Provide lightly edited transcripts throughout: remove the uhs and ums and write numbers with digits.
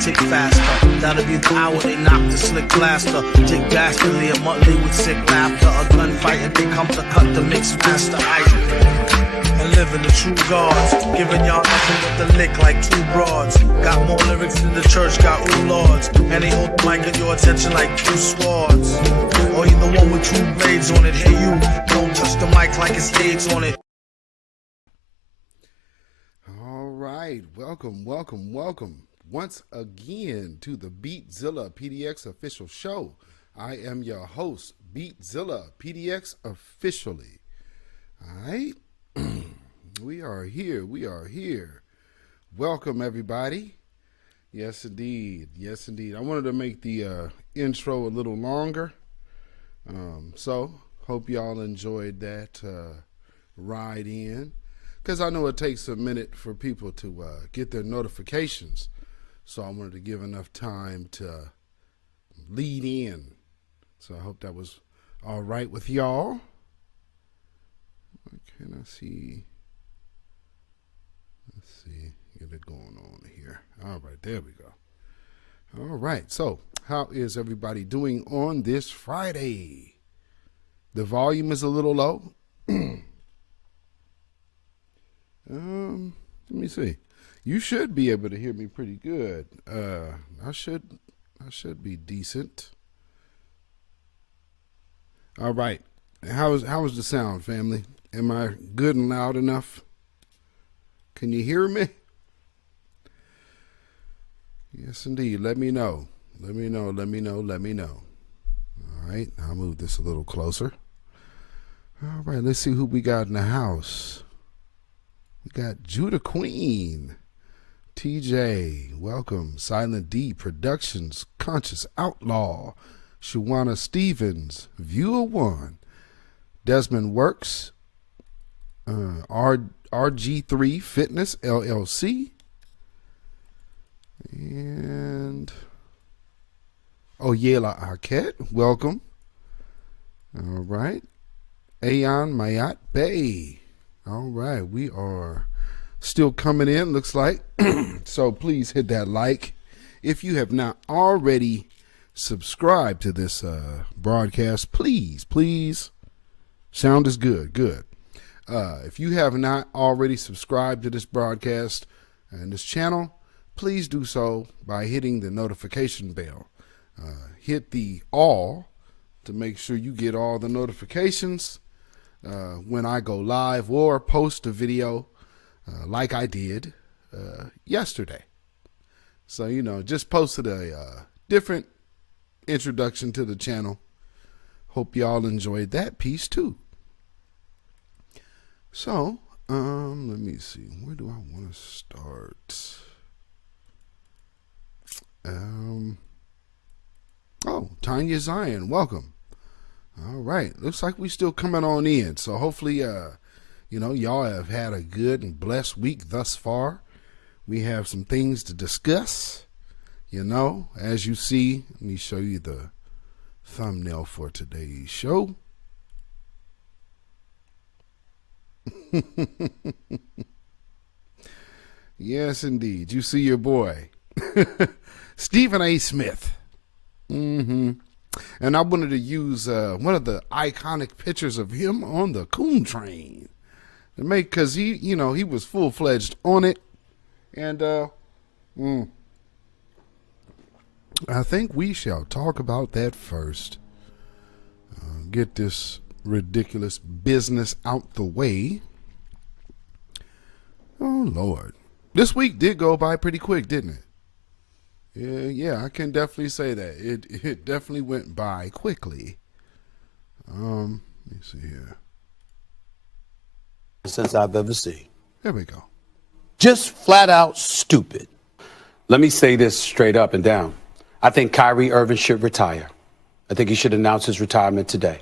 tick faster. That'll be the hour they knock the slick blaster. Dick dastardly and Muttley with sick laughter. A gunfight and they come to cut the mix master. And living the true gods, giving y'all nothing but the lick like two broads. Got more lyrics than the church got ooh lords. And they hold the mic at your attention like two swords. Or you the one with two blades on it. Hey you, don't touch the mic like it's AIDS on it. All right, welcome once again to the Beatzilla PDX official show. I am your host, Beatzilla PDX officially. All right. We are here. Welcome, everybody. Yes, indeed. I wanted to make the intro a little longer. So, hope y'all enjoyed that ride in. Because I know it takes a minute for people to get their notifications. So, I wanted to give enough time to lead in. So, I hope that was all right with y'all. Can I see? Let's see. Get it going on here. All right, there we go. All right. So, how is everybody doing on this Friday? The volume is a little low. Let me see. You should be able to hear me pretty good. I should be decent. All right. How is the sound, family? Am I good and loud enough? Can you hear me? Yes, indeed. Let me know. All right. I'll move this a little closer. All right. Let's see who we got in the house. We got Judah Queen. TJ, welcome. Silent D Productions, Conscious Outlaw. Shawana Stevens, Viewer One. Desmond Works. RG3 Fitness LLC, and Oyela Arquette, welcome. All right, Ayan Mayat Bay. All right, we are still coming in, looks like. So please hit that like. If you have not already subscribed to this broadcast, please. Sound is good. If you have not already subscribed to this broadcast and this channel, please do so by hitting the notification bell. Hit the all to make sure you get all the notifications when I go live or post a video like I did yesterday. So, just posted a different introduction to the channel. Hope y'all enjoyed that piece too. So, let me see. Where do I want to start? Tanya Zion, welcome. All right. Looks like we still coming on in. So hopefully, y'all have had a good and blessed week thus far. We have some things to discuss. As you see, let me show you the thumbnail for today's show. Yes, indeed. You see your boy, Stephen A. Smith. And I wanted to use one of the iconic pictures of him on the Coon Train to make, because he was full-fledged on it. And I think we shall talk about that first. Get this ridiculous business out the way. Oh, Lord. This week did go by pretty quick, didn't it? Yeah, I can definitely say that. It definitely went by quickly. Let me see here. Since I've ever seen. There we go. Just flat out stupid. Let me say this straight up and down. I think Kyrie Irving should retire. I think he should announce his retirement today.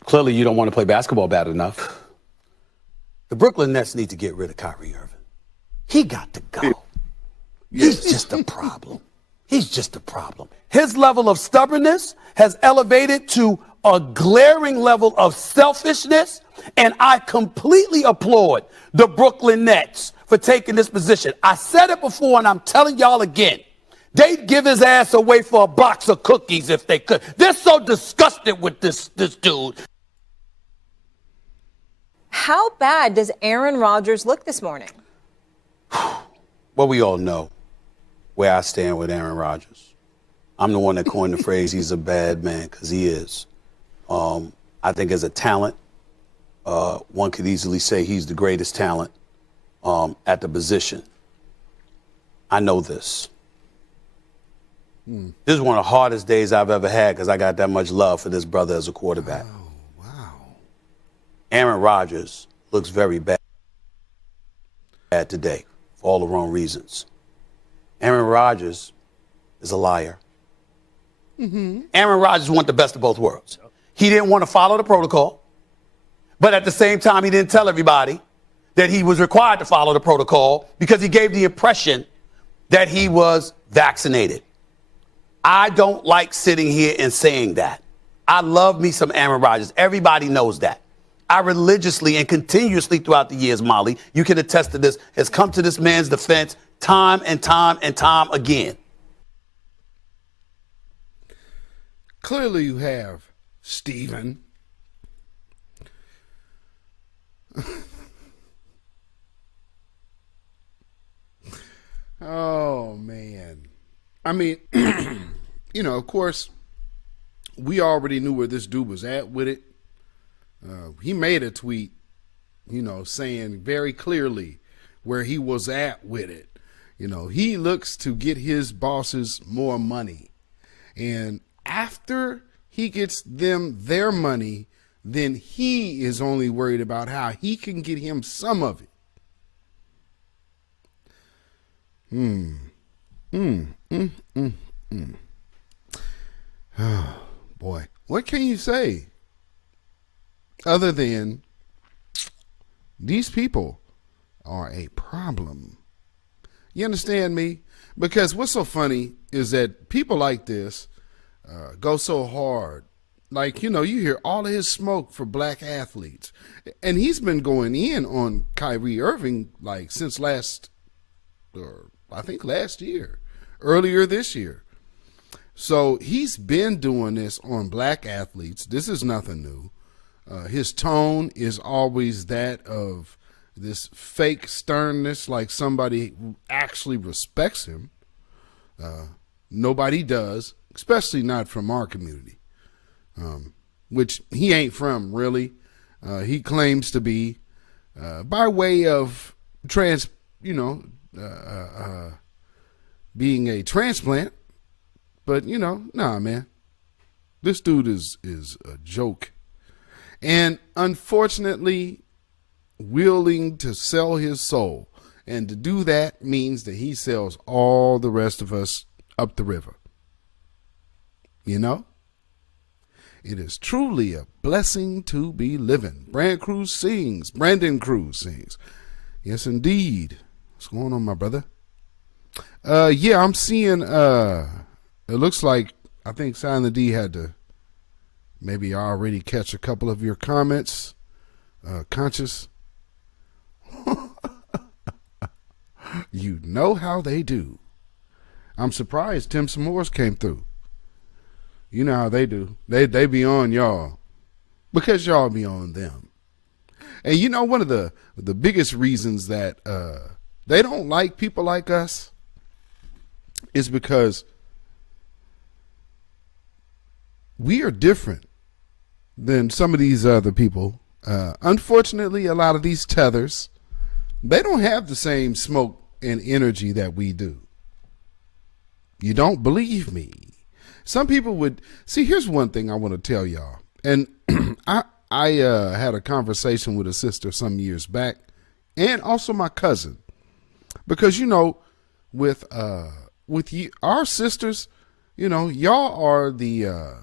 Clearly, you don't want to play basketball bad enough. The Brooklyn Nets need to get rid of Kyrie Irving. He got to go. He's just a problem. His level of stubbornness has elevated to a glaring level of selfishness, and I completely applaud the Brooklyn Nets for taking this position. I said it before, and I'm telling y'all again. They'd give his ass away for a box of cookies if they could. They're so disgusted with this dude. How bad does Aaron Rodgers look this morning? Well, we all know where I stand with Aaron Rodgers. I'm the one that coined the phrase, he's a bad man, because he is. I think as a talent, one could easily say he's the greatest talent at the position. I know this. This is one of the hardest days I've ever had because I got that much love for this brother as a quarterback. Oh, wow. Aaron Rodgers looks very bad today for all the wrong reasons. Aaron Rodgers is a liar. Aaron Rodgers wanted the best of both worlds. He didn't want to follow the protocol, but at the same time, he didn't tell everybody that he was required to follow the protocol because he gave the impression that he was vaccinated. I don't like sitting here and saying that. I love me some Aaron Rodgers. Everybody knows that. I religiously and continuously throughout the years, Molly, you can attest to this, has come to this man's defense time and time and time again. Clearly you have, Stephen. Oh, man. I mean, of course, we already knew where this dude was at with it. He made a tweet, saying very clearly where he was at with it. He looks to get his bosses more money. And after he gets them their money, then he is only worried about how he can get him some of it. Oh, boy. What can you say other than these people are a problem? You understand me? Because what's so funny is that people like this go so hard. Like, you hear all of his smoke for black athletes. And he's been going in on Kyrie Irving since last year, earlier this year. So he's been doing this on black athletes. This is nothing new. His tone is always that of this fake sternness, like somebody who actually respects him. Nobody does, especially not from our community, which he ain't from, really. He claims to be by way of being a transplant. But, nah, man. This dude is a joke. And unfortunately, willing to sell his soul. And to do that means that he sells all the rest of us up the river. It is truly a blessing to be living. Brandon Cruz sings. Yes, indeed. What's going on, my brother? Yeah, I'm seeing, it looks like, I think Silent D had to maybe already catch a couple of your comments. Conscious. You know how they do. I'm surprised Tim S'mores came through. You know how they do. They be on y'all because y'all be on them. And one of the biggest reasons that they don't like people like us is because we are different than some of these other people. Unfortunately, a lot of these tethers, they don't have the same smoke and energy that we do. You don't believe me? Some people would see. Here's one thing I want to tell y'all, and I had a conversation with a sister some years back, and also my cousin, because with you, our sisters, y'all are the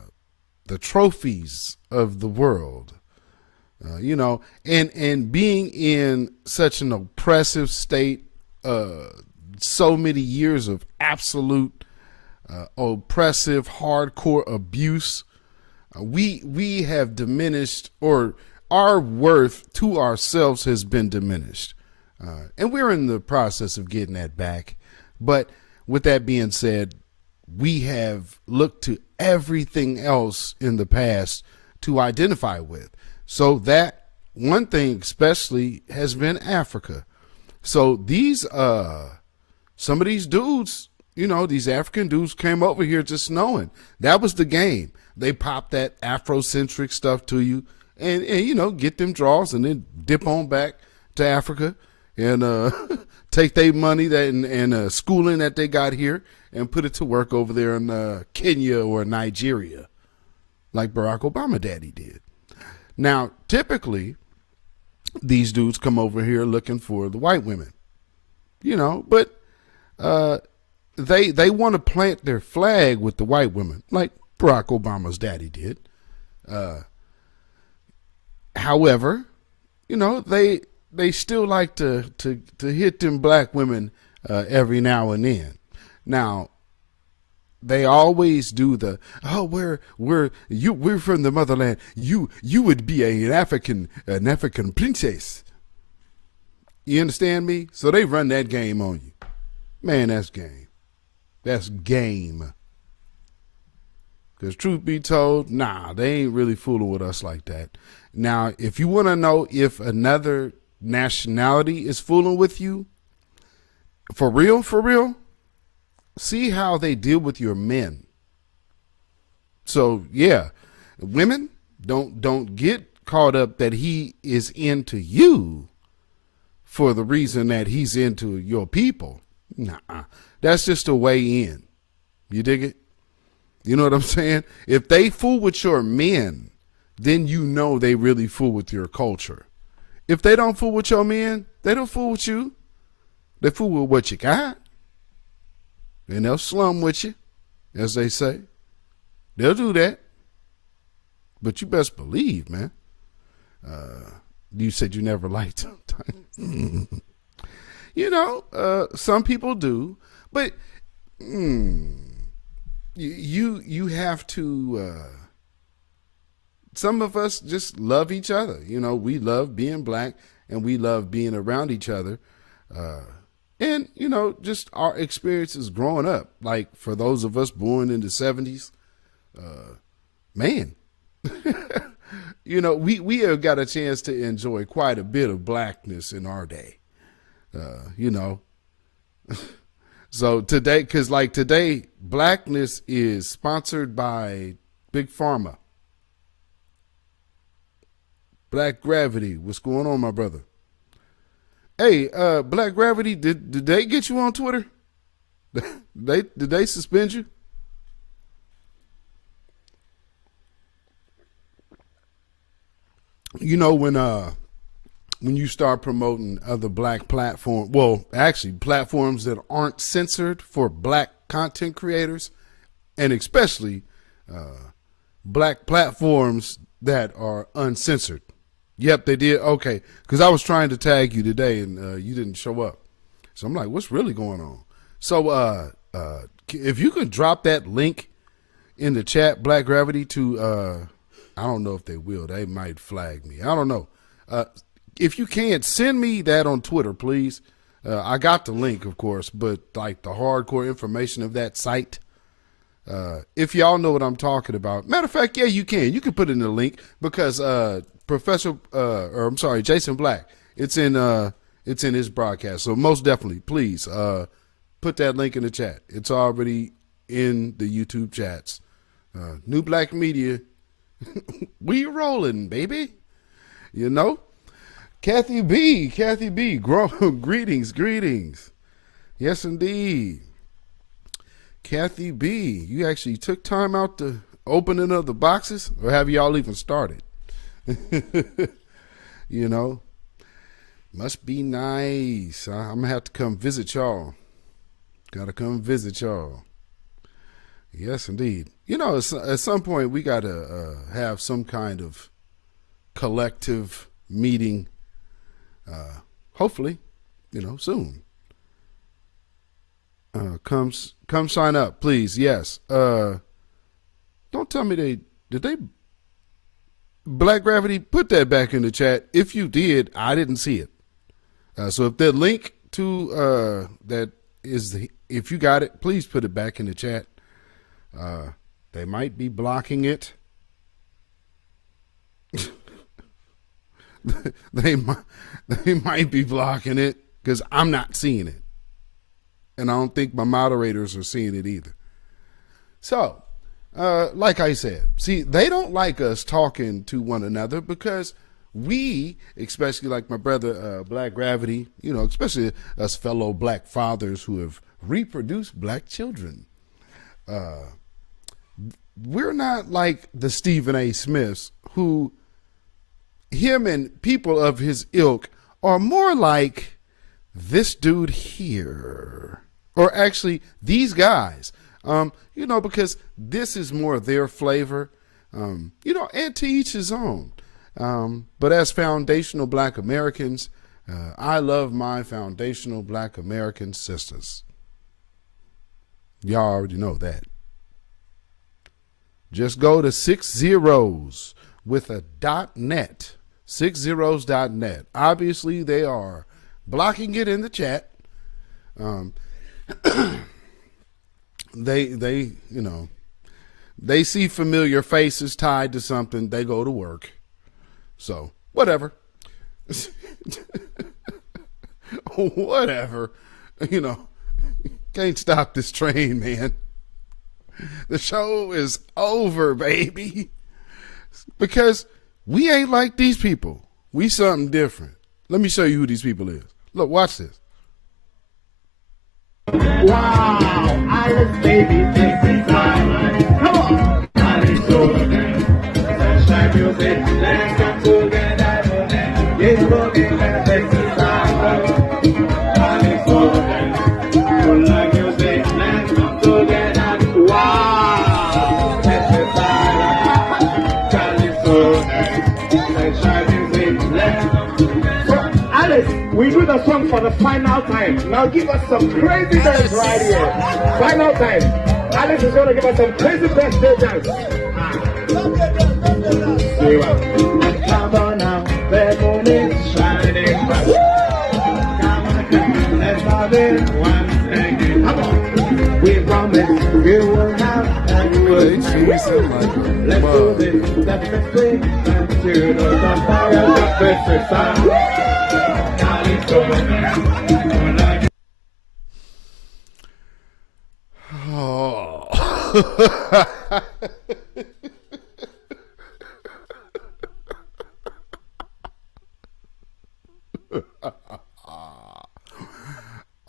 trophies of the world, and being in such an oppressive state, so many years of absolute oppressive, hardcore abuse, we have diminished, or our worth to ourselves has been diminished. And we're in the process of getting that back. But with that being said, we have looked to everything else in the past to identify with. So that one thing especially has been Africa. So these some of these dudes, you know, these African dudes came over here just knowing that was the game. They pop that Afrocentric stuff to you and you know, get them draws and then dip on back to Africa and take their money that and schooling that they got here and put it to work over there in Kenya or Nigeria, like Barack Obama daddy did. Now, typically, these dudes come over here looking for the white women, you know, but they want to plant their flag with the white women, like Barack Obama's daddy did. However, you know, they still like to hit them black women every now and then. Now, they always do the, oh, we're from the motherland. You would be an African princess. You understand me? So they run that game on you. Man, that's game. That's game. Because truth be told, nah, they ain't really fooling with us like that. Now, if you want to know if another nationality is fooling with you, for real, see how they deal with your men. So yeah, women, don't get caught up that he is into you for the reason that he's into your people. Nah, that's just a way in. You dig it? You know what I'm saying? If they fool with your men, then you know they really fool with your culture. If they don't fool with your men, they don't fool with you. They fool with what you got. And they'll slum with you, as they say. They'll do that. But you best believe, man. You said you never liked them. You know, some people do. But you have to... some of us just love each other. You know, we love being black and we love being around each other. And, you know, just our experiences growing up. Like for those of us born in the 70s, man, you know, we have got a chance to enjoy quite a bit of blackness in our day, you know. So today, because like today, blackness is sponsored by Big Pharma. Black Gravity, what's going on, my brother? Hey, Black Gravity, did they get you on Twitter? Did they suspend you? You know, when you start promoting other black platforms, well, actually platforms that aren't censored for black content creators, and especially black platforms that are uncensored. Yep, they did. Okay, because I was trying to tag you today and you didn't show up. So I'm like, what's really going on? So if you could drop that link in the chat, Black Gravity, to, I don't know if they will. They might flag me. I don't know. If you can, send me that on Twitter, please. I got the link, of course, but like the hardcore information of that site. If y'all know what I'm talking about. Matter of fact, yeah, you can. You can put it in the link because Jason Black, it's in his broadcast. So most definitely, please put that link in the chat. It's already in the YouTube chats. New Black Media, we rolling, baby. You know, Kathy B, greetings. Yes, indeed. Kathy B, you actually took time out to opening of the boxes, or have y'all even started? You know, must be nice. I'm gonna have to come visit y'all. Gotta come visit y'all. Yes, indeed. You know, at some point we gotta have some kind of collective meeting. Hopefully, you know, soon. Come sign up, please. Yes. Don't tell me did they Black Gravity, put that back in the chat. If you did, I didn't see it. So if that link to that is if you got it, please put it back in the chat. They might be blocking it. they might be blocking it because I'm not seeing it. And I don't think my moderators are seeing it either. So, like I said, see, they don't like us talking to one another because we, especially like my brother Black Gravity, you know, especially us fellow black fathers who have reproduced black children, we're not like the Stephen A. Smiths, who him and people of his ilk are more like this dude here, or actually these guys, you know, because this is more their flavor, you know, and to each his own. But as foundational black Americans, I love my foundational black American sisters. Y'all already know that. Just go to 6zeros with a .net, 6zeros.net. Obviously, they are blocking it in the chat. They, you know, they see familiar faces tied to something. They go to work. So, whatever. Whatever. You know, can't stop this train, man. The show is over, baby. Because we ain't like these people. We something different. Let me show you who these people is. Look, watch this. Wow, Alice, baby, take this time. Come on. Alice, go again. Sunshine music, let's come together. Yes, go again, let's take this time. Alice, go again. Moonlight music, let's come together. Wow, let's take this time. Alice, go again. Sunshine music, let's come together. So, Alice, we do the song for the final time. Now give us some crazy dance right here. Final time. Alice is going to give us some crazy birthday dance. See what? Come on now, the moon is shining bright. Come on, let's have it once again. Come on. We promise we will have a good time. Let's do this, that's the thing. To the fire of the sun.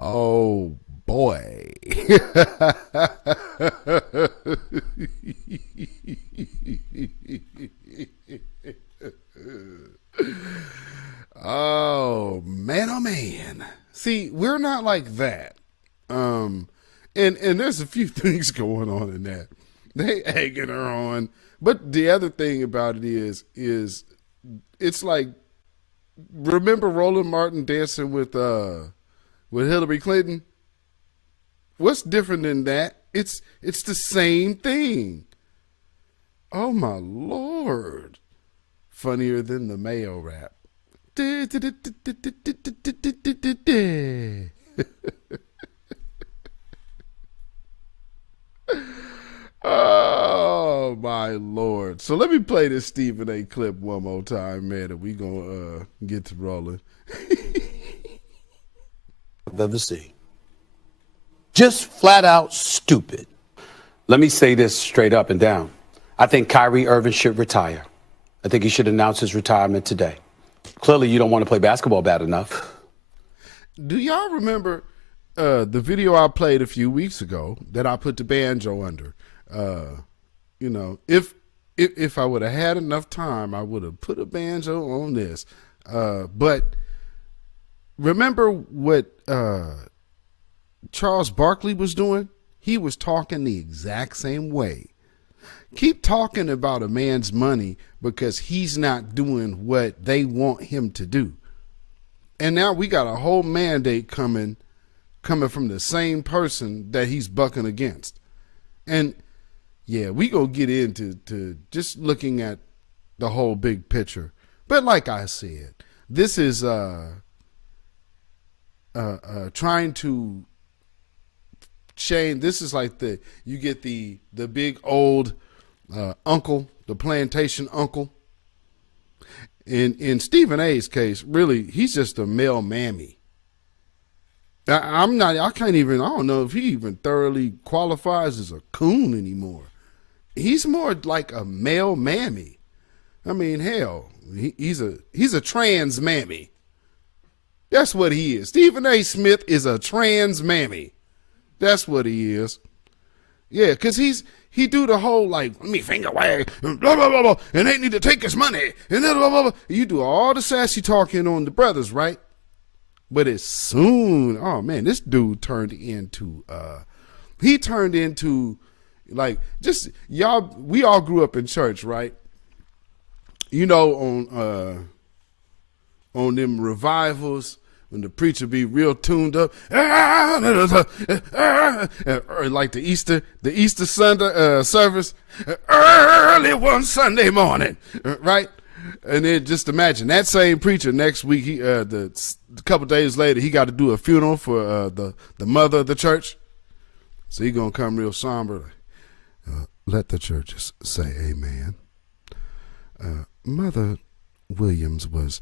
Oh boy. Oh man. See, we're not like that. And there's a few things going on in that. They egging her on. But the other thing about it is it's like, remember Roland Martin dancing with Hillary Clinton? What's different than that? It's the same thing. Oh my Lord. Funnier than the Mayo rap. Oh my Lord. So let me play this Stephen A. clip one more time, man, and we gonna get to rolling. I've ever seen. Just flat out stupid. Let me say this straight up and down. I think Kyrie Irving should retire. I think he should announce his retirement today. Clearly, you don't want to play basketball bad enough. Do y'all remember the video I played a few weeks ago that I put the banjo under? You know, if I would have had enough time, I would have put a banjo on this. But remember what Charles Barkley was doing? He was talking the exact same way. Keep talking about a man's money because he's not doing what they want him to do. And now we got a whole mandate coming from the same person that he's bucking against. And yeah, we go get into just looking at the whole big picture. But like I said, this is trying to chain. This is like you get the big old uncle, the plantation uncle. In Stephen A's case, really, he's just a male mammy. I don't know if he even thoroughly qualifies as a coon anymore. He's more like a male mammy. I mean, hell, he's a trans mammy. That's what he is. Stephen A. Smith is a trans mammy. That's what he is. Yeah, because he do the whole, like, let me finger wag, and blah, blah, blah, blah, and they need to take his money, and blah, blah, blah. You do all the sassy talking on the brothers, right? But as soon, oh, man, this dude turned into, like, just, y'all, we all grew up in church, right? You know, on them revivals, when the preacher be real tuned up, or like the Easter Sunday service, early one Sunday morning, right? And then just imagine that same preacher next week. A couple days later, he got to do a funeral for the mother of the church. So he gonna come real somber. Let the churches say amen. Mother Williams was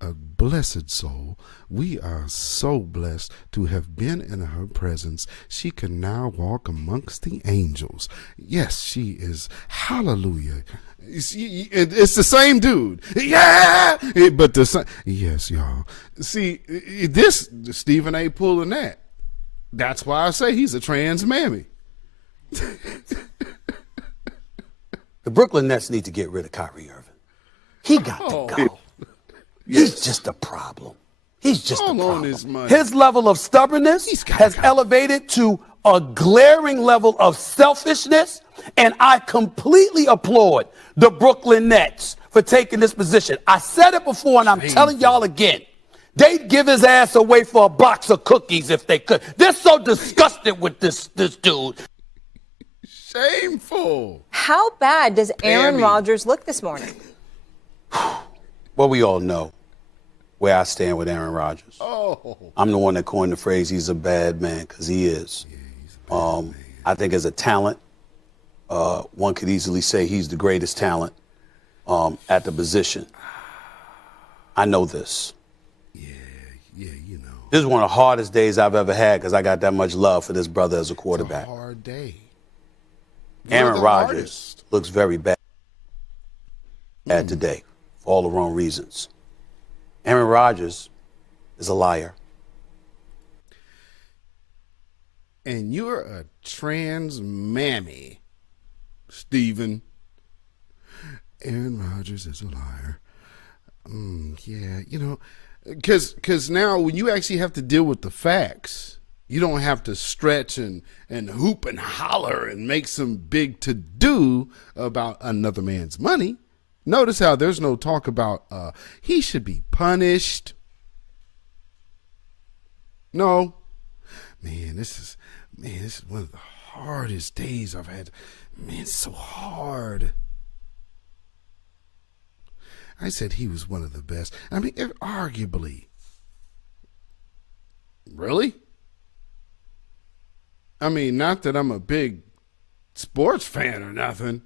a blessed soul. We are so blessed to have been in her presence. She can now walk amongst the angels. Yes, she is. Hallelujah. It's the same dude. Yeah, but yes, y'all. See, this Stephen A. pulling that. That's why I say he's a trans mammy. The Brooklyn Nets need to get rid of Kyrie Irving. He got to go. He's just a problem. He's just a problem. His level of stubbornness has elevated to a glaring level of selfishness, and I completely applaud the Brooklyn Nets for taking this position. I said it before, and I'm telling y'all again. They'd give his ass away for a box of cookies if they could. They're so disgusted with this dude. Shameful. How bad does Aaron Rodgers look this morning? Well, we all know where I stand with Aaron Rodgers. I'm the one that coined the phrase, he's a bad man, because he is. I think as a talent, one could easily say he's the greatest talent at the position. I know this. Yeah, you know. This is one of the hardest days I've ever had because I got that much love for this brother as a quarterback. It's a hard day. Aaron Rodgers looks very bad today for all the wrong reasons. Aaron Rodgers is a liar. And you're a trans mammy, Stephen. Aaron Rodgers is a liar. Yeah, you know, because now when you actually have to deal with the facts, you don't have to stretch and hoop and holler and make some big to-do about another man's money. Notice how there's no talk about he should be punished. No. Man, this is one of the hardest days I've had. Man, it's so hard. I said he was one of the best. I mean, arguably. Really? I mean, not that I'm a big sports fan or nothing,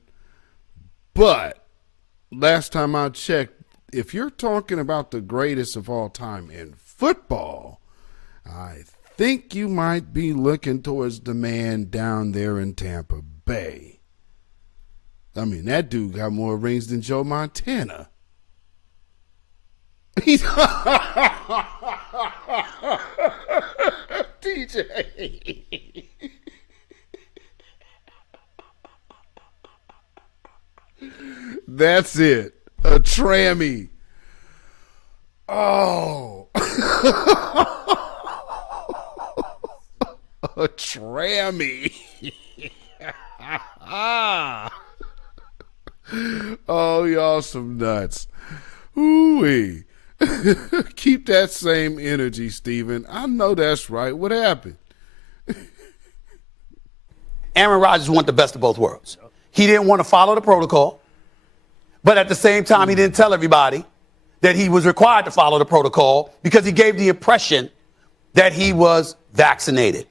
but last time I checked, if you're talking about the greatest of all time in football, I think you might be looking towards the man down there in Tampa Bay. I mean, that dude got more rings than Joe Montana. He's DJ. That's it. A trammy. Oh. A trammy. Oh, y'all some nuts. Ooh-wee. Keep that same energy, Stephen. I know that's right. What happened? Aaron Rodgers wanted the best of both worlds. He didn't want to follow the protocol, but at the same time, he didn't tell everybody that he was required to follow the protocol because he gave the impression that he was vaccinated.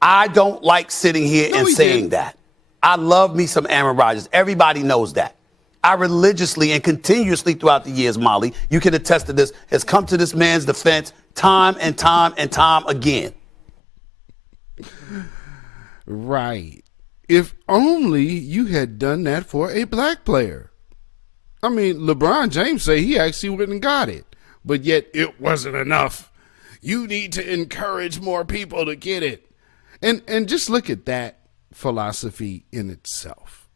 I don't like sitting here No, and he saying didn't. that. I love me some Aaron Rodgers. Everybody knows that. I religiously and continuously throughout the years, Molly, you can attest to this, has come to this man's defense time and time and time again. Right. If only you had done that for a black player. I mean, LeBron James say he actually went and got it, but yet it wasn't enough. You need to encourage more people to get it. And just look at that philosophy in itself.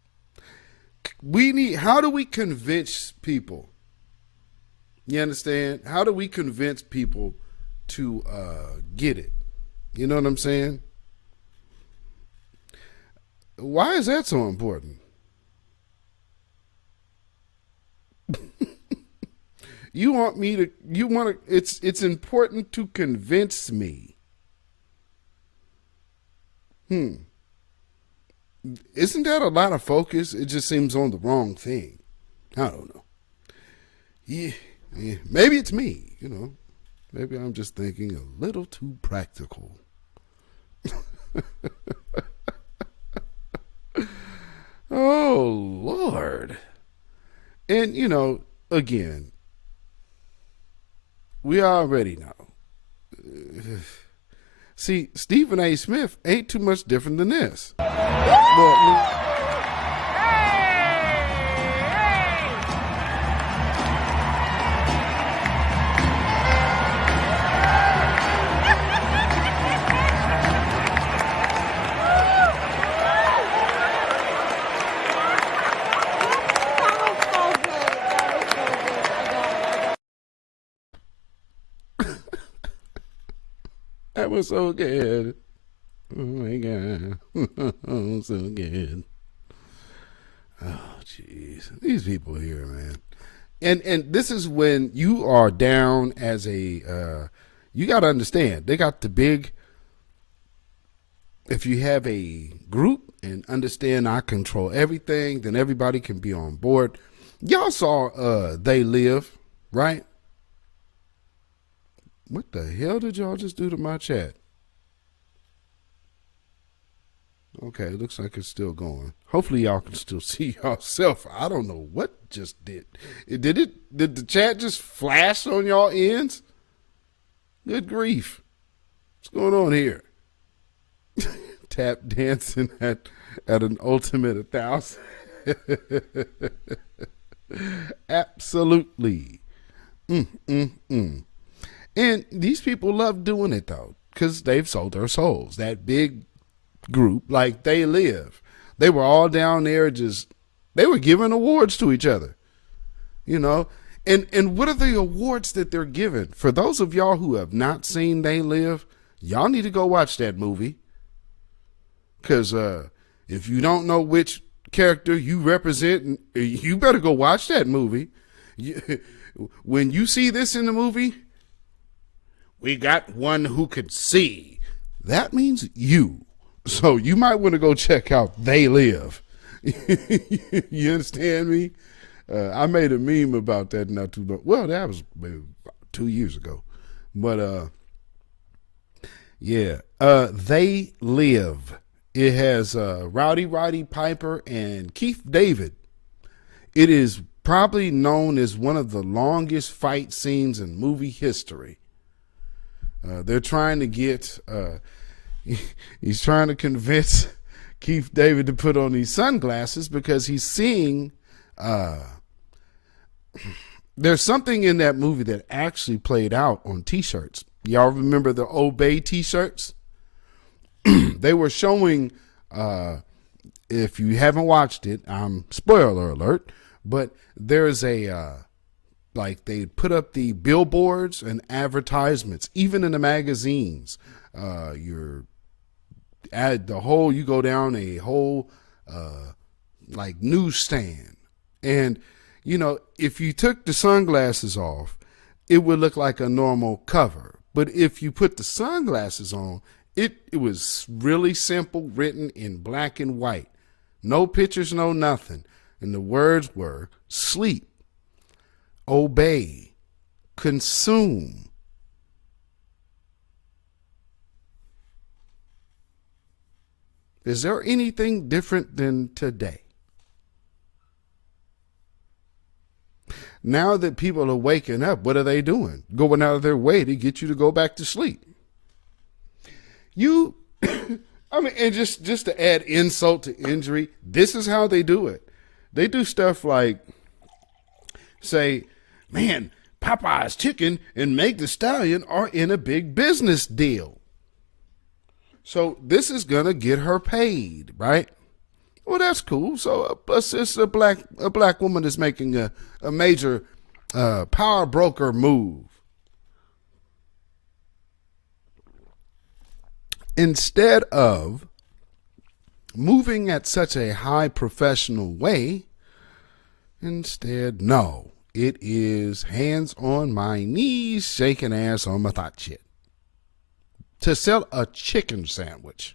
How do we convince people? You understand? How do we convince people to get it? You know what I'm saying? Why is that so important? It's important to convince me. Isn't that a lot of focus? It just seems on the wrong thing. I don't know. Yeah, maybe it's me, Maybe I'm just thinking a little too practical. Oh, Lord. And, again, we already know. See, Stephen A. Smith ain't too much different than this. Well, that was so good. Oh my God. Oh, so good. Oh, jeez. These people here, man. And this is when you are down as a, you got to understand, they got the big, if you have a group and understand I control everything, then everybody can be on board. Y'all saw They Live, right? What the hell did y'all just do to my chat? Okay, looks like it's still going. Hopefully y'all can still see yourself. I don't know what just did. Did the chat just flash on y'all ends? Good grief. What's going on here? Tap dancing at an ultimate 1,000. Absolutely. And these people love doing it, though, because they've sold their souls. That big group, like They Live, they were all down there they were giving awards to each other, And what are the awards that they're giving? For those of y'all who have not seen They Live, y'all need to go watch that movie. Because if you don't know which character you represent, you better go watch that movie. When you see this in the movie, we got one who could see. That means you. So you might want to go check out They Live. You understand me? I made a meme about that not too long. Well, that was maybe 2 years ago. But yeah, They Live. It has Rowdy Piper and Keith David. It is probably known as one of the longest fight scenes in movie history. They're trying to get, he's trying to convince Keith David to put on these sunglasses because he's seeing, there's something in that movie that actually played out on t-shirts. Y'all remember the Obey t-shirts? They were showing, if you haven't watched it, spoiler alert, but there's like they put up the billboards and advertisements, even in the magazines. You go down a whole like newsstand, and if you took the sunglasses off, it would look like a normal cover. But if you put the sunglasses on, it was really simple, written in black and white, no pictures, no nothing, and the words were sleep, obey, consume. Is there anything different than today? Now that people are waking up, what are they doing? Going out of their way to get you to go back to sleep. You, I mean, and just to add insult to injury, this is how they do it. They do stuff like say, man, Popeye's Chicken and Meg the Stallion are in a big business deal. So this is going to get her paid, right? Well, that's cool. So it's a black woman that's making a major power broker move. Instead of moving at such a high professional way, instead, no, it is hands on my knees, shaking ass on my thought shit. To sell a chicken sandwich.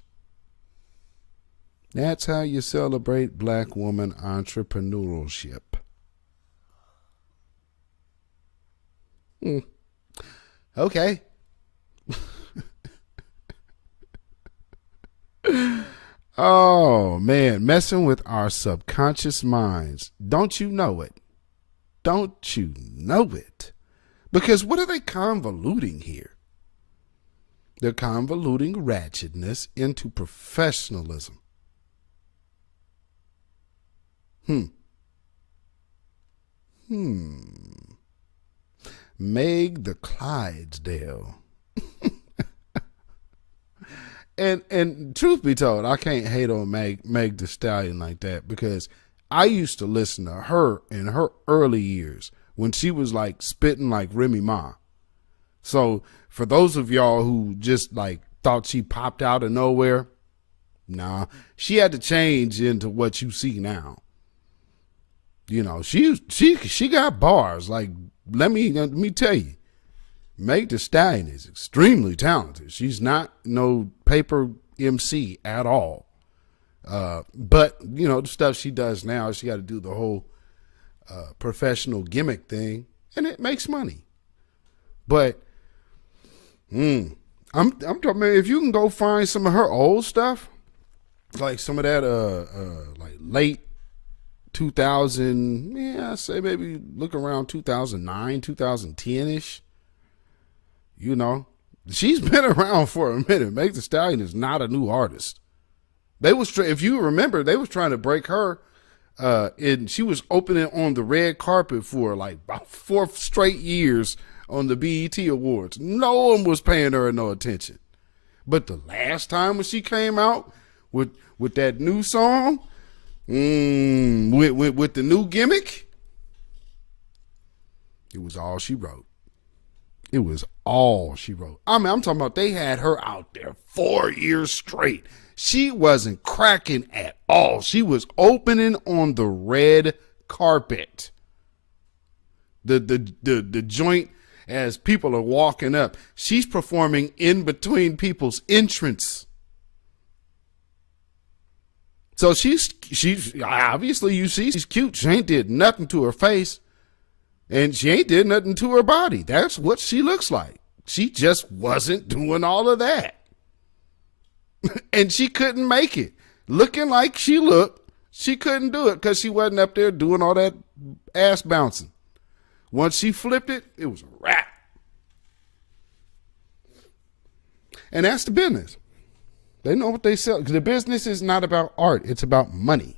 That's how you celebrate black woman entrepreneurship. Okay. Oh, man, messing with our subconscious minds. Don't you know it? Don't you know it? Because what are they convoluting here? They're convoluting ratchetness into professionalism. Meg the Clydesdale. And truth be told, I can't hate on Meg the Stallion like that, because I used to listen to her in her early years when she was like spitting like Remy Ma. So for those of y'all who just like thought she popped out of nowhere, nah, she had to change into what you see now. You know, she got bars. Like, let me tell you, Meg the Stallion is extremely talented. She's not no paper MC at all. But, you know, the stuff she does now, she got to do the whole professional gimmick thing, and it makes money. But I'm talking, man, if you can go find some of her old stuff, like some of that like late 2000, yeah, I say maybe look around 2009, 2010-ish. You know, she's been around for a minute. Meg the Stallion is not a new artist. If you remember, they was trying to break her, and she was opening on the red carpet for like about 4 straight years on the BET Awards. No one was paying her no attention. But the last time when she came out with that new song, with the new gimmick, it was all she wrote. It was all she wrote. I mean, I'm talking about they had her out there 4 years straight. She wasn't cracking at all. She was opening on the red carpet. The joint, as people are walking up, she's performing in between people's entrance. So she's obviously, you see, she's cute. She ain't did nothing to her face, and she ain't did nothing to her body. That's what she looks like. She just wasn't doing all of that. And she couldn't make it. Looking like she looked, she couldn't do it because she wasn't up there doing all that ass bouncing. Once she flipped it, it was a wrap. And that's the business. They know what they sell. The business is not about art. It's about money.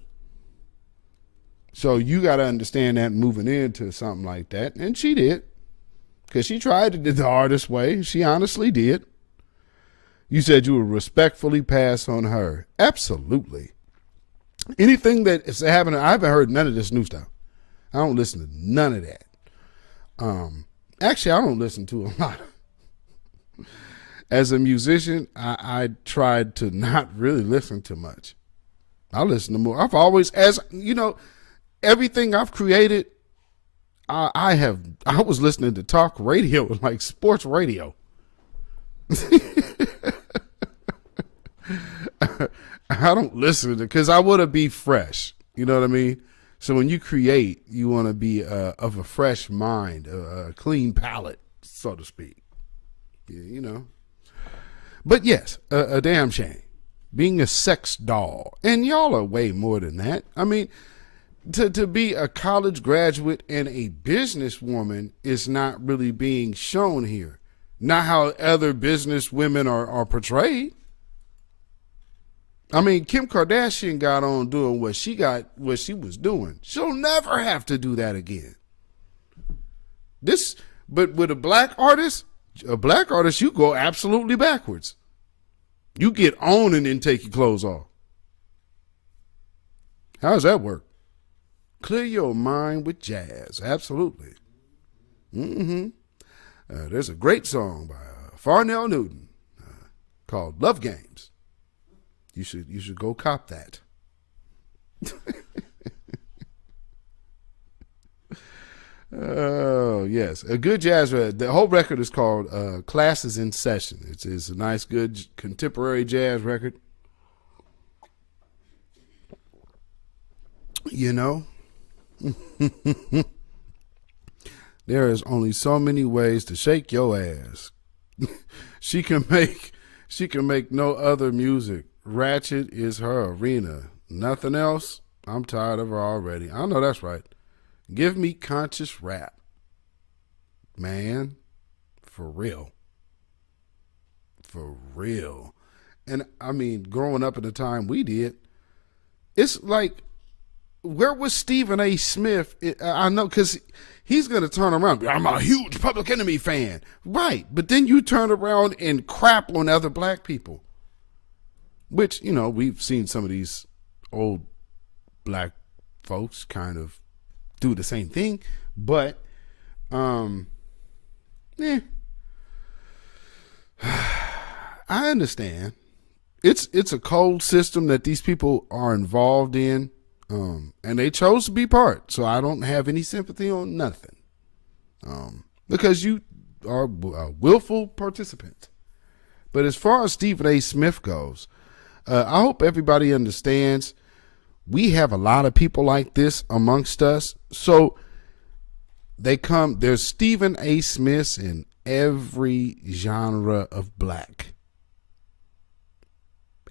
So you got to understand that moving into something like that. And she did. Because she tried to do the artist way. She honestly did. You said you would respectfully pass on her. Absolutely. Anything that is happening, I haven't heard none of this new stuff. I don't listen to none of that. Actually, I don't listen to a lot. As a musician, I tried to not really listen to much. I listen to more. I've always, as you know, everything I've created, I was listening to talk radio, like sports radio. I don't listen to, because I want to be fresh. You know what I mean? So when you create, you want to be of a fresh mind, a clean palate, so to speak. Yeah, you know. But yes, a damn shame. being a sex doll. And y'all are way more than that. I mean, to be a college graduate and a businesswoman is not really being shown here. Not how other business women are portrayed. I mean, Kim Kardashian got on doing what she was doing. She'll never have to do that again. But with a black artist, you go absolutely backwards. You get on and then take your clothes off. How does that work? Clear your mind with jazz. Absolutely. There's a great song by Farnell Newton called Love Games. You should go cop that. Oh, yes. A good jazz record. The whole record is called Classes in Session. It's a nice, good contemporary jazz record. You know, there is only so many ways to shake your ass. She can make no other music. Ratchet is her arena. Nothing else. I'm tired of her already. I know that's right. Give me conscious rap. Man, for real. For real. And I mean, growing up at the time we did, it's like, where was Stephen A. Smith? I know, because he's going to turn around. I'm a huge Public Enemy fan. Right. But then you turn around and crap on other black people. Which, you know, we've seen some of these old black folks kind of do the same thing. But, I understand. It's a cold system that these people are involved in. And they chose to be part. So I don't have any sympathy on nothing. Because you are a willful participant. But as far as Stephen A. Smith goes, I hope everybody understands we have a lot of people like this amongst us. So there's Stephen A. Smiths in every genre of black.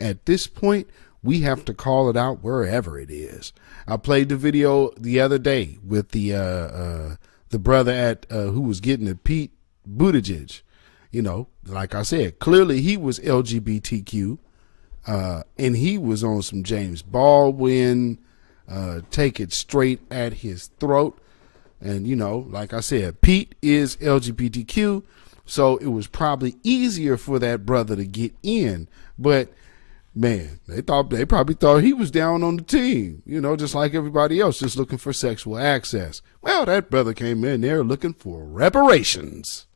At this point, we have to call it out wherever it is. I played the video the other day with the brother who was getting at Pete Buttigieg. You know, like I said, clearly he was LGBTQ, and he was on some James Baldwin, take it straight at his throat. And, you know, like I said, Pete is LGBTQ, so it was probably easier for that brother to get in. But man, they probably thought he was down on the team, you know, just like everybody else, just looking for sexual access. Well, that brother came in there looking for reparations.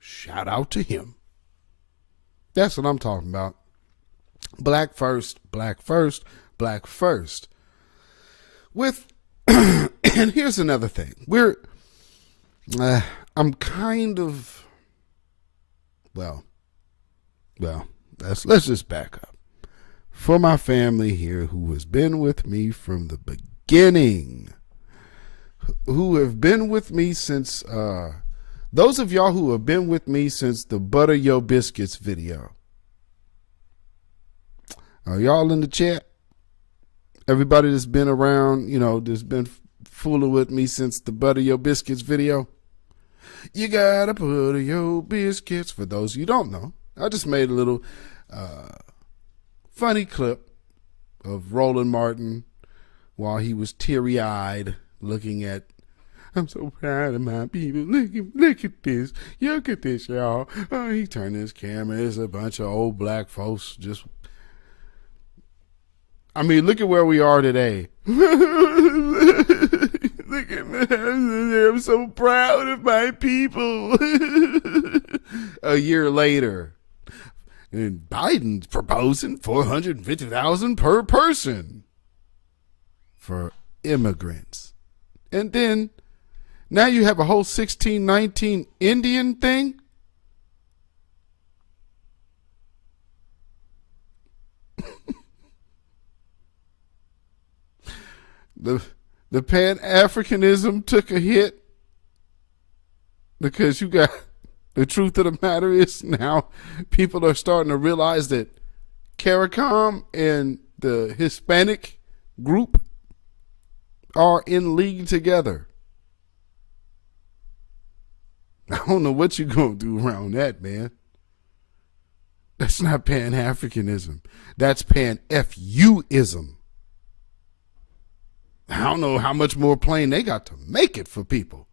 Shout out to him. That's what I'm talking about. Black first, black first, black first. And here's another thing. I'm kind of, let's just back up. For my family here who has been with me from the beginning, who have been with me since, those of y'all who have been with me since the Butter Yo Biscuits video. Are y'all in the chat? Everybody that's been around, you know, that's been fooling with me since the Butter Yo Biscuits video. You gotta butter your biscuits. For those you don't know, I just made a little funny clip of Roland Martin while he was teary-eyed looking at, I'm so proud of my people. Look at this. Look at this, y'all. Oh, he turned his camera. There's a bunch of old black folks just, I mean, look at where we are today. Look at me. I'm so proud of my people. A year later, and Biden's proposing $450,000 per person for immigrants. And then now you have a whole 1619 Indian thing. The Pan-Africanism took a hit because you got, the truth of the matter is now people are starting to realize that CARICOM and the Hispanic group are in league together. I don't know what you're going to do around that, man. That's not Pan-Africanism. That's Pan-FU-ism. I don't know how much more plain they got to make it for people.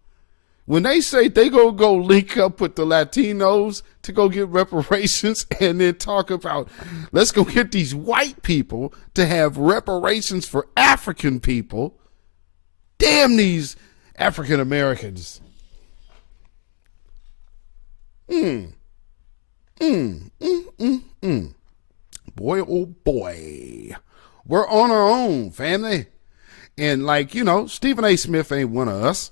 When they say they go link up with the Latinos to go get reparations and then talk about, let's go get these white people to have reparations for African people. Damn these African Americans. Boy, oh boy. We're on our own, family. And like, Stephen A. Smith ain't one of us.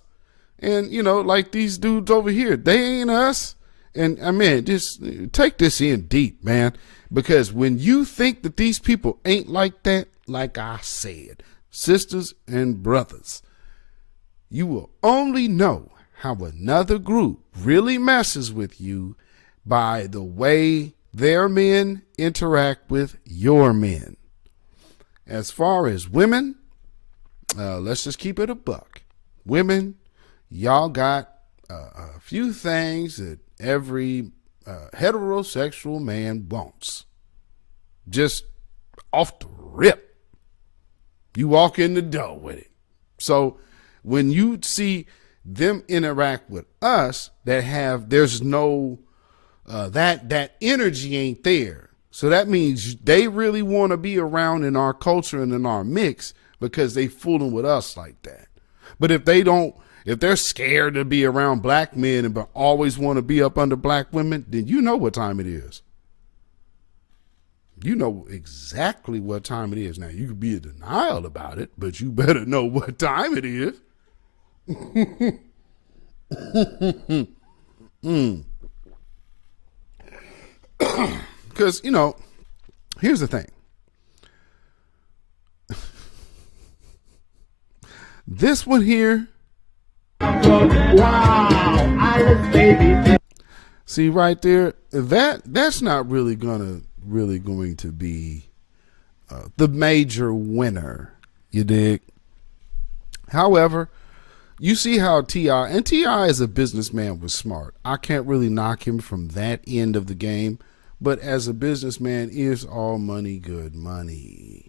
And, like these dudes over here, they ain't us. And I mean, just take this in deep, man. Because when you think that these people ain't like that, like I said, sisters and brothers, you will only know how another group really messes with you by the way their men interact with your men. As far as women, let's just keep it a buck. Women, y'all got a few things that every heterosexual man wants. Just off the rip. You walk in the door with it. So when you see them interact with us, there's no, that energy ain't there. So that means they really want to be around in our culture and in our mix because they fooling with us like that. But if they're scared to be around black men and but always want to be up under black women, then you know what time it is. You know exactly what time it is. Now, you could be in denial about it, but you better know what time it is. Because, here's the thing. This one here. Wow, Alice baby. See right there, that's not really going to be the major winner. You dig? However, you see how T.I. is a businessman was smart. I can't really knock him from that end of the game, but as a businessman, is all money good money?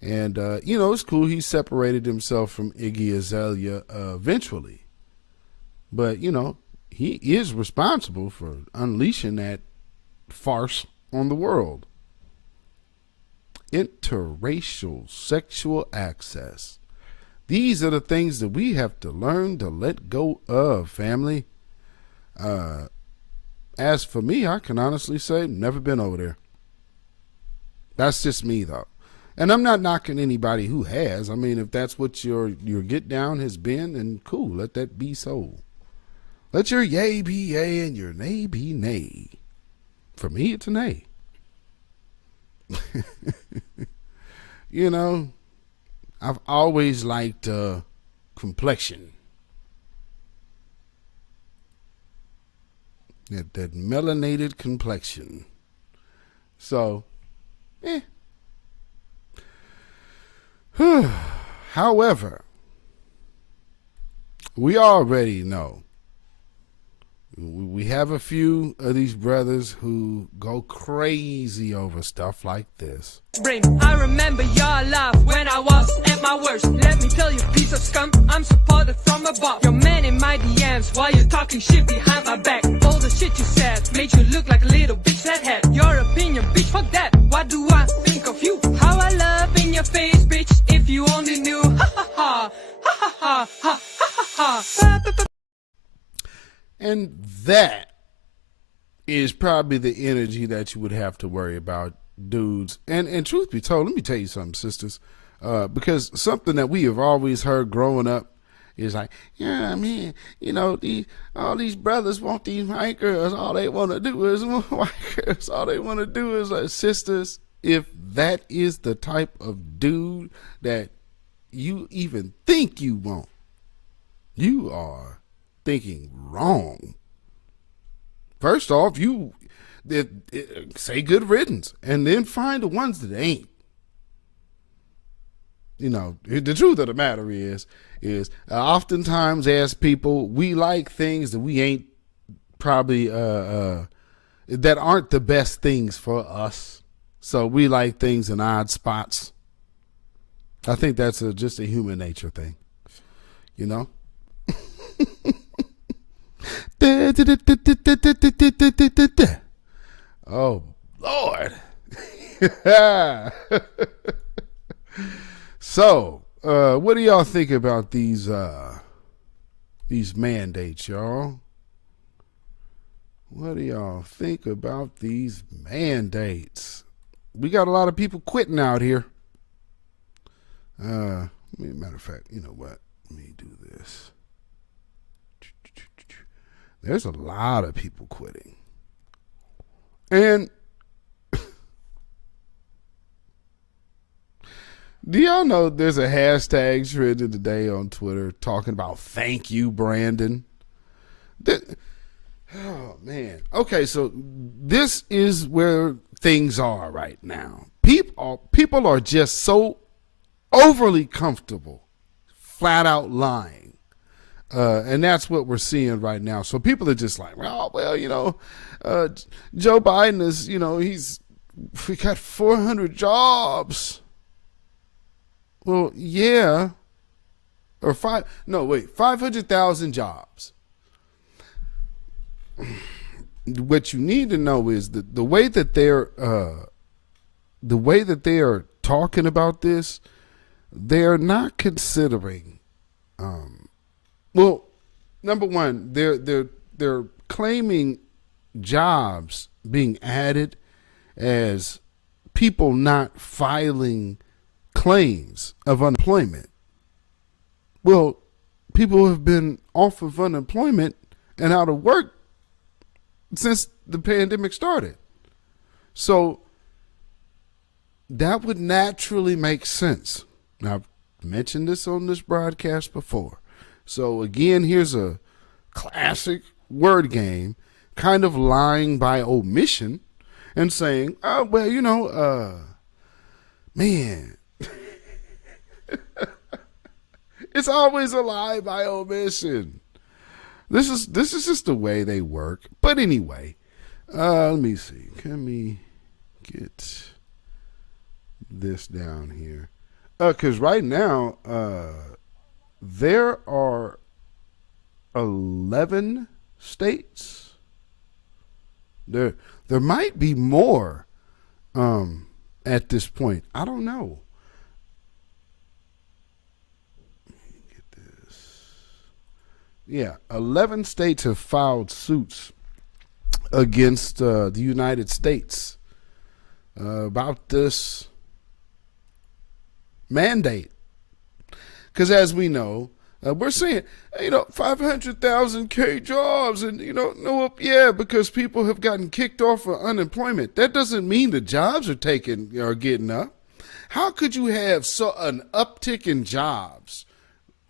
And, it's cool. He separated himself from Iggy Azalea eventually. But, he is responsible for unleashing that farce on the world. Interracial sexual access. These are the things that we have to learn to let go of, family. As for me, I can honestly say, never been over there. That's just me, though. And I'm not knocking anybody who has. I mean, if that's what your get down has been, then cool, let that be so. Let your yay be yay and your nay be nay. For me, it's a nay. I've always liked complexion. That melanated complexion. So, However, we already know we have a few of these brothers who go crazy over stuff like this. I remember your laugh when I was at my worst. Let me tell you, piece of scum, I'm supported from above. Your man in my DMs while you're talking shit behind my back. All the shit you said made you look like a little bitch that had your opinion, bitch, fuck that. What do I think of you? How I love in your face, bitch, if you only knew. Ha ha ha, ha ha ha, ha ha ha. And that is probably the energy that you would have to worry about, dudes. And truth be told, let me tell you something, sisters. Because something that we have always heard growing up is like, yeah, man, all these brothers want these white girls. All they want to do is white girls. All they want to do is like, sisters, if that is the type of dude that you even think you want, you are thinking wrong. First off, say good riddance, and then find the ones that ain't. You know, the truth of the matter is oftentimes as people, we like things that we ain't probably that aren't the best things for us. So we like things in odd spots. I think that's just a human nature thing, you know. Oh Lord. So, what do y'all think about these mandates, y'all? What do y'all think about these mandates? We got a lot of people quitting out here. Matter of fact, you know what? Let me do this. There's a lot of people quitting. And do y'all know there's a hashtag trending today on Twitter talking about thank you, Brandon? Oh, man. Okay, so this is where things are right now. People are just so overly comfortable, flat out lying. And that's what we're seeing right now. So people are just like, well, you know, Joe Biden is, you know, we got 400 jobs. Well, yeah. Or 500,000 jobs. What you need to know is that the way that they are talking about this, they're not considering, well, number one, they're claiming jobs being added as people not filing claims of unemployment. Well, people have been off of unemployment and out of work since the pandemic started. So that would naturally make sense. Now, I've mentioned this on this broadcast before. So again, here's a classic word game, kind of lying by omission and saying, oh, well, you know, man, it's always a lie by omission. This is just the way they work. But anyway, let me see. Can we get this down here? Because right now, there are 11 states. There might be more at this point. I don't know. Let me get this. Yeah, 11 states have filed suits against the United States about this mandate. Because as we know, we're saying, you know, 500,000 jobs and, you know, because people have gotten kicked off of unemployment. That doesn't mean the jobs are getting up. How could you have an uptick in jobs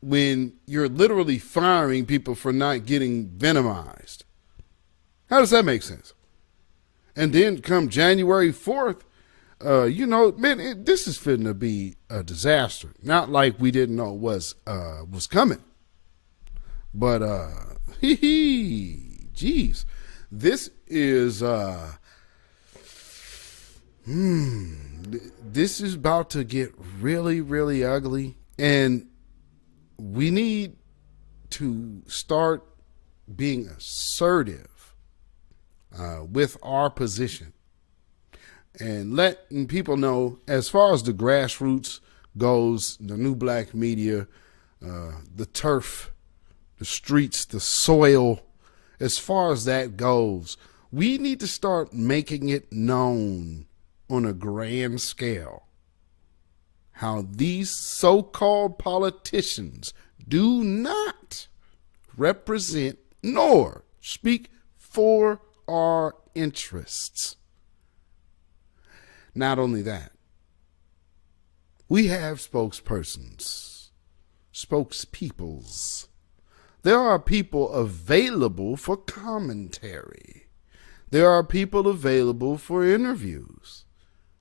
when you're literally firing people for not getting venomized? How does that make sense? And then come January 4th, you know, man, this is fitting to be a disaster. Not like we didn't know was coming, but geez, this is this is about to get really, really ugly, and we need to start being assertive with our position. And letting people know, as far as the grassroots goes, the new black media, the turf, the streets, the soil, as far as that goes, we need to start making it known on a grand scale how these so-called politicians do not represent nor speak for our interests. Not only that, we have spokespersons, spokespeoples. There are people available for commentary There are people available for interviews.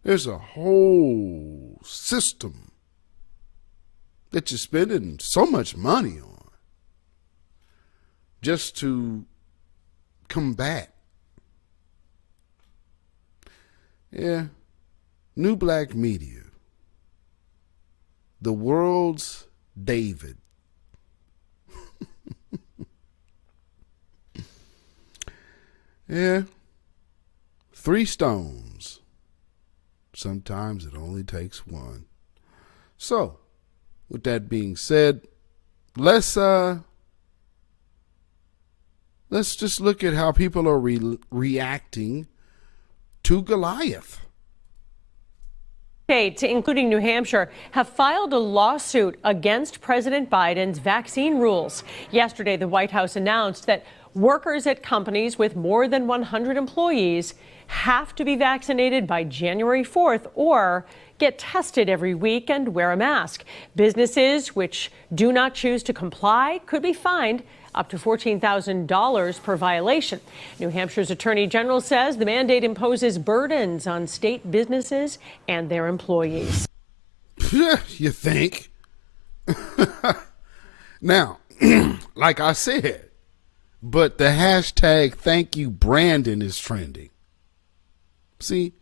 There's a whole system that you're spending so much money on just to combat. Yeah. New Black Media. The world's David. Yeah. 3 stones. Sometimes it only takes one. So, with that being said, let's just look at how people are reacting to Goliath. States, including New Hampshire, have filed a lawsuit against President Biden's vaccine rules. Yesterday, the White House announced that workers at companies with more than 100 employees have to be vaccinated by January 4th or get tested every week and wear a mask. Businesses which do not choose to comply could be fined up to $14,000 per violation. New Hampshire's Attorney General says the mandate imposes burdens on state businesses and their employees. You think? Now, like I said, but the hashtag thank you Brandon is trending. See,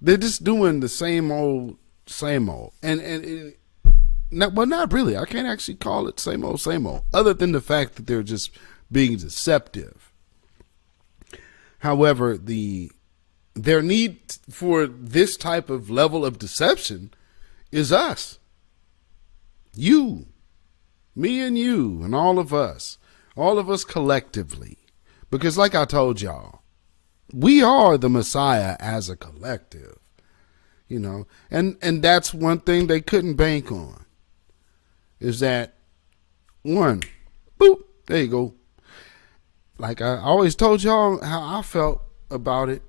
they're just doing the same old. And not really. I can't actually call it same old, other than the fact that they're just being deceptive. However, their need for this type of level of deception is us. You, me and you, and all of us collectively. Because like I told y'all, we are the Messiah as a collective, you know, and that's one thing they couldn't bank on, is that one, boop, there you go. Like I always told y'all how I felt about it.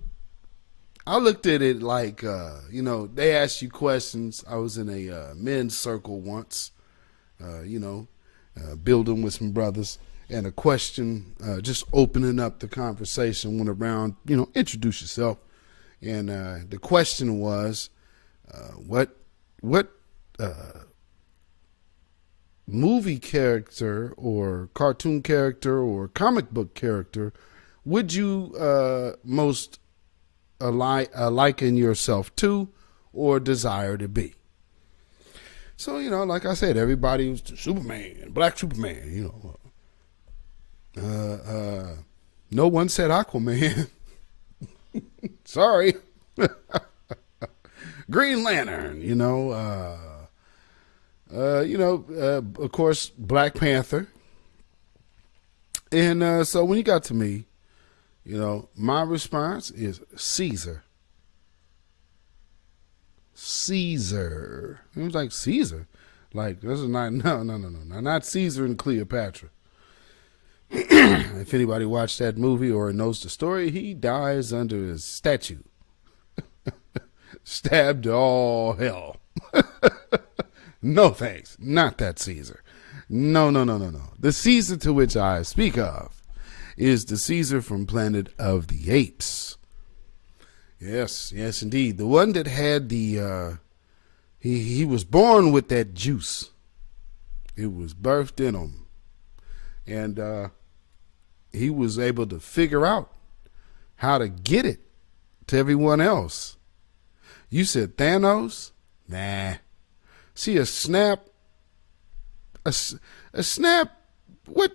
I looked at it like, you know, they asked you questions. I was in a men's circle once, building with some brothers. And a question, just opening up the conversation, went around, you know, introduce yourself. And the question was, what movie character or cartoon character or comic book character would you most liken yourself to or desire to be? So, you know, like I said, everybody was Superman, Black Superman, you know. No one said Aquaman. Sorry. Green Lantern, you know, of course, Black Panther. And so when you got to me, you know, my response is Caesar. Caesar. It was like Caesar. Like, this is not, no, not Caesar and Cleopatra. If anybody watched that movie or knows the story, he dies under a statue. Stabbed to all hell. No thanks. Not that Caesar. No. The Caesar to which I speak of is the Caesar from Planet of the Apes. Yes, indeed. The one that had the, he was born with that juice. It was birthed in him. And he was able to figure out how to get it to everyone else. You said Thanos? Nah. See, a snap, what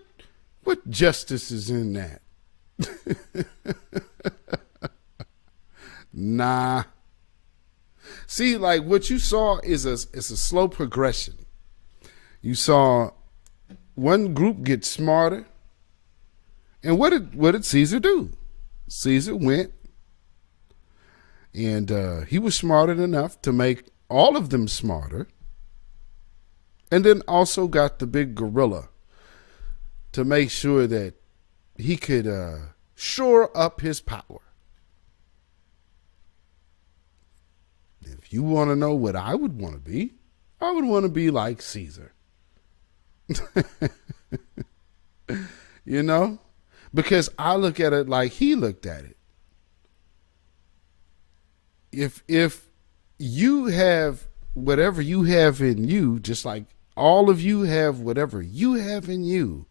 justice is in that? Nah. See, like what you saw is a slow progression. You saw one group get smarter. And what did Caesar do? Caesar went and he was smart enough to make all of them smarter. And then also got the big gorilla to make sure that he could shore up his power. If you want to know what I would want to be, I would want to be like Caesar. You know? Because I look at it like he looked at it. if you have whatever you have in you, just like all of you have whatever you have in you,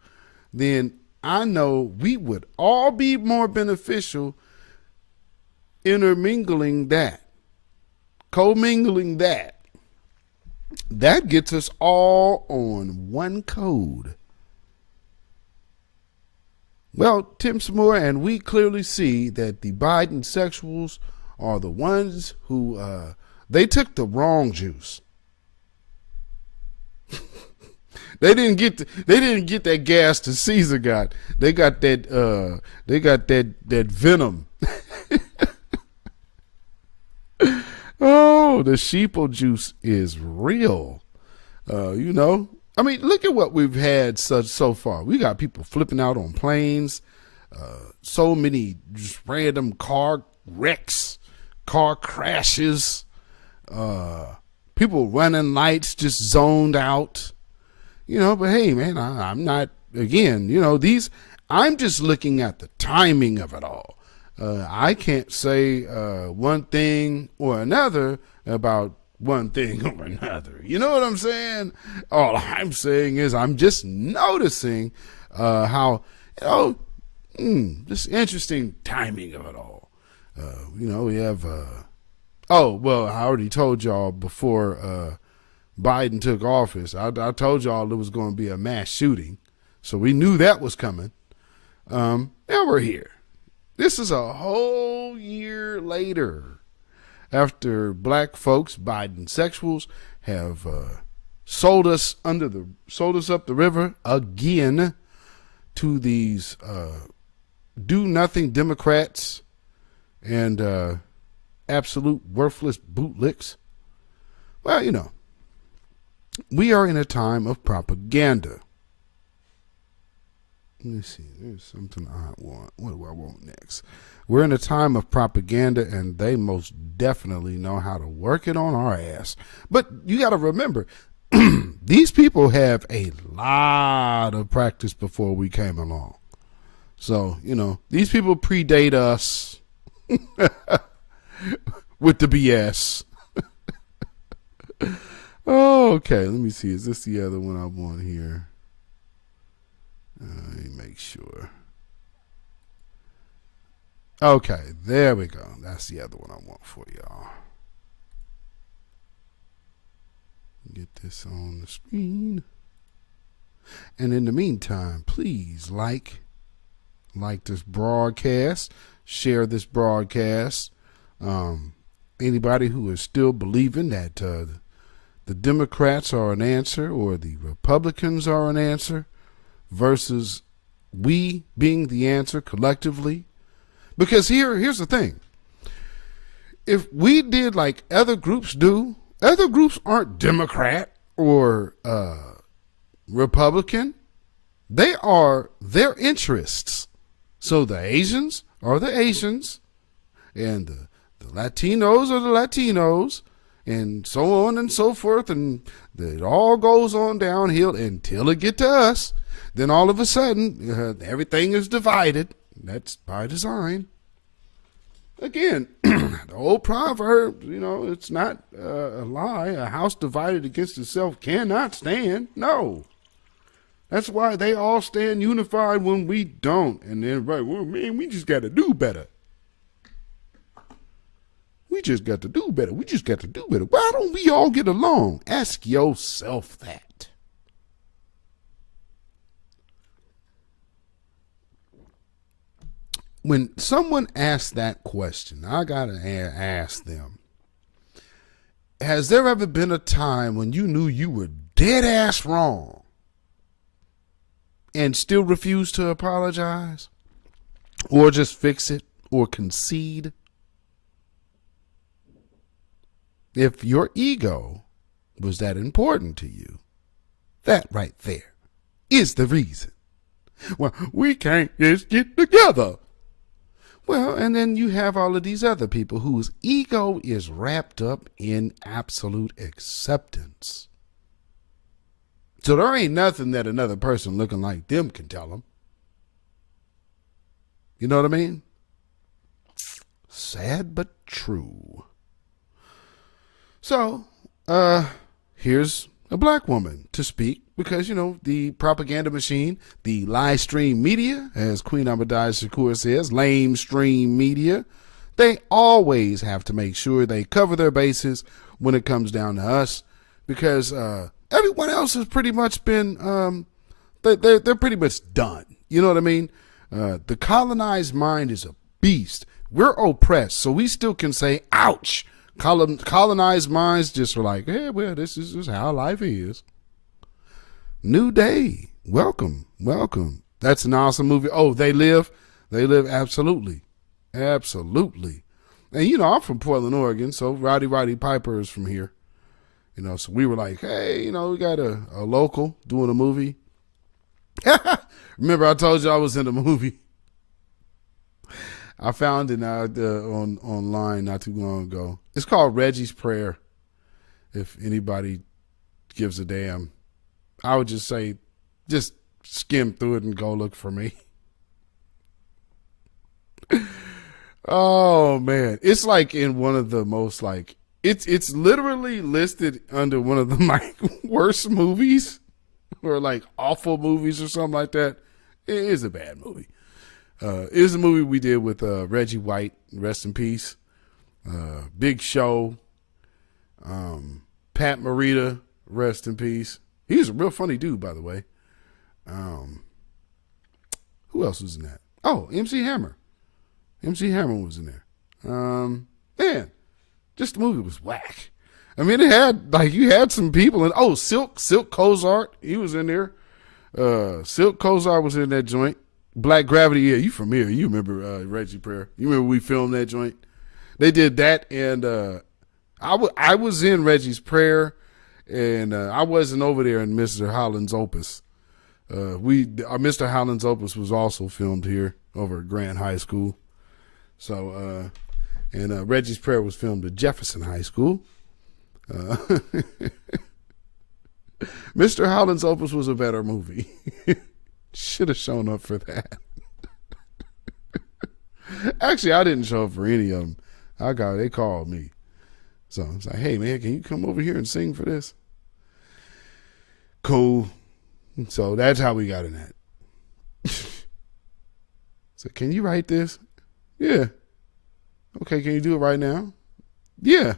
then I know we would all be more beneficial intermingling that, commingling that. That gets us all on one code. Well, Tim Seymour, and we clearly see that the Biden sexuals are the ones who they took the wrong juice. They didn't get that gas that Caesar got. They got that that venom. Oh, the sheeple juice is real. You know, I mean, look at what we've had so far. We got people flipping out on planes. So many just random car wrecks, car crashes. People running lights, just zoned out. You know, but hey, man, I'm not, again, you know, I'm just looking at the timing of it all. I can't say one thing or another about one thing or another. You know what I'm saying? All I'm saying is I'm just noticing how, you know, just interesting timing of it all. You know, we have, oh, well, I already told y'all before Biden took office, I told y'all it was going to be a mass shooting. So we knew that was coming. Now we're here. This is a whole year later after black folks, Biden sexuals, have sold us up the river again to these do-nothing Democrats and absolute worthless bootlicks. Well, you know, we are in a time of propaganda. Let me see. There's something I want. What do I want next? We're in a time of propaganda, and they most definitely know how to work it on our ass. But you got to remember, these people have a lot of practice before we came along. So, you know, these people predate us with the BS. Oh, okay. Let me see. Is this the other one I want here? Let me make sure. Okay, there we go. That's the other one I want for y'all. Get this on the screen. And in the meantime, please like this broadcast, share this broadcast. Anybody who is still believing that the Democrats are an answer or the Republicans are an answer versus we being the answer collectively. Because here's the thing. If we did like other groups do, other groups aren't Democrat or Republican. They are their interests. So the Asians are the Asians, and the Latinos are the Latinos, and so on and so forth, and it all goes on downhill until it get to us. Then all of a sudden, everything is divided. That's by design. Again, the old proverb, you know, it's not a lie. A house divided against itself cannot stand. No. That's why they all stand unified when we don't. And then, right, well, man, we just got to do better. We just got to do better. We just got to do better. Why don't we all get along? Ask yourself that. When someone asks that question, I got to ask them, has there ever been a time when you knew you were dead ass wrong and still refused to apologize or just fix it or concede? If your ego was that important to you, that right there is the reason. Well, we can't just get together. Well, and then you have all of these other people whose ego is wrapped up in absolute acceptance. So there ain't nothing that another person looking like them can tell them. You know what I mean? Sad but true. So, here's a black woman to speak because, the propaganda machine, the live stream media, as Queen Abadiah Shakur says, lame stream media, they always have to make sure they cover their bases when it comes down to us because everyone else has pretty much been, they're pretty much done. You know what I mean? The colonized mind is a beast. We're oppressed, so we still can say, ouch. Colonized minds just are like, hey, well, this is just how life is. New Day, welcome. That's an awesome movie. Oh, They Live, absolutely. And I'm from Portland, Oregon, so Roddy Piper is from here. So we were like, hey, we got a local doing a movie. Remember I told you I was in a movie. I found it online not too long ago. It's called Reggie's Prayer. If anybody gives a damn, I would just say, just skim through it and go look for me. Oh man, it's like in one of the most like it's literally listed under one of the worst movies or like awful movies or something like that. It is a bad movie. It was a movie we did with Reggie White, rest in peace. Big Show. Pat Morita, rest in peace. He was a real funny dude, by the way. Who else was in that? Oh, MC Hammer. MC Hammer was in there. Man, just the movie was whack. I mean, it had, you had some people in, Silk Cozart, he was in there. Silk Cozart was in that joint. Black Gravity, yeah, you from here. You remember Reggie Prayer. You remember we filmed that joint? They did that, and I was in Reggie's Prayer, and I wasn't over there in Mr. Holland's Opus. Mr. Holland's Opus was also filmed here over at Grant High School. So, and Reggie's Prayer was filmed at Jefferson High School. Mr. Holland's Opus was a better movie. Should have shown up for that. Actually, I didn't show up for any of them. They called me. So I was like, hey man, can you come over here and sing for this? Cool. So that's how we got in that. So can you write this? Yeah. Okay, can you do it right now? Yeah.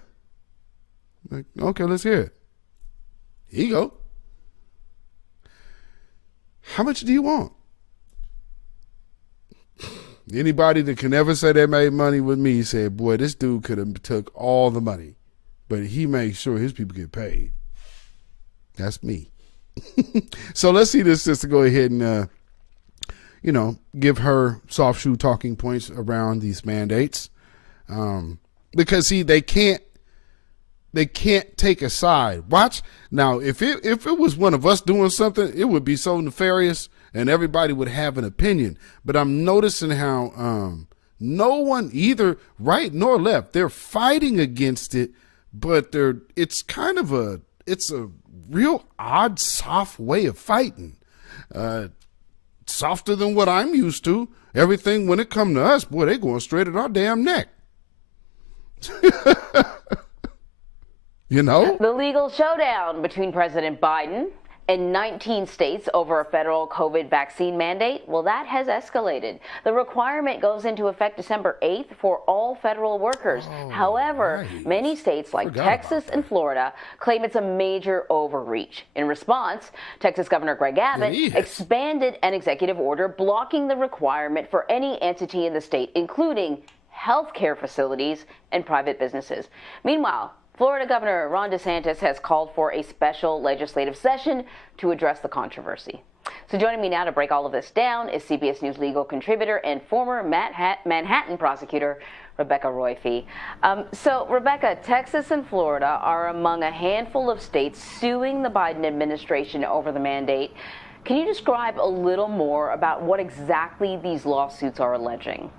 Like, okay, let's hear it. Here you go. How much do you want? Anybody that can ever say they made money with me said, boy, this dude could have took all the money, but he makes sure his people get paid. That's me. So let's see this sister go ahead and, give her soft shoe talking points around these mandates. Because see, they can't take a side. Watch now. If it was one of us doing something, it would be so nefarious, and everybody would have an opinion. But I'm noticing how no one, either right nor left, they're fighting against it. But it's a real odd, soft way of fighting. Softer than what I'm used to. Everything when it come to us, boy, they going straight at our damn neck. The legal showdown between President Biden and 19 states over a federal COVID vaccine mandate, well, that has escalated. The requirement goes into effect December 8th for all federal workers. However, many states like Texas and Florida claim it's a major overreach. In response, Texas Governor Greg Abbott expanded an executive order blocking the requirement for any entity in the state, including healthcare facilities and private businesses. Meanwhile, Florida Governor Ron DeSantis has called for a special legislative session to address the controversy. So joining me now to break all of this down is CBS News legal contributor and former Manhattan prosecutor, Rebecca Roiphe. So, Rebecca, Texas and Florida are among a handful of states suing the Biden administration over the mandate. Can you describe a little more about what exactly these lawsuits are alleging?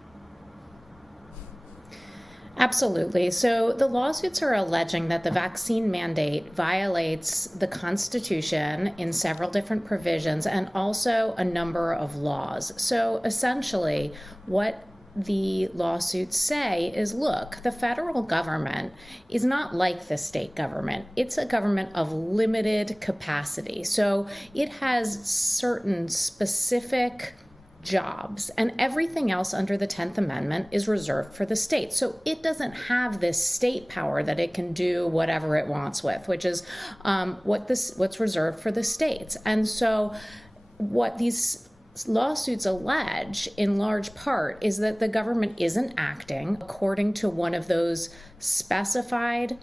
Absolutely. So the lawsuits are alleging that the vaccine mandate violates the Constitution in several different provisions and also a number of laws. So essentially, what the lawsuits say is, look, the federal government is not like the state government. It's a government of limited capacity. So it has certain specific jobs, and everything else under the 10th Amendment is reserved for the state. So it doesn't have this state power that it can do whatever it wants with, which is what's reserved for the states. And so what these lawsuits allege in large part is that the government isn't acting according to one of those specified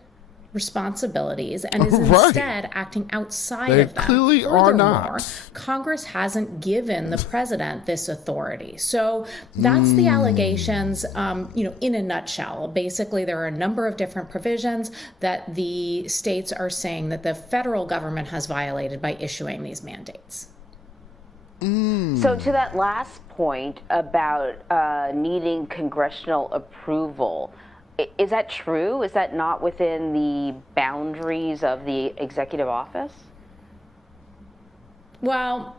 responsibilities and is instead acting outside of them. Clearly are not. Congress hasn't given the president this authority. So that's the allegations, in a nutshell. Basically, there are a number of different provisions that the states are saying that the federal government has violated by issuing these mandates. So to that last point about needing congressional approval, is that true? Is that not within the boundaries of the executive office? Well,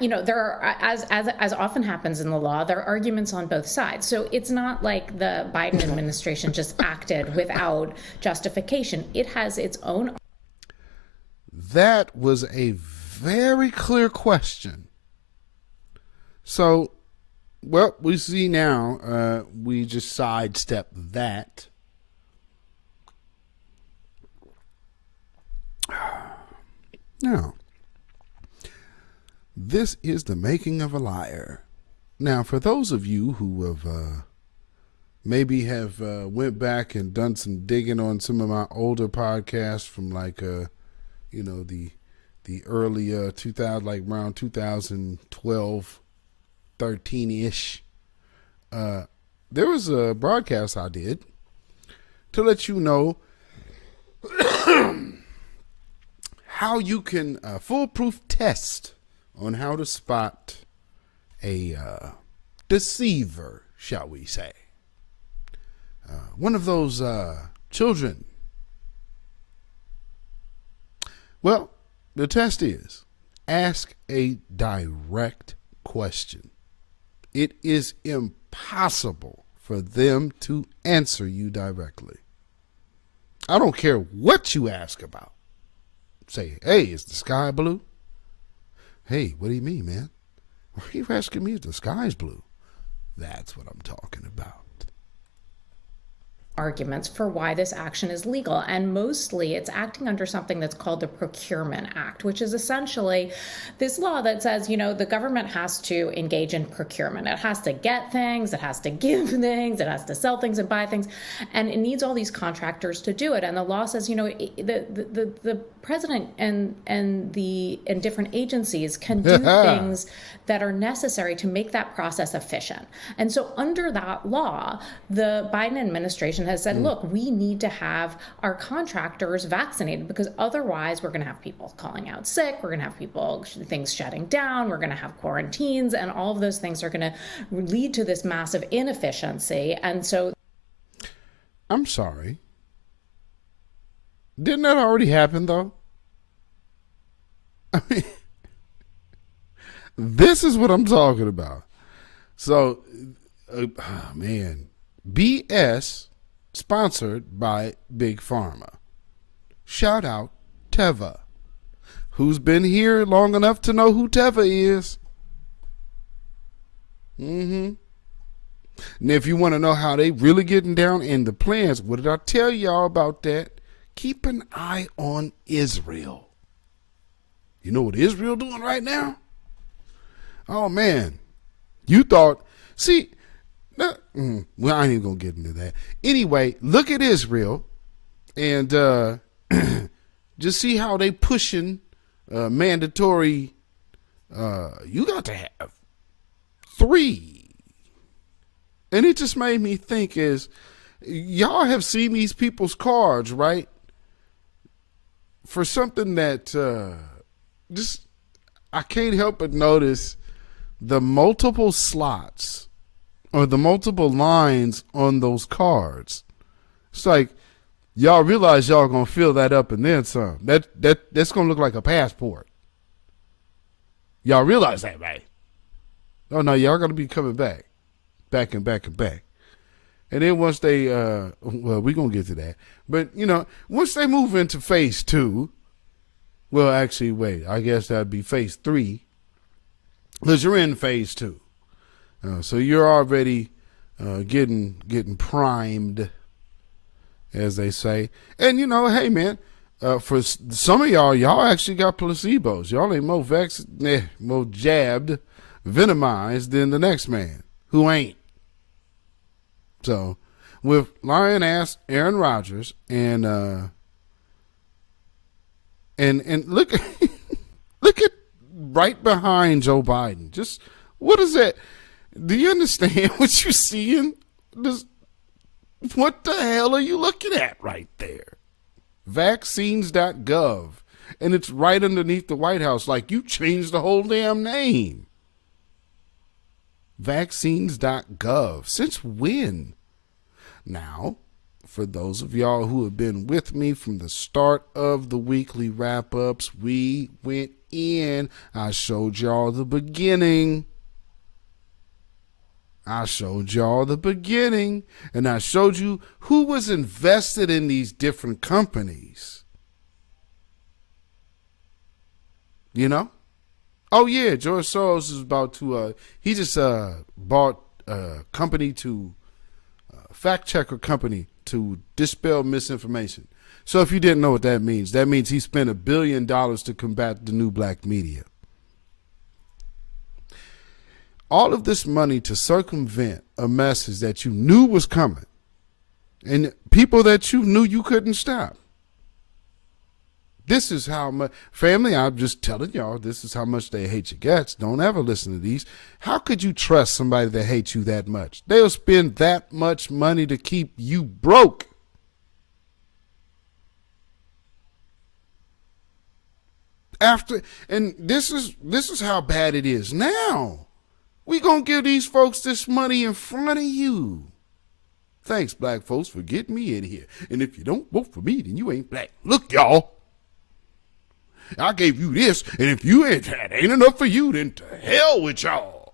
there are, as often happens in the law, there are arguments on both sides. So it's not like the Biden administration just acted without justification. It has its own. That was a very clear question. So, well, we see now, we just sidestep that. Now, this is the making of a liar. Now, for those of you who have maybe have went back and done some digging on some of my older podcasts from the early 2000, like around 2012, 13-ish. There was a broadcast I did to let you know how you can foolproof test on how to spot a deceiver, shall we say. One of those children. Well, the test is ask a direct question. It is impossible for them to answer you directly. I don't care what you ask about. Say, hey, is the sky blue? Hey, what do you mean, man? Why are you asking me if the sky's blue? That's what I'm talking about. Arguments for why this action is legal, and mostly it's acting under something that's called the Procurement Act, which is essentially this law that says, the government has to engage in procurement. It has to get things, it has to give things, it has to sell things and buy things, and it needs all these contractors to do it. And the law says, the president and different agencies can do things that are necessary to make that process efficient. And so under that law, the Biden administration has said, look, we need to have our contractors vaccinated because otherwise we're going to have people calling out sick. We're going to have things shutting down. We're going to have quarantines, and all of those things are going to lead to this massive inefficiency. And so I'm sorry. Didn't that already happen, though? I mean, this is what I'm talking about. So, BS sponsored by Big Pharma. Shout out Teva. Who's been here long enough to know who Teva is? And if you want to know how they really getting down in the plans, what did I tell y'all about that? Keep an eye on Israel. You know what Israel doing right now? Oh, man. You thought, see, well, I ain't even going to get into that. Anyway, look at Israel and just see how they pushing mandatory, you got to have 3. And it just made me think y'all have seen these people's cards, right? For something that I can't help but notice the multiple slots or the multiple lines on those cards. It's like, y'all realize y'all gonna fill that up and then some. That's gonna look like a passport. Y'all realize that, right? Oh no, y'all gonna be coming back. back and back and back. And then once they, well, we're going to get to that. But, you know, once they move into phase 2, well, actually, wait, I guess that'd be phase 3, because you're in phase 2. So you're already getting primed, as they say. And, you know, hey, man, for some of y'all actually got placebos. Y'all ain't more jabbed, venomized than the next man who ain't. So with lying ass Aaron Rodgers and look look at right behind Joe Biden. Just what is that? Do you understand what you're seeing? What the hell are you looking at right there? Vaccines.gov. And it's right underneath the White House. Like you changed the whole damn name. Vaccines.gov. Since when? Now, for those of y'all who have been with me from the start of the weekly wrap-ups, we went in. I showed y'all the beginning. And I showed you who was invested in these different companies. You know? Oh, yeah, George Soros is about to, he just bought a company to, fact-checker company to dispel misinformation. So if you didn't know what that means he spent $1 billion to combat the new black media. All of this money to circumvent a message that you knew was coming and people that you knew you couldn't stop. This is how much, family, I'm just telling y'all, this is how much they hate your guts. Don't ever listen to these. How could you trust somebody that hates you that much? They'll spend that much money to keep you broke. And this is how bad it is now. We gonna give these folks this money in front of you. Thanks, black folks, for getting me in here. And if you don't vote for me, then you ain't black. Look, y'all. I gave you this, and if you ain't enough for you, then to hell with y'all.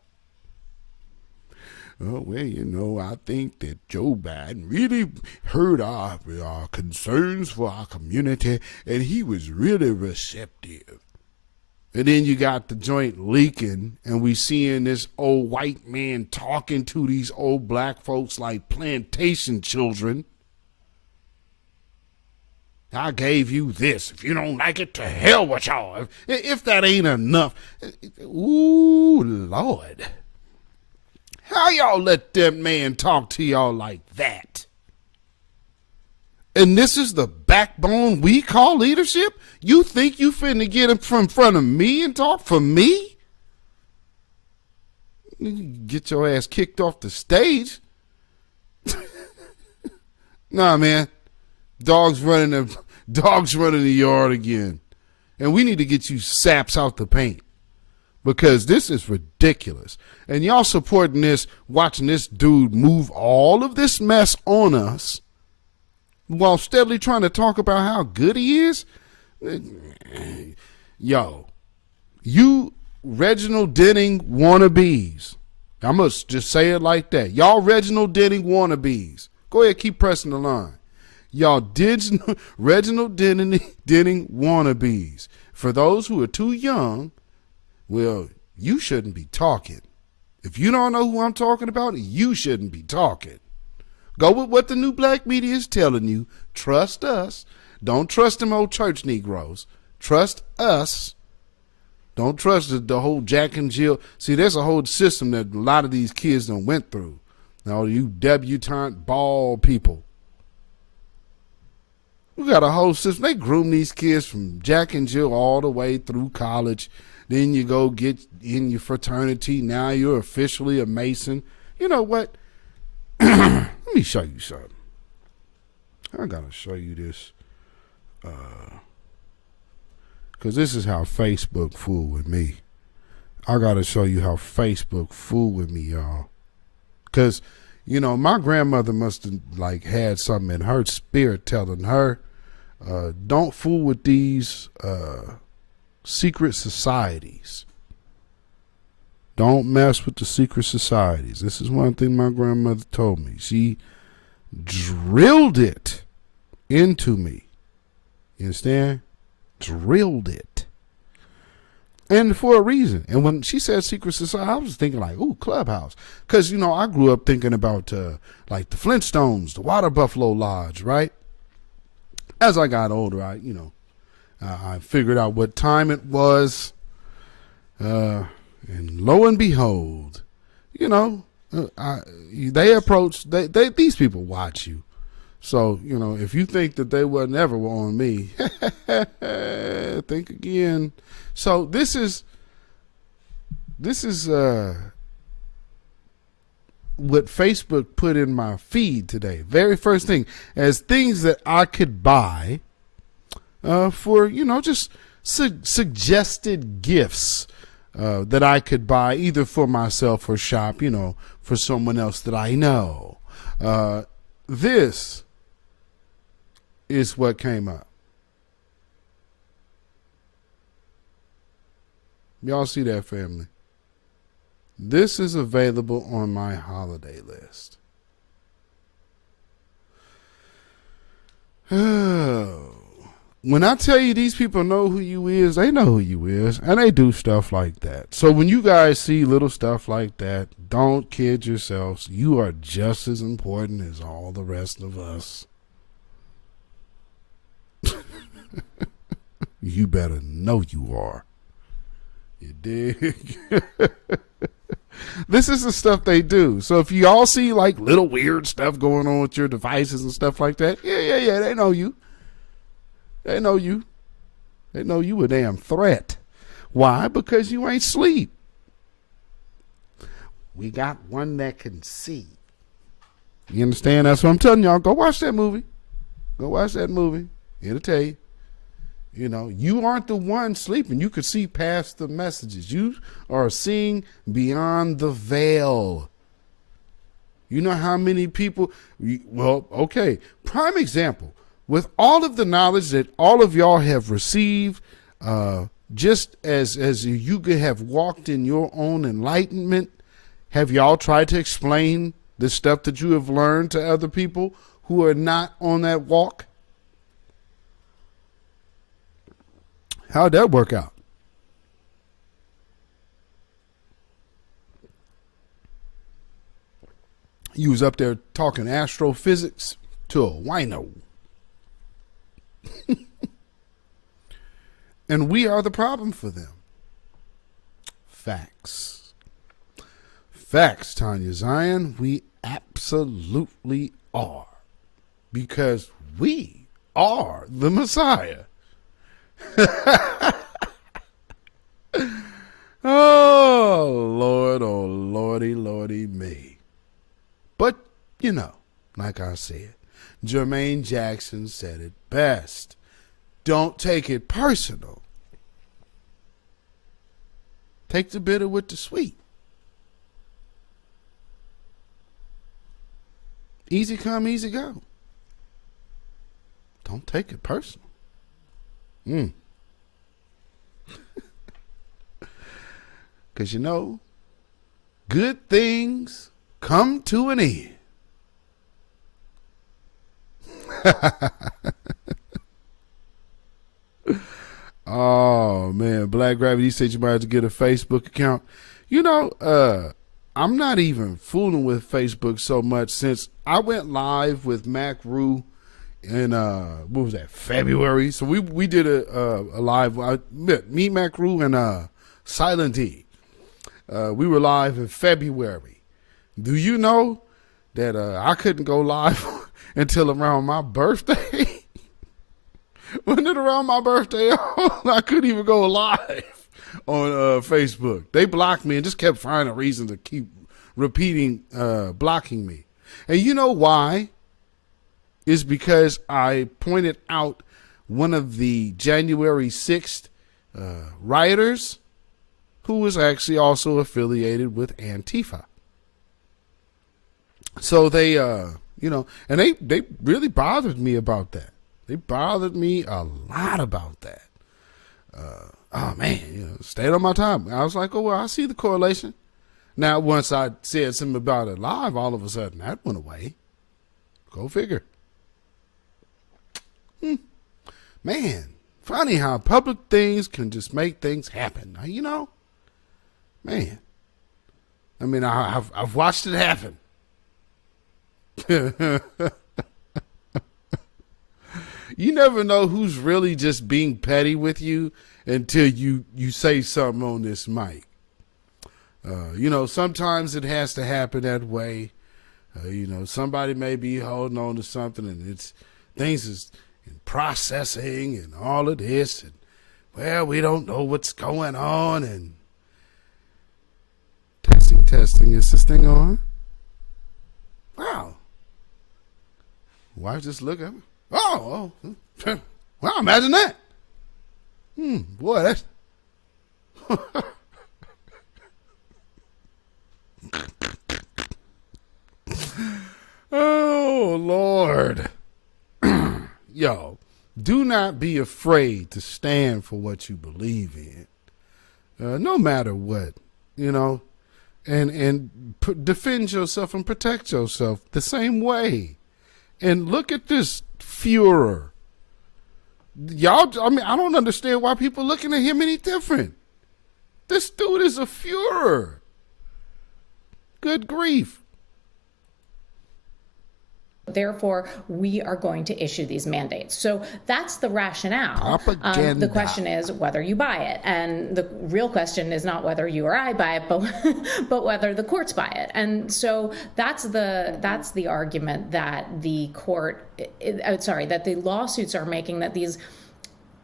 Oh, well, you know, I think that Joe Biden really heard our concerns for our community, and he was really receptive. And then you got the joint leaking, and we seeing this old white man talking to these old black folks like plantation children. I gave you this. If you don't like it, to hell with y'all. If that ain't enough. Ooh, Lord. How y'all let that man talk to y'all like that? And this is the backbone we call leadership? You think you finna get him from front of me and talk for me? Get your ass kicked off the stage. Nah, man. Dogs running the yard again. And we need to get you saps out the paint. Because this is ridiculous. And y'all supporting this, watching this dude move all of this mess on us while steadily trying to talk about how good he is. Yo, you Reginald Denning wannabes. I must just say it like that. Y'all Reginald Denning wannabes. Go ahead, keep pressing the line. Y'all Reginald Denning wannabes. For those who are too young, well, you shouldn't be talking. If you don't know who I'm talking about, you shouldn't be talking. Go with what the new black media is telling you. Trust us. Don't trust them old church Negroes. Trust us. Don't trust the whole Jack and Jill. See, there's a whole system that a lot of these kids done went through. Now, you debutante bald people. We got a whole system. They groom these kids from Jack and Jill all the way through college. Then you go get in your fraternity. Now you're officially a Mason. You know what? Let me show you something. I gotta show you this. Because this is how Facebook fooled with me. I gotta show you how Facebook fooled with me, y'all. Because, you know, my grandmother must have like had something in her spirit telling her, don't fool with these secret societies. Don't mess with the secret societies. This is one thing my grandmother told me. She drilled it into me. You understand? Drilled it. And for a reason. And when she said secret society, I was thinking like, ooh, Clubhouse. Because, I grew up thinking about like the Flintstones, the Water Buffalo Lodge, right? As I got older, I figured out what time it was. And lo and behold, they approach, these people watch you. So, if you think that they were never on me, think again. So this is what Facebook put in my feed today. Very first thing, as things that I could buy for, just suggested gifts that I could buy either for myself or shop, for someone else that I know. This is what came up. Y'all see that, family? This is available on my holiday list. When I tell you these people know who you is, they know who you is, and they do stuff like that. So when you guys see little stuff like that, don't kid yourselves. You are just as important as all the rest of us. You better know you are. You dig? This is the stuff they do. So if you all see like little weird stuff going on with your devices and stuff like that, yeah, they know you. They know you. They know you a damn threat. Why? Because you ain't sleep. We got one that can see. You understand? That's what I'm telling y'all. Go watch that movie. Go watch that movie. It'll tell you. You aren't the one sleeping. You could see past the messages. You are seeing beyond the veil. You know how many people, okay. Prime example. With all of the knowledge that all of y'all have received, just as you could have walked in your own enlightenment, have y'all tried to explain the stuff that you have learned to other people who are not on that walk? How'd that work out? You was up there talking astrophysics to a wino. And we are the problem for them. Facts. Facts, Tanya Zion. We absolutely are. Because we are the Messiah. Oh, Lord, oh, Lordy, Lordy me. But, like I said, Jermaine Jackson said it best. Don't take it personal. Take the bitter with the sweet. Easy come, easy go. Don't take it personal. Because good things come to an end. Oh, man. Black Gravity said you might have to get a Facebook account. I'm not even fooling with Facebook so much since I went live with Mac Rue in, what was that, February? So we did a live, me, Mac Rue, and Silent E. We were live in February. Do you know that I couldn't go live until around my birthday? Wasn't it around my birthday? I couldn't even go live on Facebook. They blocked me and just kept finding a reason to keep repeating, blocking me. And you know why? It's because I pointed out one of the January 6th rioters who was actually also affiliated with Antifa. So they, and they really bothered me about that. They bothered me a lot about that. Oh man, stayed on my time. I was like, oh well, I see the correlation. Now, once I said something about it live, all of a sudden that went away. Go figure. Man, funny how public things can just make things happen. Now, you know, man. I mean, I've watched it happen. You never know who's really just being petty with you until you say something on this mic. You know, sometimes it has to happen that way. You know, somebody may be holding on to something and things is in processing and all of this. And, well, we don't know what's going on. And testing. Is this thing on? Wow. Wife just look at me. Oh, well, imagine that. Boy, that's... Oh, Lord. Yo, do not be afraid to stand for what you believe in. No matter what, you know, and defend yourself and protect yourself the same way. And look at this Führer. Y'all, I mean, I don't understand why people looking at him any different. This dude is a Führer. Good grief. Therefore, we are going to issue these mandates. So that's the rationale. The question is whether you buy it. And the real question is not whether you or I buy it, but whether the courts buy it. And so that's the argument that the lawsuits are making,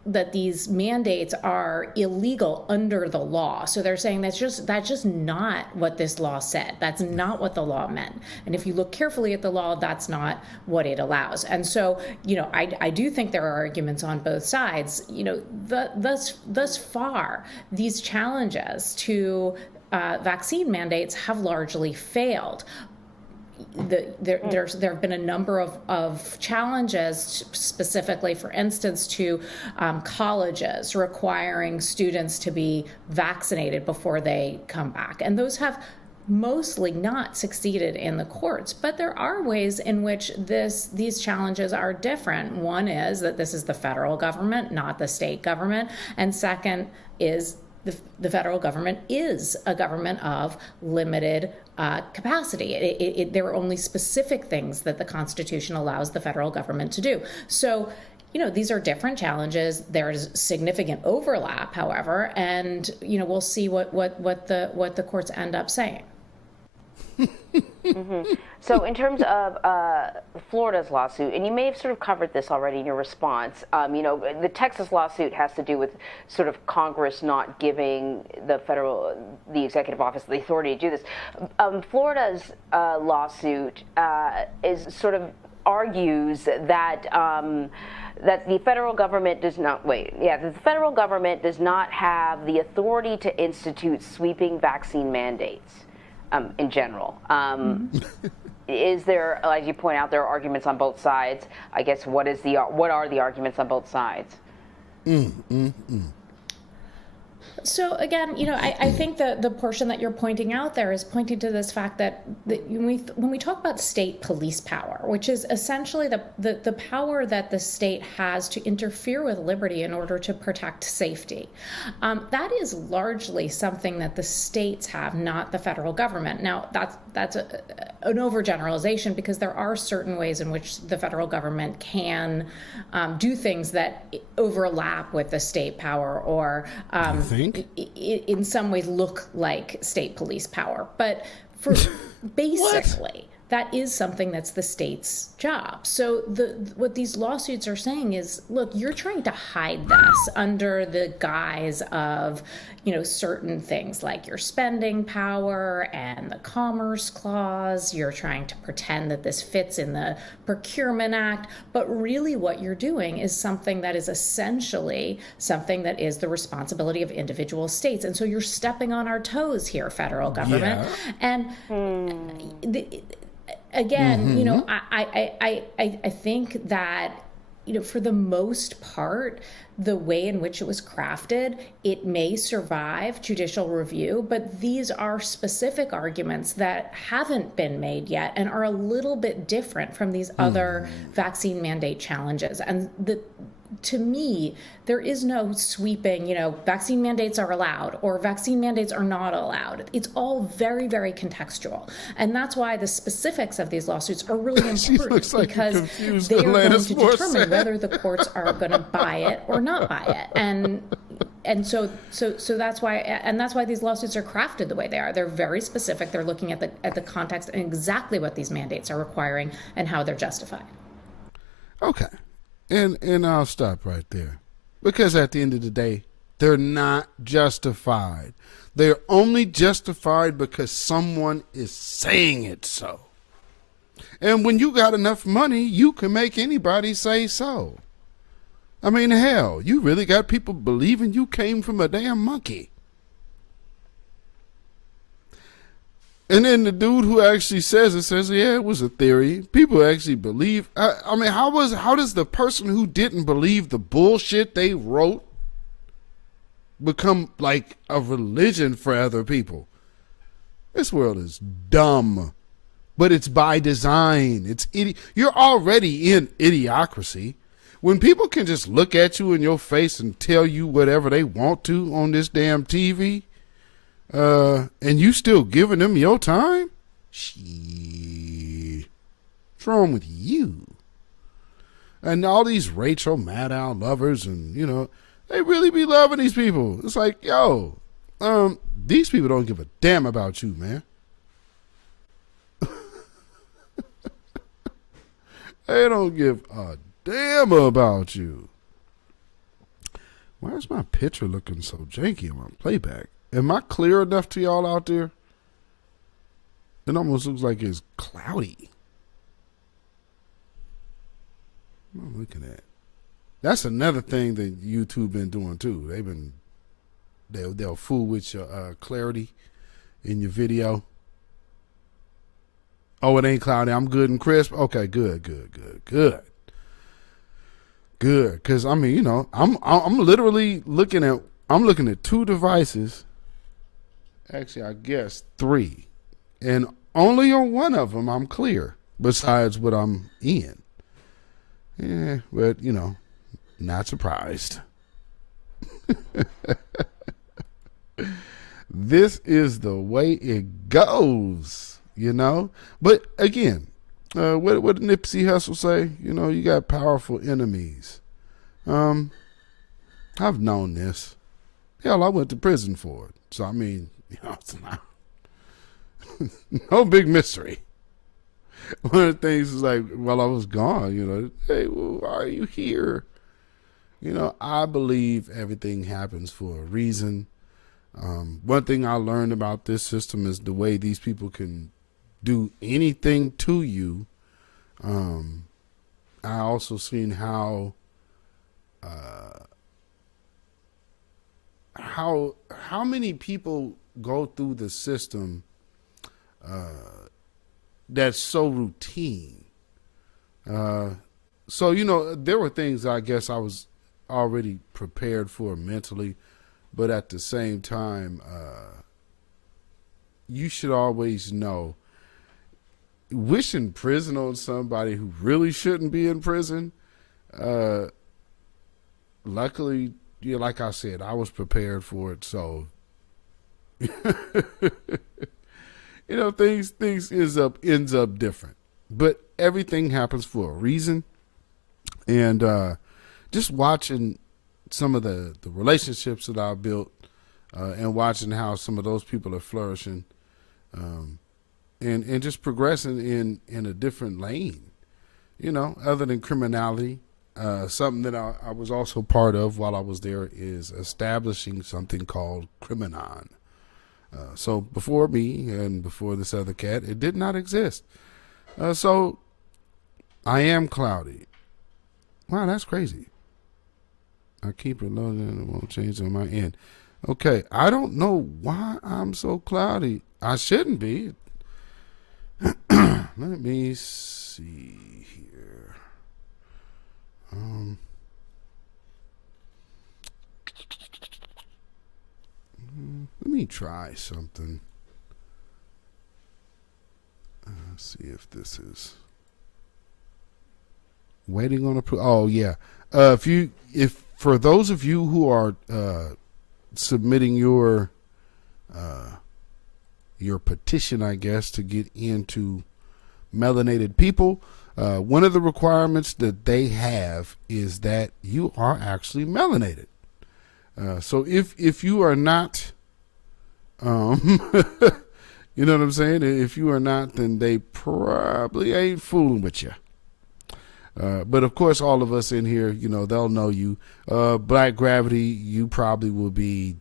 that these mandates are illegal under the law. So they're saying that's just not what this law said. That's not what the law meant. And if you look carefully at the law, that's not what it allows. And so, you know, I do think there are arguments on both sides. You know, thus far, these challenges to vaccine mandates have largely failed. There have been a number of challenges, specifically, for instance, to colleges requiring students to be vaccinated before they come back. And those have mostly not succeeded in the courts. But there are ways in which these challenges are different. One is that this is the federal government, not the state government. And second is the federal government is a government of limited capacity. There are only specific things that the Constitution allows the federal government to do. So, you know, these are different challenges. There's significant overlap, however, and, you know, we'll see what the courts end up saying. So in terms of Florida's lawsuit, and you may have sort of covered this already in your response, you know, the Texas lawsuit has to do with sort of Congress not giving the executive office the authority to do this. Florida's lawsuit argues that that the federal government does not the federal government does not have the authority to institute sweeping vaccine mandates. In general, is there, as you point out, there are arguments on both sides. I guess what are the arguments on both sides? So again, you know, I think the portion that you're pointing out there is pointing to this fact that when we talk about state police power, which is essentially the power that the state has to interfere with liberty in order to protect safety, that is largely something that the states have, not the federal government. Now, that's an overgeneralization, because there are certain ways in which the federal government can do things that overlap with the state power, or in some ways look like state police power. But for basically, that is something that's the state's job. So what these lawsuits are saying is, look, you're trying to hide this under the guise of, you know, certain things like your spending power and the Commerce Clause. You're trying to pretend that this fits in the Procurement Act. But really what you're doing is something that is essentially something that is the responsibility of individual states. And so you're stepping on our toes here, federal government. Yeah. And again, you know, I think that for the most part, the way in which it was crafted, it may survive judicial review, but these are specific arguments that haven't been made yet and are a little bit different from these other vaccine mandate challenges. And to me, there is no sweeping, vaccine mandates are allowed or vaccine mandates are not allowed. It's all very, very contextual. And that's why the specifics of these lawsuits are really important, because they are going to determine whether the courts are going to buy it or not buy it. And so that's why these lawsuits are crafted the way they are. They're very specific. They're looking at the context and exactly what these mandates are requiring and how they're justified. Okay. And I'll stop right there, because at the end of the day, they're not justified. They're only justified because someone is saying it so. And when you got enough money, you can make anybody say so. I mean, hell, you really got people believing you came from a damn monkey. And then the dude who actually says, yeah, it was a theory. People actually believe. I mean, how does the person who didn't believe the bullshit they wrote become like a religion for other people? This world is dumb, but it's by design. You're already in idiocracy. When people can just look at you in your face and tell you whatever they want to on this damn TV, and you still giving them your time? Shit. What's wrong with you? And all these Rachel Maddow lovers, and they really be loving these people. It's like, yo, these people don't give a damn about you, man. They don't give a damn about you. Why is my picture looking so janky on my playback? Am I clear enough to y'all out there? It almost looks like it's cloudy. What am I looking at? That's another thing that YouTube been doing too. They'll fool with your clarity in your video. Oh, it ain't cloudy. I'm good and crisp. Okay, good. Because I mean, I'm literally looking at two devices. Actually, I guess 3, and only on one of them I'm clear. Besides what I'm in. Yeah, but not surprised. This is the way it goes, But again, what did Nipsey Hussle say? You got powerful enemies. I've known this. Hell, I went to prison for it. So I mean, it's not no big mystery. One of the things is like, while I was gone, hey, well, why are you here? I believe everything happens for a reason. One thing I learned about this system is the way these people can do anything to you. I also seen how many people go through the system that's so routine. So there were things I guess I was already prepared for mentally, but at the same time, you should always know, wishing prison on somebody who really shouldn't be in prison. Luckily, like I said, I was prepared for it. So, things ends up different, but everything happens for a reason. And, just watching some of the relationships that I built, and watching how some of those people are flourishing, and just progressing in a different lane, other than criminality. Something that I was also part of while I was there is establishing something called Criminon. So before me and before this other cat, it did not exist. So I am cloudy. Wow, that's crazy. I keep it loaded and it won't change on my end. Okay, I don't know why I'm so cloudy. I shouldn't be. Let me see here. me try something. Let's see if this is waiting on approval. Oh yeah. If for those of you who are submitting your petition, I guess, to get into melanated people, one of the requirements that they have is that you are actually melanated. So if you are not, you know what I'm saying? If you are not, then they probably ain't fooling with you. But of course, all of us in here, you know, they'll know you. Black Gravity, you probably will be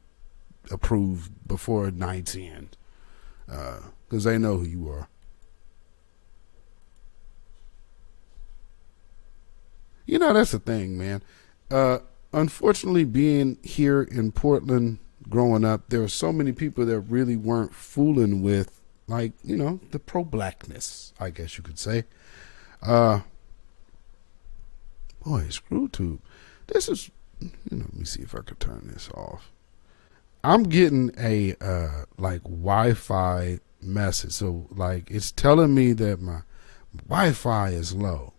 approved before night's end, because they know who you are. You know, that's the thing, man. Unfortunately, being here in Portland, growing up, there were so many people that really weren't fooling with, like, you know, the pro-blackness, I guess you could say. Boy, ScrewTube. This is, you know, let me see if I could turn this off. I'm getting a, like, Wi-Fi message. So, like, it's telling me that my Wi-Fi is low.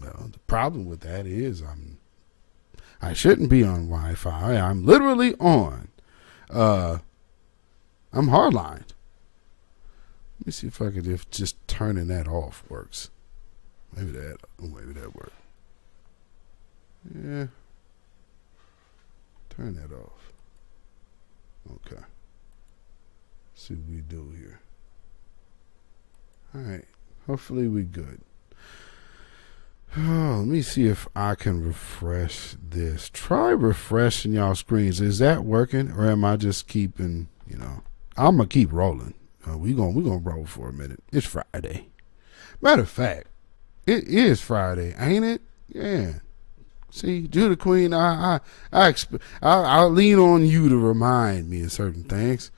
Well, the problem with that is I shouldn't be on Wi-Fi. I'm literally on. I'm hardlined. Let me see if I could, if just turning that off works. Maybe that worked. Yeah. Turn that off. Okay. See what we do here. All right. Hopefully we good. Oh, let me see if I can refresh this. Try refreshing y'all screens. Is that working, or am I just keeping, you know? I'm gonna keep rolling. We gonna roll for a minute. It's Friday. Matter of fact, it is Friday, ain't it? Yeah. See, Judah Queen, I'll lean on you to remind me of certain things.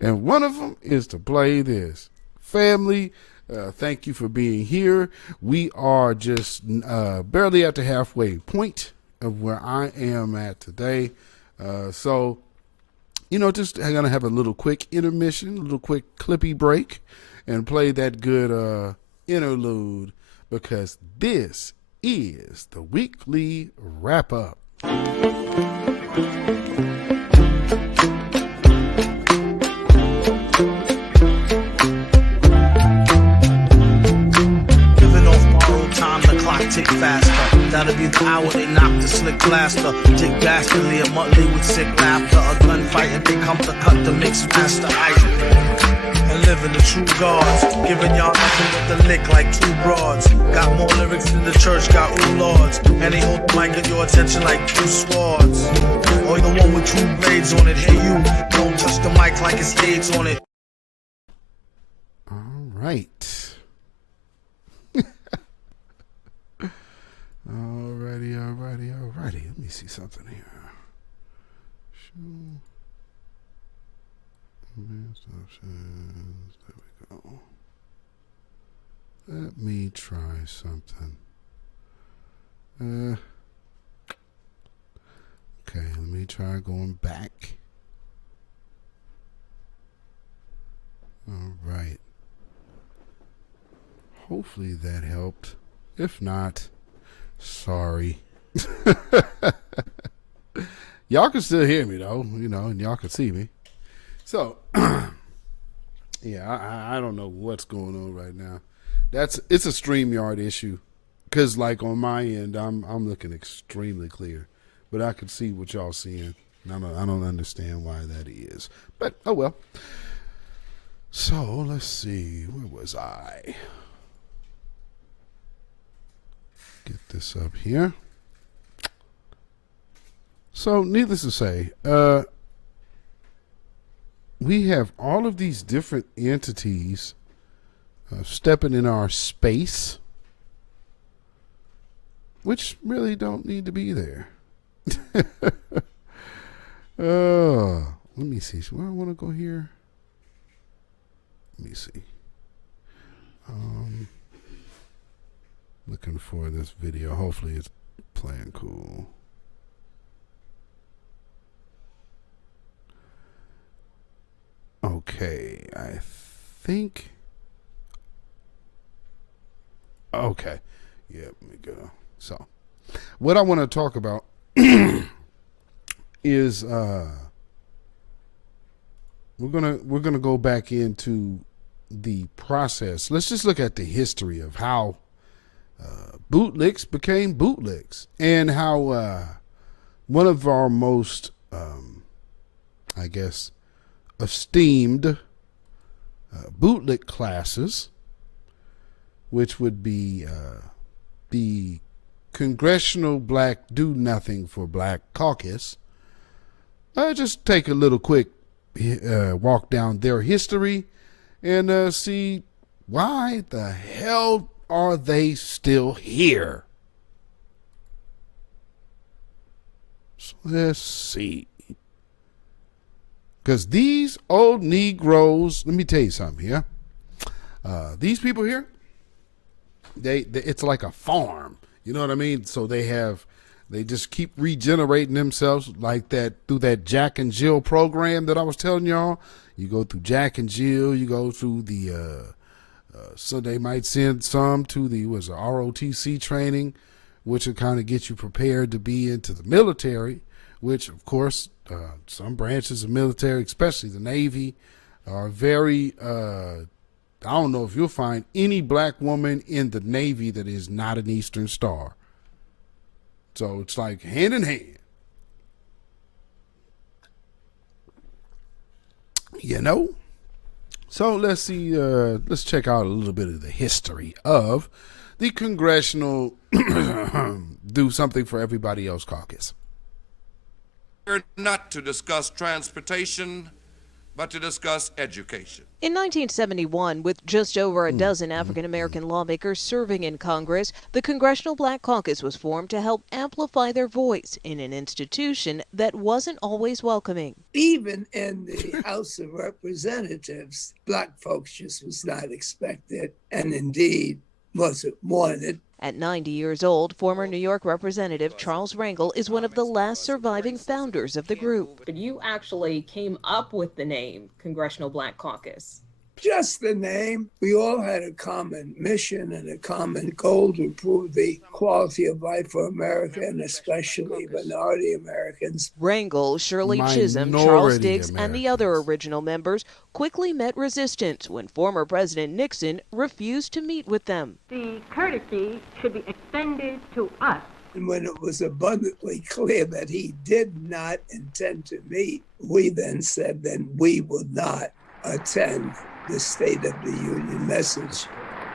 And one of them is to play this. Family, thank you for being here. We are just barely at the halfway point of where I am at today. So, you know, just I'm going to have a little quick intermission, a little quick clippy break, and play that good interlude, because this is the weekly wrap-up. Tick faster. That'll be the hour they knock the slick blaster. Dick dastardly, a Muttley with sick laughter. A gunfight and they come to cut the mix master. And living the true gods. Giving y'all nothing but the lick like two broads. Got more lyrics than the church got ooh lords. And they hold the mic at your attention like two swords. Or the one with two blades on it. Hey you, don't touch the mic like it's AIDS on it. All right. Alrighty. Let me see something here. There we go. Let me try something. Okay, let me try going back. All right. Hopefully that helped. If not, sorry. Y'all can still hear me though, you know, and y'all can see me. So, yeah, I don't know what's going on right now. It's a StreamYard issue, because like on my end, I'm looking extremely clear, but I can see what y'all seeing. I don't understand why that is, but oh well. So let's see, where was I? Get this up here. So, needless to say, we have all of these different entities stepping in our space, which really don't need to be there. Let me see. Where I want to go here? Let me see. Looking for this video. Hopefully it's playing cool. Okay, I think. Okay, yeah. Let me go. So, what I want to talk about is we're gonna go back into the process. Let's just look at the history of how bootlicks became bootlicks, and how one of our most, I guess, esteemed bootlick classes, which would be the Congressional Black Do Nothing for Black Caucus. Just take a little quick walk down their history and see why the hell are they still here. So let's see. Because these old Negroes, let me tell you something here. These people here, they it's like a farm. You know what I mean? So they just keep regenerating themselves like that through that Jack and Jill program that I was telling y'all. You go through Jack and Jill, you go through the, so they might send some to the ROTC training, which will kind of get you prepared to be into the military, which of course, some branches of military, especially the Navy, are very, I don't know if you'll find any black woman in the Navy that is not an Eastern Star. So it's like hand in hand. You know? So let's see, let's check out a little bit of the history of the Congressional Do Something for Everybody Else caucus. We're not to discuss transportation, but to discuss education. In 1971, with just over a dozen African-American lawmakers serving in Congress, the Congressional Black Caucus was formed to help amplify their voice in an institution that wasn't always welcoming. Even in the House of Representatives, black folks just was not expected, and indeed wasn't wanted. At 90 years old, former New York Representative Charles Rangel is one of the last surviving founders of the group. But you actually came up with the name Congressional Black Caucus. Just the name. We all had a common mission and a common goal to improve the quality of life for America, and especially minority Americans. Rangel, Shirley Chisholm, Charles Diggs, and the other original members quickly met resistance when former President Nixon refused to meet with them. The courtesy should be extended to us. And when it was abundantly clear that he did not intend to meet, we then said, then we will not attend the State of the Union message.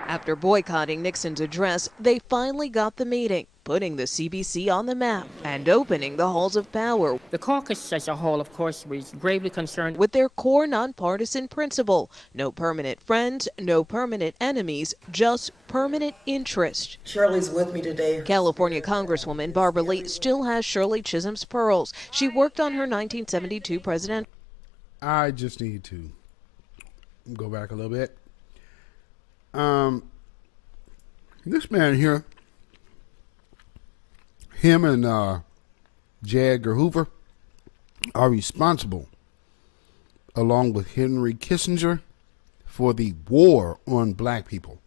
After boycotting Nixon's address, they finally got the meeting, putting the CBC on the map and opening the halls of power. The caucus as a whole, of course, was gravely concerned with their core nonpartisan principle: no permanent friends, no permanent enemies, just permanent interest. Shirley's with me today. California Congresswoman Barbara Lee still has Shirley Chisholm's pearls. She worked on her 1972 president. I just need to go back a little bit. This man here, him and J. Edgar Hoover are responsible, along with Henry Kissinger, for the war on black people.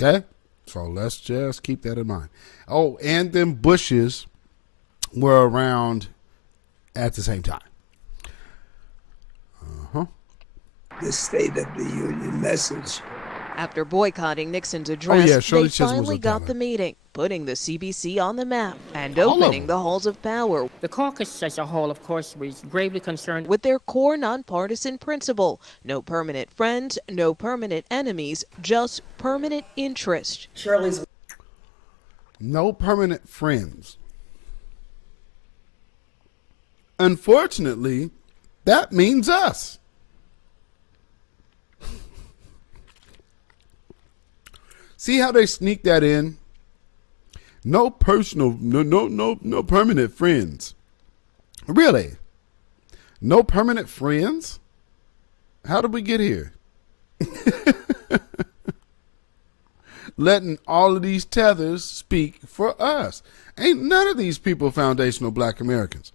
Okay? So let's just keep that in mind. Oh, and them Bushes were around at the same time. The State of the Union message. After boycotting Nixon's address, they finally got the meeting, putting the CBC on the map and opening the halls of power. The caucus as a whole, of course, was gravely concerned with their core nonpartisan principle: no permanent friends, no permanent enemies, just permanent interest. Shirley's no permanent friends. Unfortunately, that means us. See how they sneak that in? No personal, no permanent friends. Really? No permanent friends? How did we get here? Letting all of these tethers speak for us. Ain't none of these people foundational black Americans.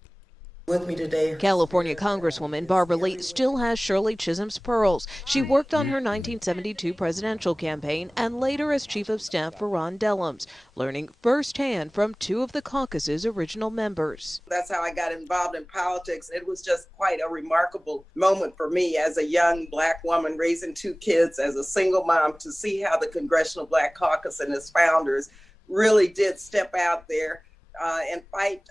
With me today. California Congresswoman Barbara Lee still has Shirley Chisholm's pearls. She worked on her 1972 presidential campaign and later as chief of staff for Ron Dellums, learning firsthand from two of the caucus's original members. That's how I got involved in politics. It was just quite a remarkable moment for me as a young Black woman raising two kids as a single mom to see how the Congressional Black Caucus and its founders really did step out there and fight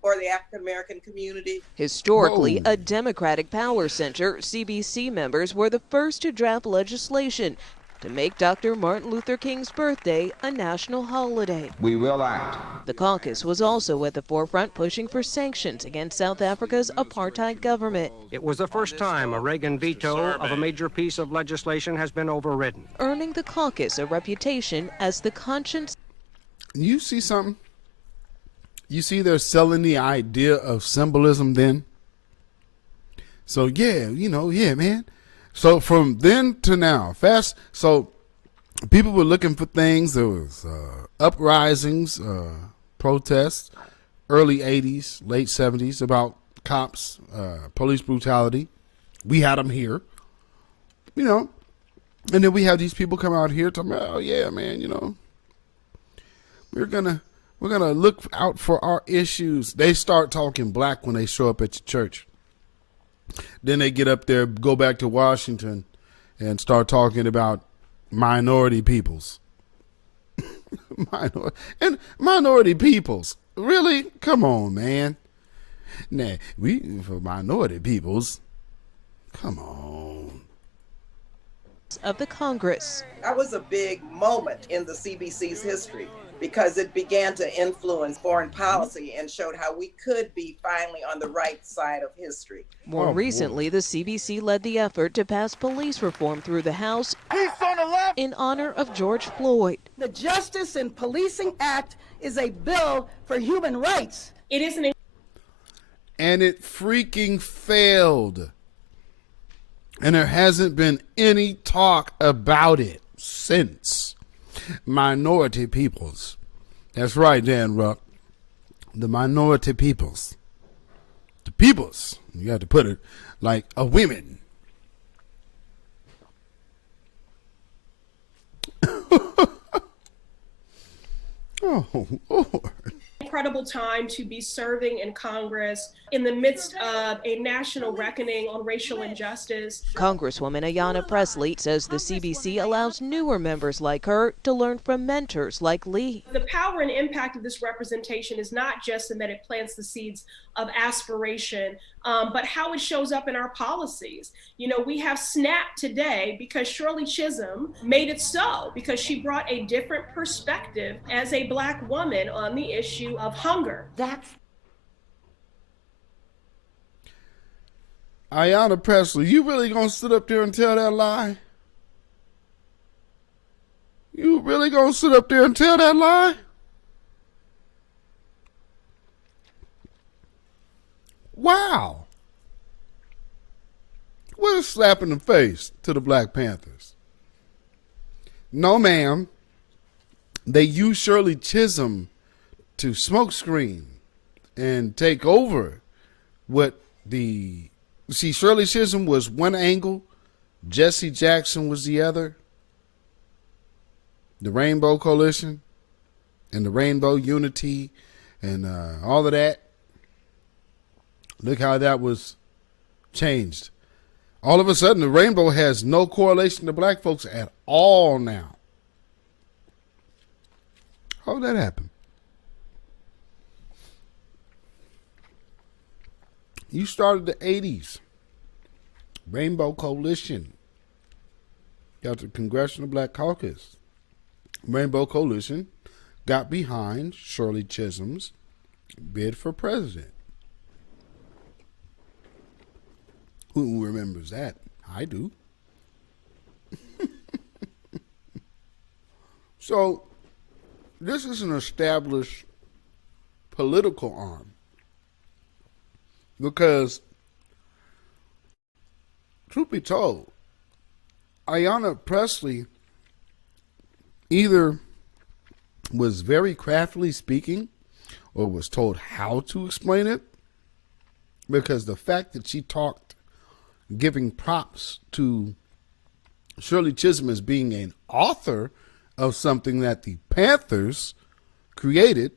for the African-American community. Historically, a Democratic power center, CBC members were the first to draft legislation to make Dr. Martin Luther King's birthday a national holiday. We will act. The caucus was also at the forefront pushing for sanctions against South Africa's apartheid government. It was the first time a Reagan veto of a major piece of legislation has been overridden, earning the caucus a reputation as the conscience. You see something? You see they're selling the idea of symbolism then? So yeah, man. So from then to now, so people were looking for things. There was uprisings, protests, early 80s, late 70s about cops, police brutality. We had them here, and then we have these people come out here talking about, oh yeah, man, we're gonna look out for our issues. They start talking black when they show up at your church. Then they get up there, go back to Washington, and start talking about minority peoples. Minority peoples. Really? Come on, man. Nah, for minority peoples. Come on. Of the Congress. That was a big moment in the CBC's history because it began to influence foreign policy and showed how we could be finally on the right side of history. More recently, the CBC led the effort to pass police reform through the House in honor of George Floyd. The Justice in Policing Act is a bill for human rights. It isn't. And it freaking failed. And there hasn't been any talk about it since. Minority peoples. That's right, Dan Ruck. The minority peoples. The peoples. You got to put it like a women. Oh, Lord. Incredible time to be serving in Congress in the midst of a national reckoning on racial injustice. Congresswoman Ayanna Pressley says the CBC allows newer members like her to learn from mentors like Lee. The power and impact of this representation is not just in that it plants the seeds of aspiration, but how it shows up in our policies. We have SNAP today because Shirley Chisholm made it so, because she brought a different perspective as a Black woman on the issue of hunger. Ayanna Pressley, you really gonna sit up there and tell that lie? You really gonna sit up there and tell that lie? Wow. What a slap in the face to the Black Panthers. No, ma'am. They used Shirley Chisholm to smokescreen and take over Shirley Chisholm was one angle, Jesse Jackson was the other. The Rainbow Coalition and the Rainbow Unity and all of that. Look how that was changed. All of a sudden, the rainbow has no correlation to black folks at all now. How did that happen? You started the 80s. Rainbow Coalition. Got the Congressional Black Caucus. Rainbow Coalition got behind Shirley Chisholm's bid for president. Who remembers that? I do. So, this is an established political arm. Because, truth be told, Ayanna Pressley either was very craftily speaking or was told how to explain it because the fact that she talked, giving props to Shirley Chisholm as being an author of something that the Panthers created,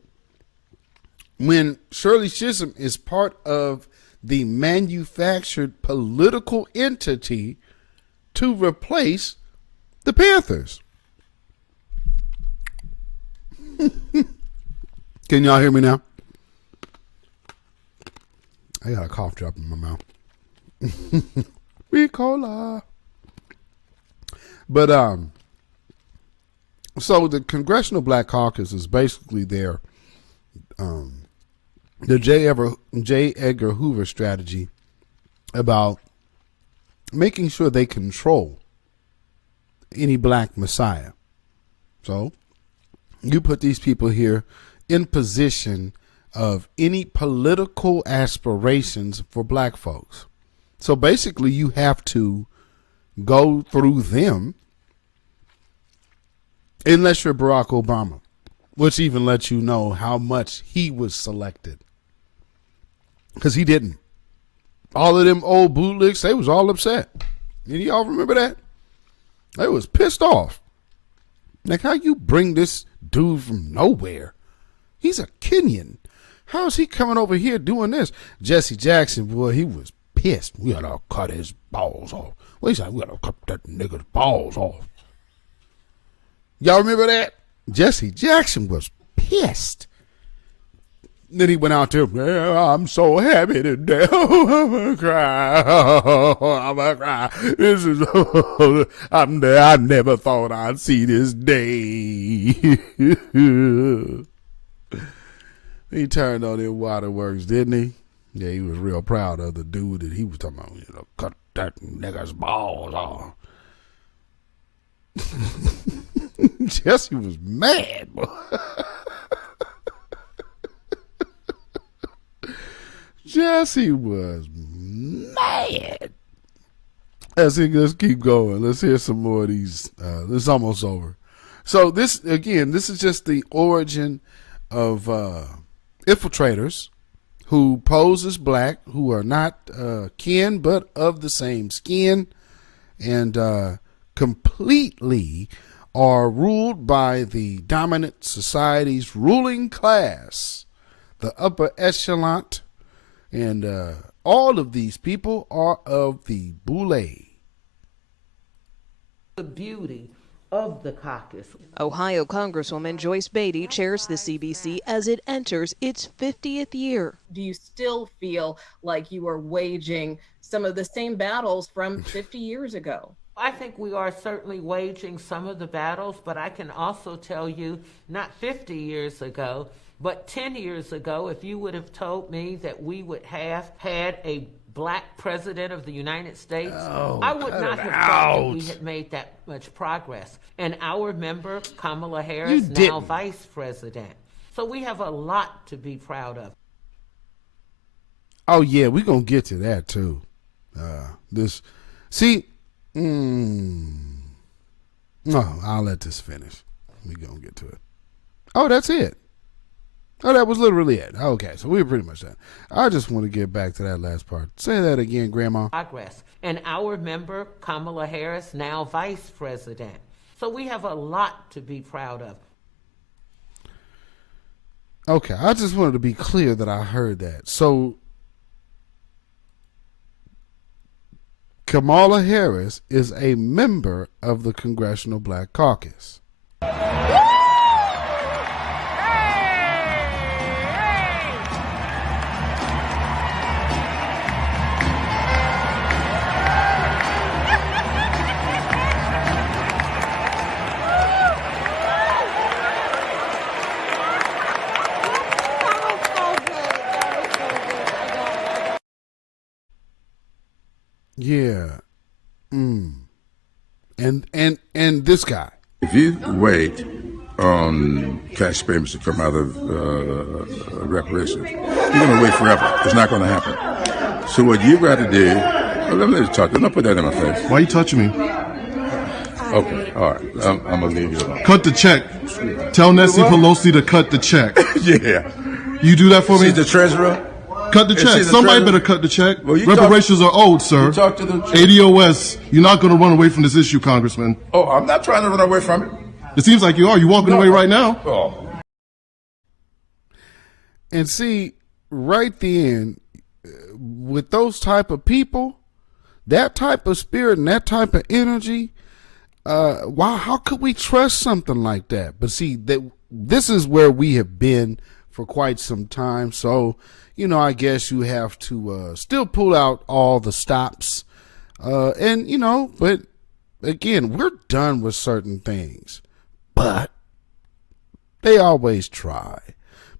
when Shirley Chisholm is part of the manufactured political entity to replace the Panthers. Can y'all hear me now? I got a cough drop in my mouth. Ricola. But so the Congressional Black Caucus is basically their the J. Edgar Hoover strategy about making sure they control any black messiah. So you put these people here in position of any political aspirations for black folks. So basically you have to go through them, unless you're Barack Obama, which even lets you know how much he was selected. Because he didn't. All of them old bootlicks, they was all upset. And y'all remember that? They was pissed off. Like, how you bring this dude from nowhere? He's a Kenyan. How's he coming over here doing this? Jesse Jackson, boy, he was pissed. We gotta cut his balls off. Well, he said, we gotta cut that nigga's balls off. Y'all remember that? Jesse Jackson was pissed. Then he went out there, I'm so happy today. I'm gonna cry. I'm gonna cry. This is, I never thought I'd see this day. He turned on them waterworks, didn't he? Yeah, he was real proud of the dude that he was talking about, cut that nigga's balls off. Jesse was mad, boy. Jesse was mad. Let's keep going. Let's hear some more of these. This is almost over. So this is just the origin of infiltrators who pose as black, who are not kin, but of the same skin, and completely are ruled by the dominant society's ruling class, the upper echelon. And all of these people are of the boule. The beauty of the caucus. Ohio Congresswoman Joyce Beatty chairs the CBC as it enters its 50th year. Do you still feel like you are waging some of the same battles from 50 years ago? I think we are certainly waging some of the battles, but I can also tell you, not 50 years ago, but 10 years ago, if you would have told me that we would have had a black president of the United States, I would not have thought that we had made that much progress. And our member, Kamala Harris, now vice president. So we have a lot to be proud of. Oh, yeah, we're going to get to that, too. No, I'll let this finish. We're going to get to it. Oh, that's it. Oh, that was literally it. Okay, so we were pretty much done. I just want to get back to that last part. Say that again, Grandma. Progress. And our member, Kamala Harris, now vice president. So we have a lot to be proud of. Okay, I just wanted to be clear that I heard that. So Kamala Harris is a member of the Congressional Black Caucus. Yeah. And this guy. If you wait on cash payments to come out of reparations, you're going to wait forever. It's not going to happen. So what you got to do, let me talk. Don't put that in my face. Why are you touching me? Okay, all right. I'm going to leave you alone. Cut the check. Tell Nancy Pelosi to cut the check. Yeah. You do that for me? She's the treasurer. Cut the And check. see, the Somebody treasurer- better cut the check. Well, you Reparations are owed, sir. you talk to the- ADOS, you're not going to run away from this issue, Congressman. Oh, I'm not trying to run away from it. It seems like you are. You're walking away right now. Oh. And see, right then, with those type of people, that type of spirit and that type of energy, how could we trust something like that? But see, this is where we have been for quite some time. So, I guess you have to still pull out all the stops. But again, we're done with certain things. But they always try.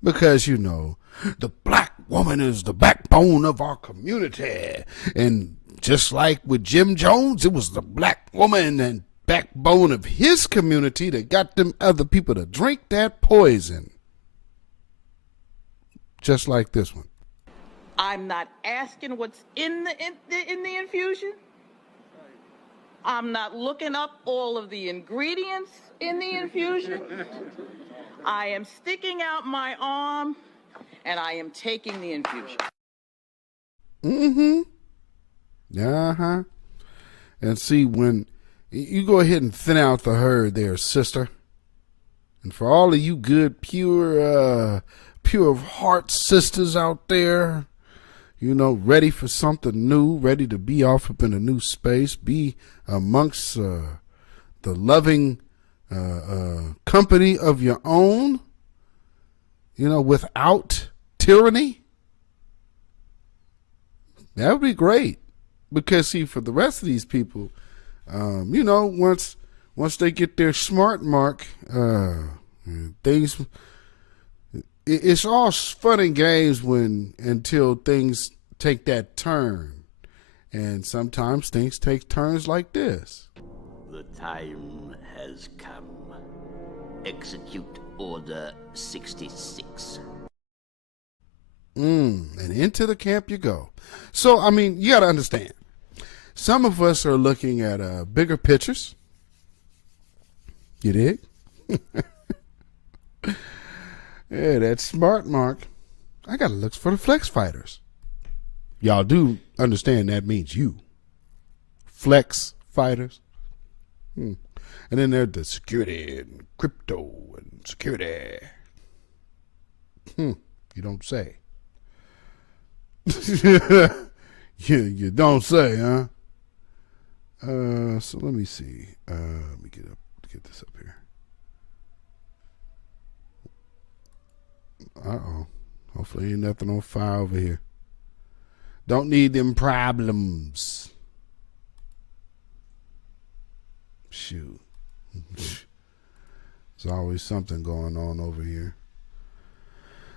Because, the black woman is the backbone of our community. And just like with Jim Jones, it was the black woman and backbone of his community that got them other people to drink that poison. Just like this one. I'm not asking what's in the infusion. I'm not looking up all of the ingredients in the infusion. I am sticking out my arm and I am taking the infusion. Mm-hmm. Uh-huh. And see, when you go ahead and thin out the herd there, sister. And for all of you good, pure of heart sisters out there, ready for something new, ready to be off up in a new space, be amongst the loving company of your own, without tyranny. That would be great. Because, see, for the rest of these people, once they get their smart mark, it's all fun and games until things take that turn. And sometimes things take turns like this. The time has come. Execute Order 66. And into the camp you go. So, you got to understand. Some of us are looking at bigger pictures. You dig? Yeah, that smart mark. I got to look for the flex fighters. Y'all do understand that means you. Flex fighters. And then there's the security and crypto and security. You don't say. You don't say, huh? So let me see. Let me get this up here. Uh-oh. Hopefully ain't nothing on fire over here. Don't need them problems. Shoot. There's always something going on over here.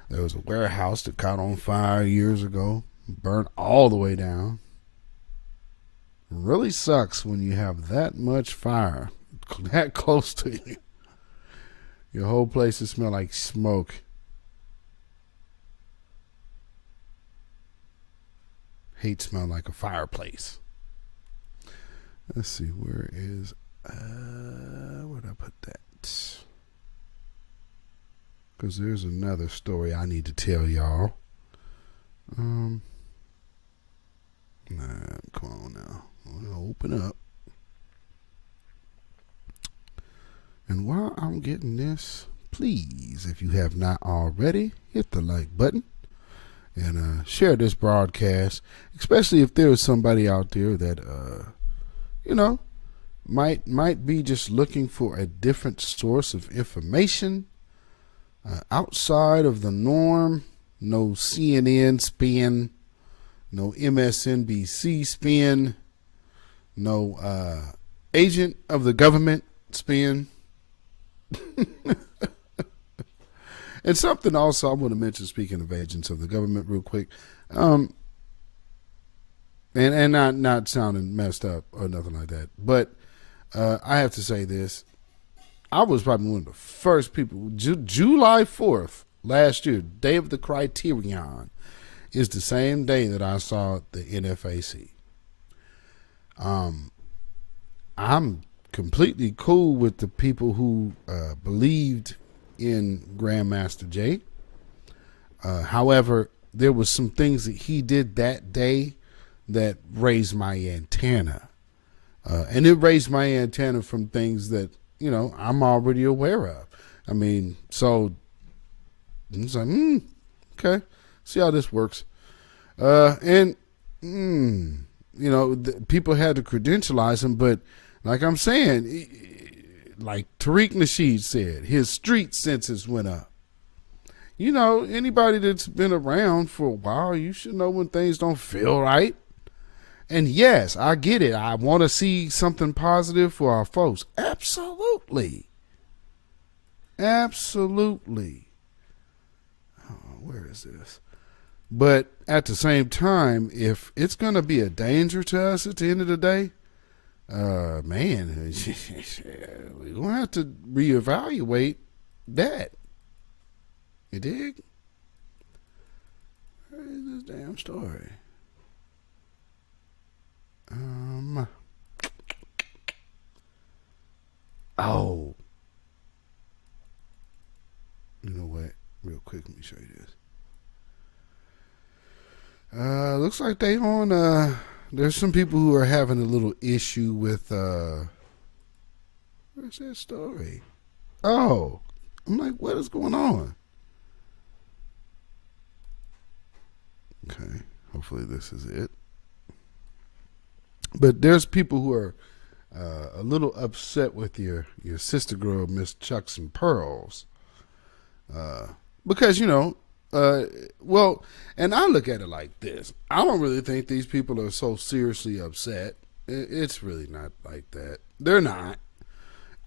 There was a warehouse that caught on fire years ago. Burned all the way down. Really sucks when you have that much fire that close to you. Your whole place will smell like smoke. Hate smell like a fireplace. Let's see, where'd I put that? Because there's another story I need to tell y'all. Come on now. I'm gonna open up. And while I'm getting this, please, if you have not already, hit the like button and share this broadcast, especially if there is somebody out there that might be just looking for a different source of information outside of the norm. No CNN spin, no MSNBC spin, no agent of the government spin. And something also I want to mention, speaking of agents of the government real quick, and not sounding messed up or nothing like that, but I have to say this. I was probably one of the first people, July 4th last year, day of the Criterion, is the same day that I saw the NFAC. I'm completely cool with the people who believed in Grandmaster Jay. However, there was some things that he did that day that raised my antenna. And it raised my antenna from things that, I'm already aware of. I mean, so it's like, okay, see how this works. People had to credentialize him, but like I'm saying, like Tariq Nasheed said, his street senses went up. Anybody that's been around for a while, you should know when things don't feel right. And yes, I get it. I want to see something positive for our folks. Absolutely. Absolutely. Oh, where is this? But at the same time, if it's going to be a danger to us at the end of the day, man, we're going to have to reevaluate that. You dig? Where is this damn story? Oh. You know what? Real quick, let me show you this. Looks like they on, there's some people who are having a little issue with, where's that story? Oh. I'm like, what is going on? Okay. Hopefully this is it. But there's people who are a little upset with your sister girl, Miss Chucks and Pearls. Because, and I look at it like this. I don't really think these people are so seriously upset. It's really not like that. They're not.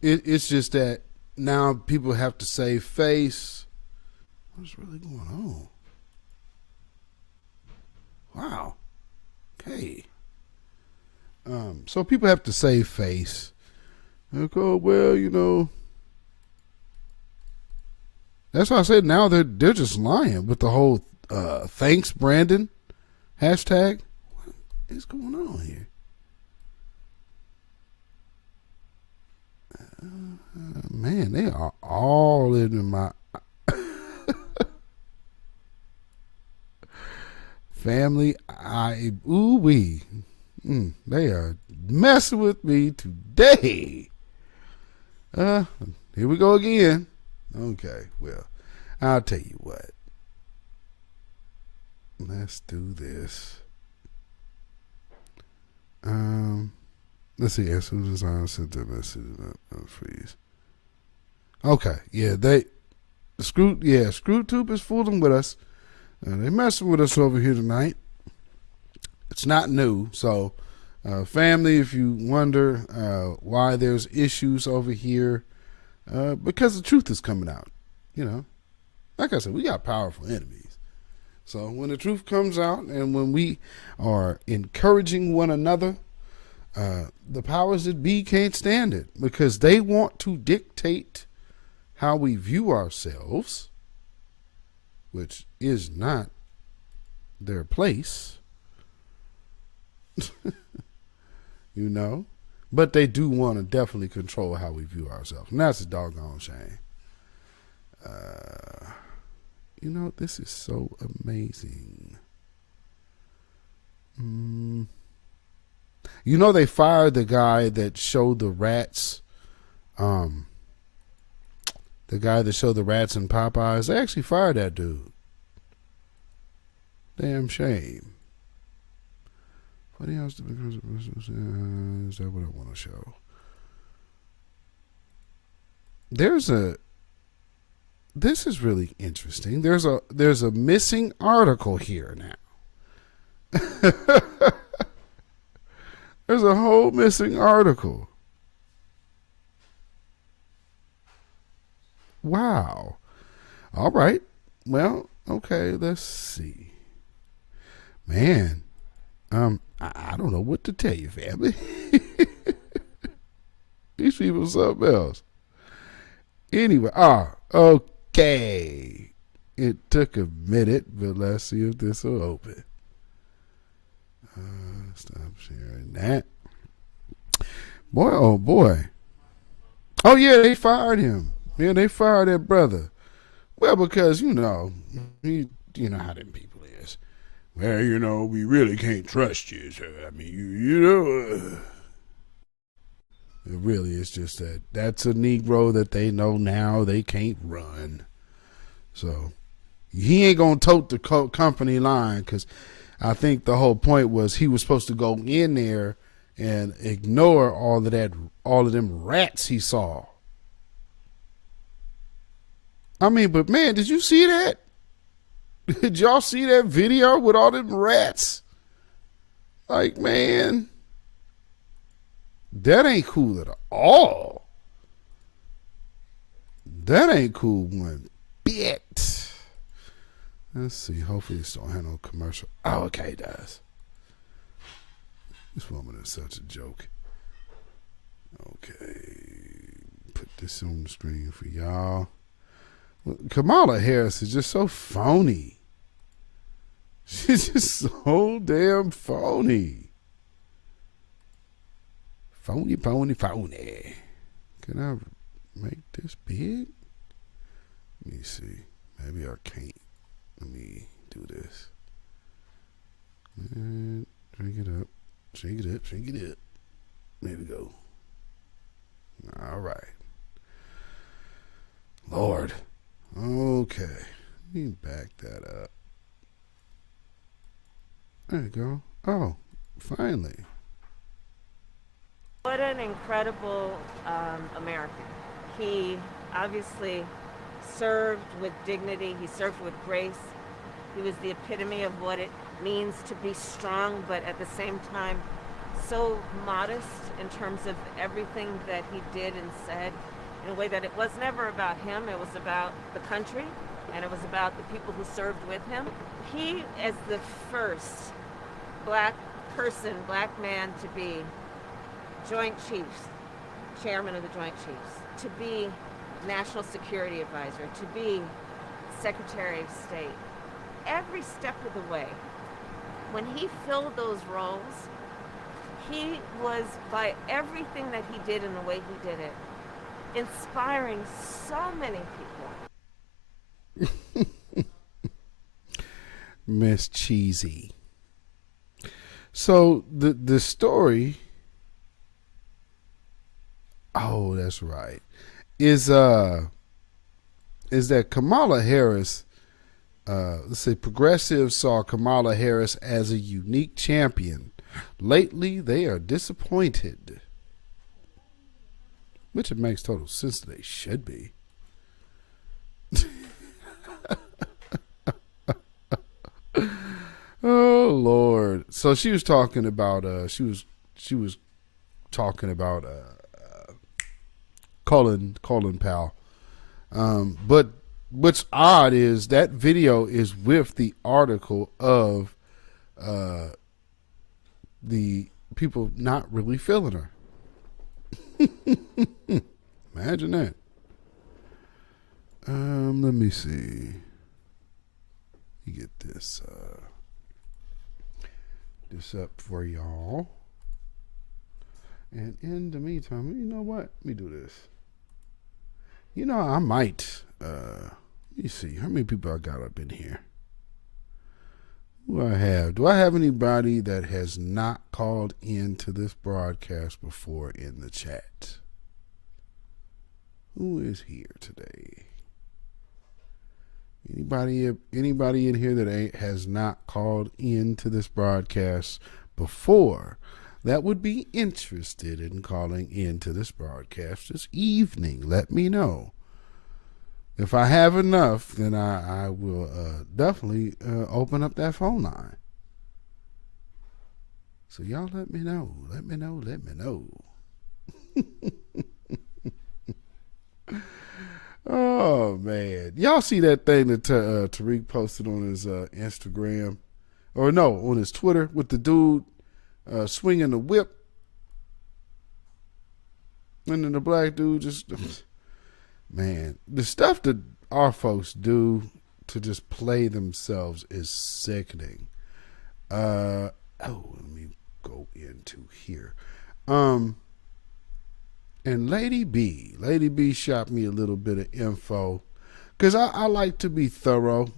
It's just that now people have to save face. What's really going on? Wow. Okay. So people have to save face. Like, oh, well, that's why I said now they're just lying with the whole thanks Brandon hashtag. What is going on here? Man, they are all in my family. They are messing with me today. Here we go again. Okay, well, I'll tell you what. Let's do this. Let's see. As soon as I sent the message, freeze. Okay, yeah, ScrewTube is fooling with us. They messing with us over here tonight. It's not new, so family, if you wonder why there's issues over here, because the truth is coming out. Like I said, we got powerful enemies. So when the truth comes out and when we are encouraging one another, the powers that be can't stand it because they want to dictate how we view ourselves, which is not their place. But they do want to definitely control how we view ourselves. And that's a doggone shame. This is so amazing. They fired the guy that showed the rats. The guy that showed the rats in Popeyes. They actually fired that dude. Damn shame. What else? Is that what I want to show? This is really interesting. There's a missing article here now. There's a whole missing article. Wow. All right. Well, okay, let's see. Man, I don't know what to tell you, family. These people are something else. Anyway, okay. It took a minute, but let's see if this will open. Stop sharing that. Boy, oh boy. Oh yeah, they fired him. Yeah, they fired that brother. Well, because you know how them people well, you know, we really can't trust you, sir. I mean, you know. It really is just that that's a Negro that they know now they can't run. So he ain't going to tote the company line, because I think the whole point was he was supposed to go in there and ignore all of them rats he saw. I mean, but man, did you see that? Did y'all see that video with all them rats? Like, man, that ain't cool at all. That ain't cool one bit. Let's see. Hopefully this don't have no commercial. Oh, okay, it does. This woman is such a joke. Okay. Put this on the screen for y'all. Kamala Harris is just so phony. She's just so damn phony. Phony. Can I make this big? Let me see. Maybe I can't. Let me do this. And drink it up. Shake it up. There we go. All right. Lord. Okay. Let me back that up. There you go. Oh, finally. What an incredible American. He obviously served with dignity. He served with grace. He was the epitome of what it means to be strong, but at the same time, so modest in terms of everything that he did and said, in a way that it was never about him. It was about the country, and it was about the people who served with him. He, as the first black person, black man to be Joint Chiefs, chairman of the Joint Chiefs, to be National Security Advisor, to be Secretary of State, every step of the way, when he filled those roles, he was, by everything that he did and the way he did it, inspiring so many people. Miss Cheesy. So the story, oh, that's right, is that Kamala Harris, let's say progressives saw Kamala Harris as a unique champion. Lately, they are disappointed. Which it makes total sense that they should be. Oh Lord! So she was talking about she was talking about Colin Powell. But what's odd is that video is with the article of the people not really feeling her. Imagine that. Let me see. You get this up for y'all. And in the meantime, you know what? Let me do this. You know, I might let me see how many people I got up in here. Who I have? Do I have anybody that has not called into this broadcast before in the chat? Who is here today? Anybody in here that has not called into this broadcast before that would be interested in calling into this broadcast this evening? Let me know. If I have enough, then I will definitely open up that phone line. So y'all let me know. Let me know. Oh, man. Y'all see that thing that Tariq posted on his Instagram? Or no, on his Twitter with the dude swinging the whip? And then the black dude just... Man, the stuff that our folks do to just play themselves is sickening. Let me go into here. And Lady B shot me a little bit of info because I like to be thorough.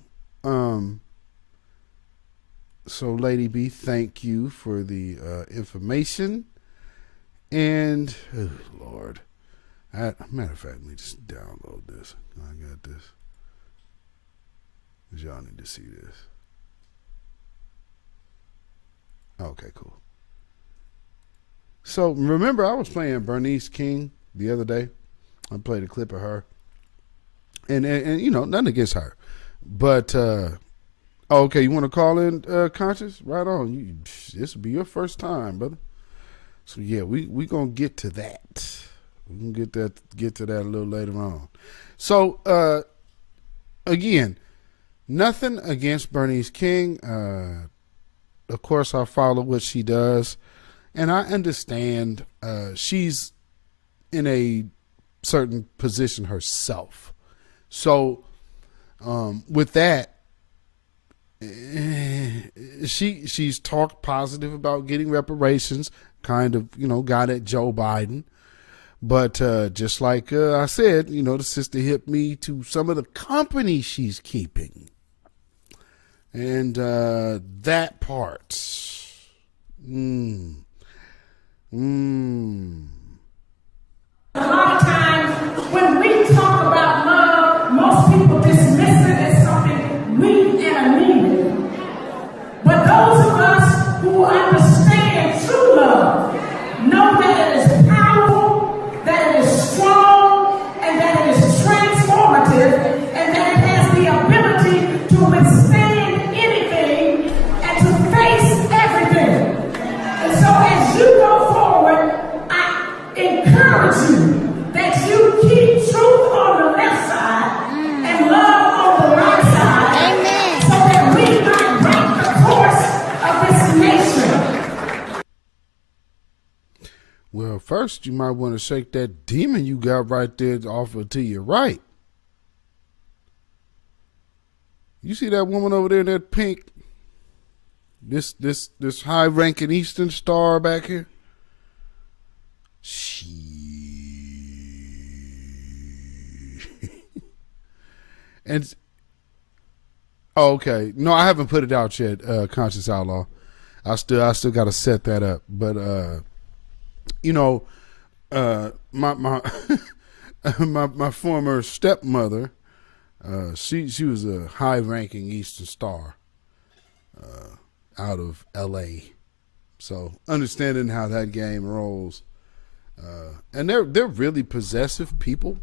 So, Lady B, thank you for the information. And, oh, Lord. Matter of fact, let me just download this. I got this. Y'all need to see this. Okay, cool. So, remember, I was playing Bernice King the other day. I played a clip of her. And you know, nothing against her. But, okay, you want to call in, Conscious? Right on. This will be your first time, brother. So, yeah, we going to get to that. We can get to that a little later on. So, again, nothing against Bernice King. Of course, I follow what she does, and I understand she's in a certain position herself. So, with that, she's talked positive about getting reparations, kind of, you know, got at Joe Biden. But just like I said, you know, the sister hit me to some of the company she's keeping. And that part. A lot of times when we talk about love, most people dismiss it as something weak and anemic. But those of us who understand true love know that it is powerful, that it is strong, and that it is transformative, and that it has the ability to withstand anything and to face everything. And so as you go forward, I encourage you that you keep truth on the left side and love on the right side. Amen. So that we might break the course of this nation. Well, first you might want to shake that demon you got right there off to your right. You see that woman over there in that pink? This high-ranking Eastern star back here? And okay, no, I haven't put it out yet. Conscious Outlaw, I still got to set that up. But you know, my my former stepmother, she was a high-ranking Eastern star out of L.A. So understanding how that game rolls, and they're really possessive people.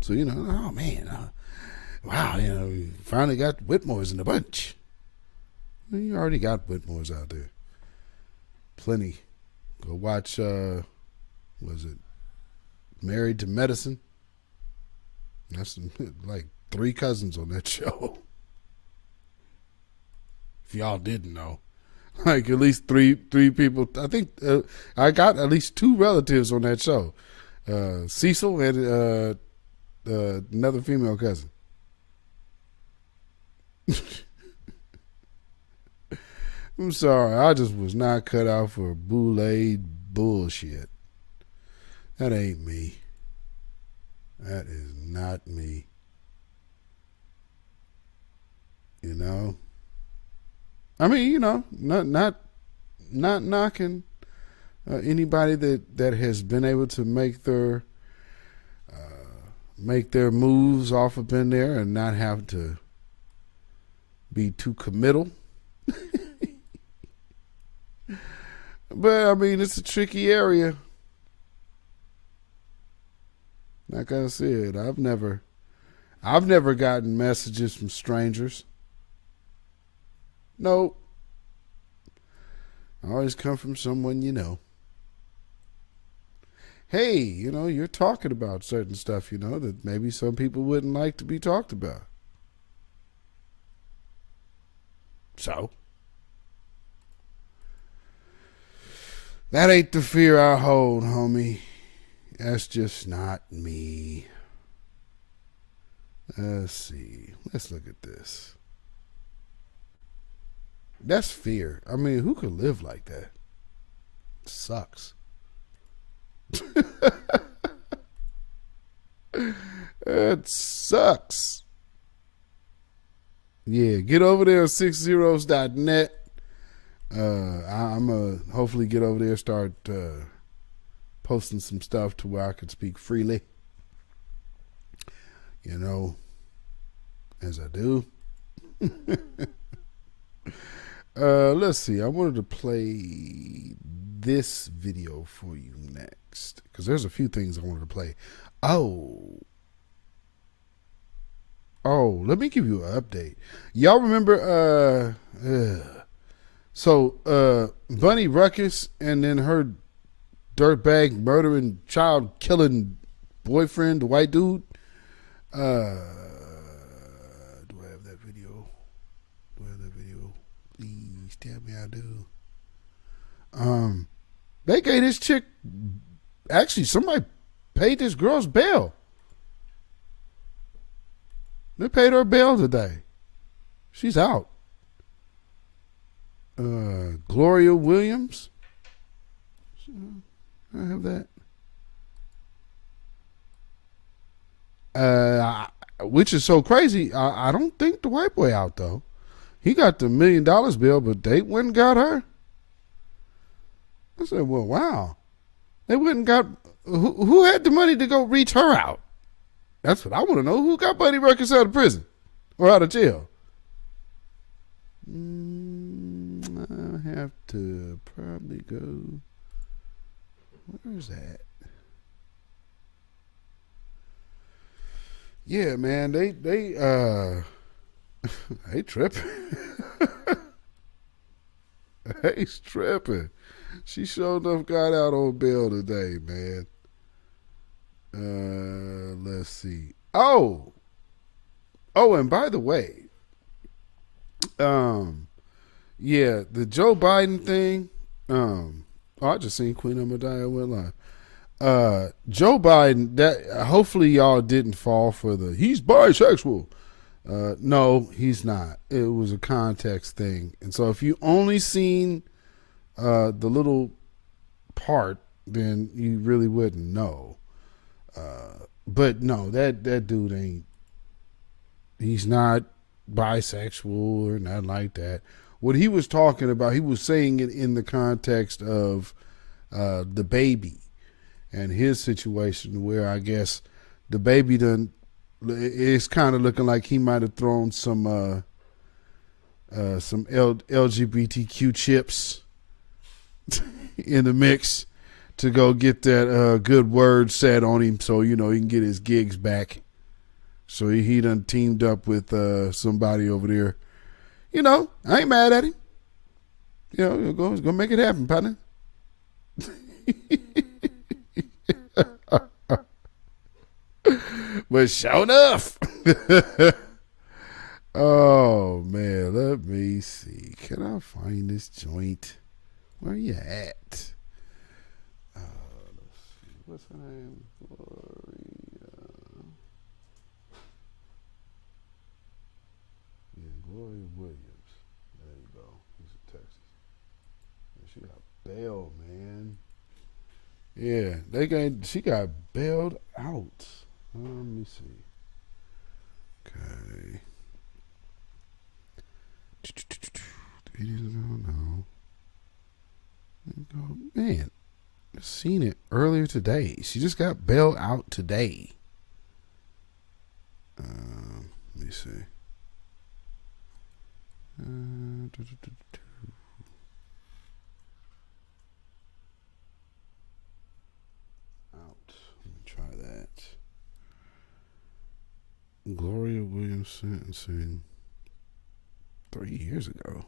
So you know, oh man, wow, you know, we finally got Whitmores in the bunch. Well, you already got Whitmores out there, plenty. Go watch, was it Married to Medicine? That's like 3 cousins on that show. If y'all didn't know, like at least three people. I think I got at least 2 relatives on that show. Cecil and another female cousin. I'm sorry, I just was not cut out for boule bullshit. That ain't me. That is not me. You know? I mean, you know, not knocking anybody that has been able to make their moves off up in there and not have to be too committal. But I mean, it's a tricky area. Like I said, I've never gotten messages from strangers. Nope. I always come from someone you know. Hey, you know, you're talking about certain stuff, you know, that maybe some people wouldn't like to be talked about. So, that ain't the fear I hold, homie. That's just not me. Let's see. Let's look at this. That's fear. I mean, who could live like that? It sucks. It sucks. Yeah, get over there on 6zeros.net I'm going to hopefully get over there, start posting some stuff to where I can speak freely, you know, as I do. Let's see. I wanted to play this video for you next because there's a few things I wanted to play. Oh, let me give you an update. Y'all remember Bunny Ruckus and then her dirtbag murdering child killing boyfriend, the white dude? Do I have that video? Please tell me I do. They gave this chick, actually somebody paid this girl's bail. They paid her bail today. She's out. Gloria Williams. I have that. Which is so crazy. I don't think the white boy out though. He got the $1 million bill, but they went and got her. I said, well, wow. They went and got who had the money to go reach her out? That's what I want to know. Who got Bunny Ruckus out of prison or out of jail? I have to probably go. Where's that? Yeah, man, they tripping. They tripping. She sure enough got out on bail today, man. Let's see. Oh, and by the way, yeah, the Joe Biden thing. I just seen Queen Amadaya went live. Joe Biden. That hopefully y'all didn't fall for the he's bisexual. No, he's not. It was a context thing, and so if you only seen the little part, then you really wouldn't know. But no, that dude ain't. He's not bisexual or not like that. What he was talking about, he was saying it in the context of the baby and his situation, where I guess the baby done. It's kind of looking like he might have thrown some LGBTQ chips in the mix to go get that good word said on him, so he can get his gigs back. So he done teamed up with somebody over there. I ain't mad at him. Go make it happen, partner. But sure enough. Oh man, let me see. Can I find this joint? Where you at? Let's see. What's her name? Gloria Williams. There you go. He's in Texas. Yeah, she got bailed, man. Yeah, she got bailed out. Let me see. Okay. No. Man, I seen it earlier today. She just got bailed out today. Let me see. Out. Let me try that. Gloria Williams sentencing 3 years ago.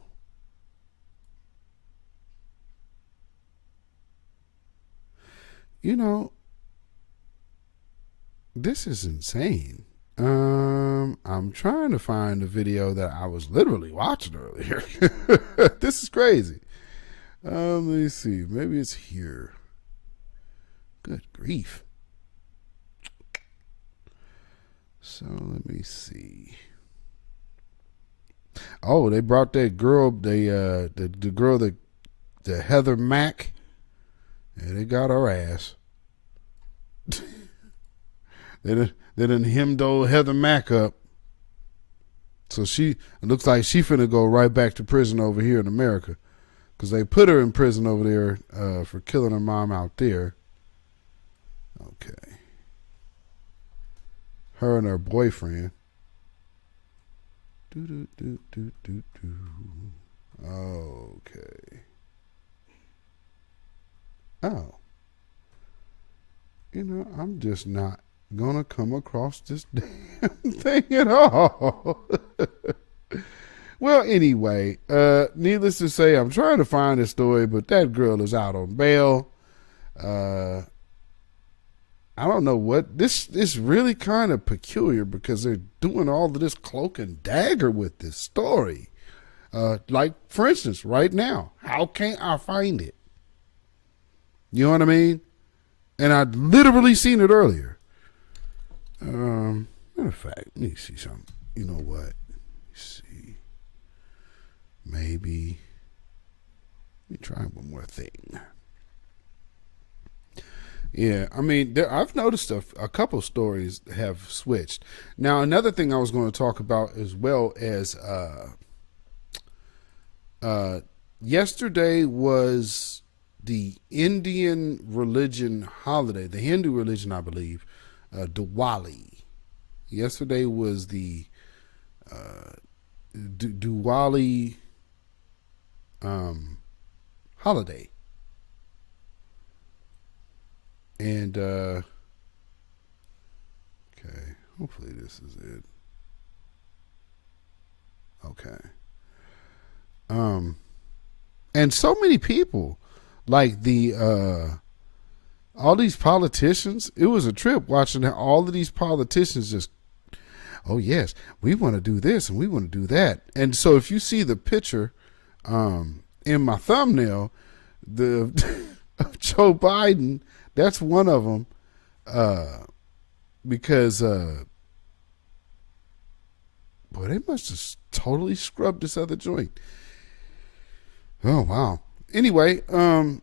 This is insane. I'm trying to find the video that I was literally watching earlier. This is crazy. Let me see. Maybe it's here. Good grief. So let me see. Oh, they brought that girl, the girl that the Heather Mack, and they got her ass. They done hemmed old Heather Mack up. So it looks like she finna go right back to prison over here in America. because they put her in prison over there for killing her mom out there. Okay. Her and her boyfriend. Okay. Oh. You know, I'm just not gonna come across this damn thing at all. Well, anyway, needless to say, I'm trying to find a story, but that girl is out on bail. I don't know what this is, really kind of peculiar because they're doing all of this cloak and dagger with this story. Like, for instance, right now, how can't I find it? You know what I mean? And I'd literally seen it earlier. Matter of fact, let me see something. You know what? Let me see. Maybe. Let me try one more thing. Yeah, I mean, I've noticed a couple stories have switched. Now, another thing I was going to talk about as well as yesterday was the Indian religion holiday, the Hindu religion, I believe, Diwali. Yesterday was the Diwali holiday. And, okay, hopefully this is it. Okay. And so many people, like all these politicians, it was a trip watching all of these politicians just, oh yes, we want to do this and we want to do that. And so if you see the picture, in my thumbnail, of Joe Biden, that's one of them, because, boy, they must have totally scrubbed this other joint. Oh, wow. Anyway, oh,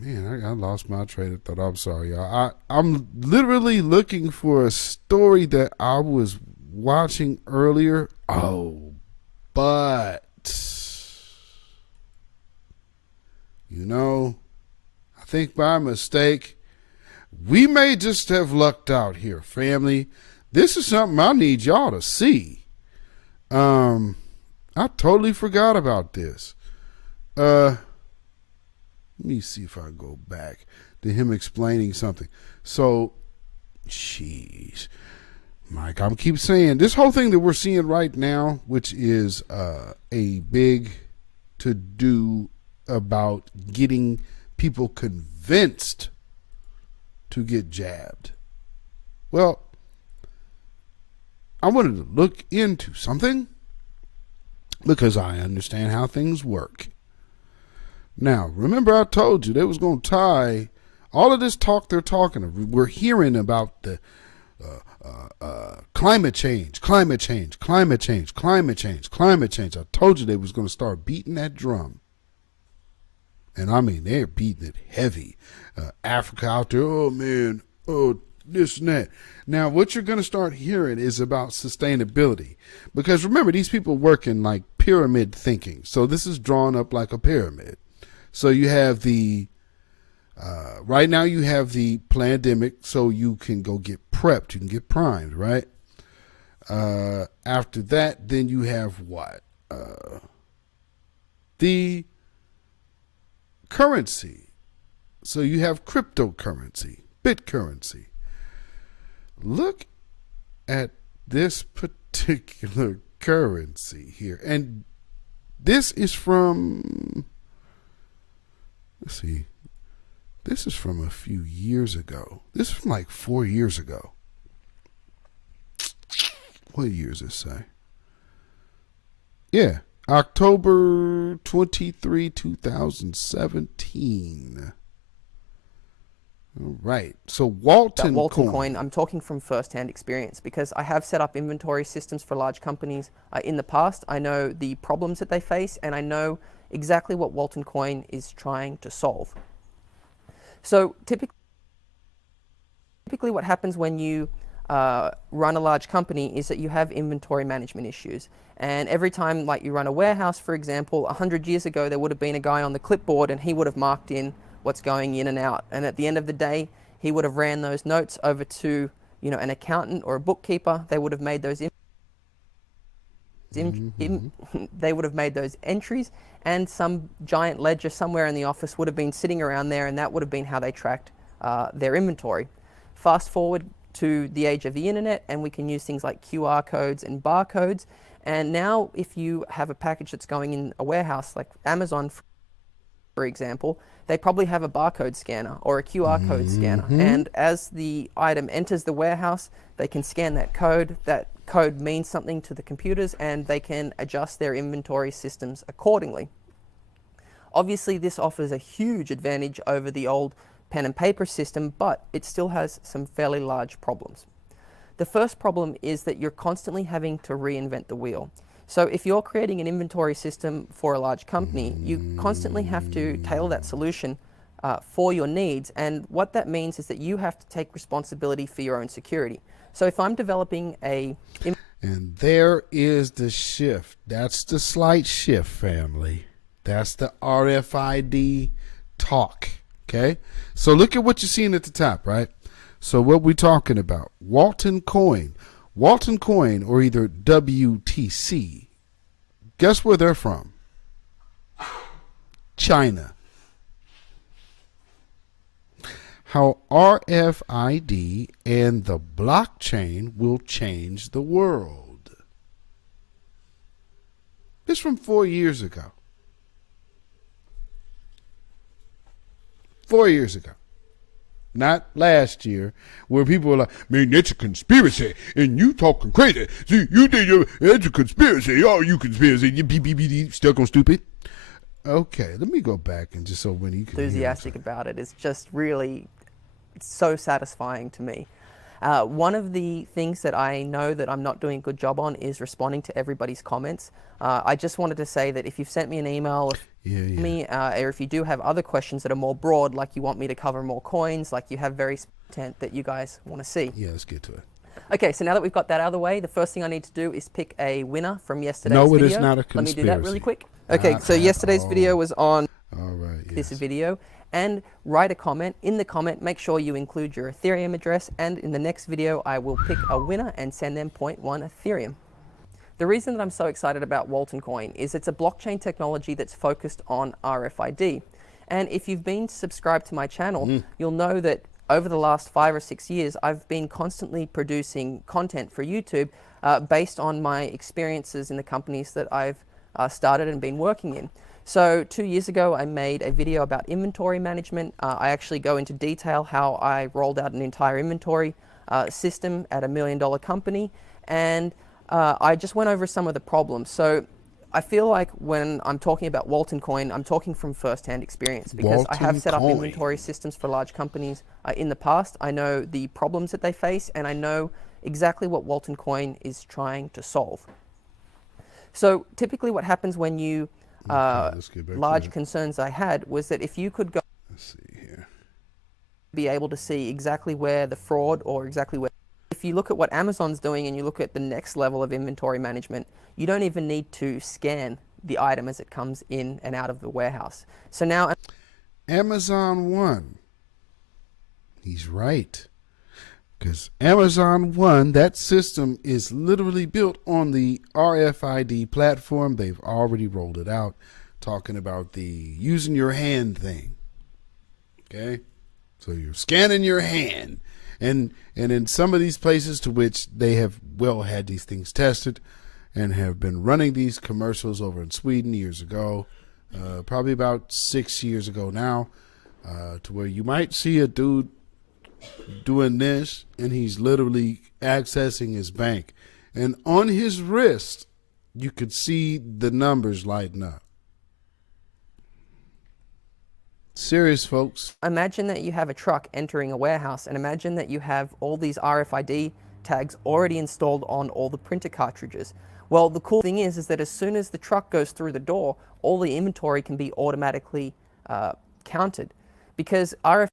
man, I lost my train of thought. I'm sorry, y'all. I'm literally looking for a story that I was watching earlier. Oh, but... you know, I think by mistake, we may just have lucked out here, family. This is something I need y'all to see. I totally forgot about this. Let me see if I can go back to him explaining something. So, jeez, Mike, I'm keep saying this whole thing that we're seeing right now, which is a big to-do about getting people convinced to get jabbed. Well, I wanted to look into something because I understand how things work. Now, remember I told you they was going to tie all of this talk they're talking. We're hearing about the climate change. I told you they was going to start beating that drum. And I mean, they're beating it heavy. Africa out there, oh man, oh, this and that. Now, what you're going to start hearing is about sustainability. Because remember, these people work in like pyramid thinking. So this is drawn up like a pyramid. So you have right now you have the pandemic, so you can go get prepped. You can get primed, right? After that, then you have what? The currency. So you have cryptocurrency, BitCurrency. Look at this particular currency here. And this is from, let's see, this is from a few years ago. This is from like 4 years ago. What year does this say? Yeah, October 23, 2017. All right. So Walton coin, I'm talking from first-hand experience because I have set up inventory systems for large companies in the past. I know the problems that they face, and I know exactly what Walton Coin is trying to solve. So typically what happens when you run a large company is that you have inventory management issues. And every time, like, you run a warehouse, for example, 100 years ago there would have been a guy on the clipboard and he would have marked in what's going in and out. And at the end of the day, he would have ran those notes over to, you know, an accountant or a bookkeeper. They would have made those they would have made those entries, and some giant ledger somewhere in the office would have been sitting around there, and that would have been how they tracked their inventory. Fast forward to the age of the internet, and we can use things like QR codes and barcodes. And now if you have a package that's going in a warehouse like Amazon, for example, they probably have a barcode scanner or a QR code scanner. And as the item enters the warehouse, they can scan that code. That code means something to the computers, and they can adjust their inventory systems accordingly. Obviously, this offers a huge advantage over the old pen and paper system, but it still has some fairly large problems. The first problem is that you're constantly having to reinvent the wheel. So if you're creating an inventory system for a large company, you constantly have to tailor that solution for your needs. And what that means is that you have to take responsibility for your own security. So if I'm developing a... And there is the shift. That's the slight shift, family. That's the RFID talk. Okay? So look at what you're seeing at the top, right? So what we're talking about, Walton Coin, or either WTC, guess where they're from? China. How RFID and the blockchain will change the world. This from 4 years ago. 4 years ago. Not last year, where people were like, man, that's a conspiracy, and you talking crazy. See, you think it's a conspiracy. Oh, you conspiracy. You stuck on stupid. Okay, let me go back and just so when you can enthusiastic about it. It's just really so satisfying to me. One of the things that I know that I'm not doing a good job on is responding to everybody's comments. I just wanted to say that if you've sent me an email, or if you do have other questions that are more broad, like you want me to cover more coins, like you have very content that you guys want to see. Yeah, let's get to it. Okay, so now that we've got that out of the way, the first thing I need to do is pick a winner from yesterday's video. No, it is not a conspiracy. Let me do that really quick. Okay, so yesterday's video was on this video. And write a comment. In the comment, make sure you include your Ethereum address, and in the next video, I will pick a winner and send them 0.1 Ethereum. The reason that I'm so excited about Walton Coin is it's a blockchain technology that's focused on RFID. And if you've been subscribed to my channel, you'll know that over the last 5 or 6 years, I've been constantly producing content for YouTube based on my experiences in the companies that I've started and been working in. So 2 years ago, I made a video about inventory management. I actually go into detail how I rolled out an entire inventory system at $1 million company, and I just went over some of the problems. So I feel like when I'm talking about Walton Coin, I'm talking from first-hand experience, because I have set up inventory systems for large companies in the past. I know the problems that they face, and I know exactly what Walton Coin is trying to solve. So typically what happens when you large concerns I had was that if you could go, be able to see exactly where the fraud or exactly where, if you look at what Amazon's doing and you look at the next level of inventory management, you don't even need to scan the item as it comes in and out of the warehouse. So now Amazon One, he's right. Because Amazon One, that system is literally built on the RFID platform. They've already rolled it out, talking about the using your hand thing. Okay? So you're scanning your hand. And in some of these places to which they have well had these things tested and have been running these commercials over in Sweden years ago, probably about 6 years ago now, to where you might see a dude doing this, and he's literally accessing his bank, and on his wrist you could see the numbers lighting up. Serious, folks. Imagine that you have a truck entering a warehouse, and imagine that you have all these RFID tags already installed on all the printer cartridges. Well, the cool thing is that as soon as the truck goes through the door, all the inventory can be automatically counted, because RFID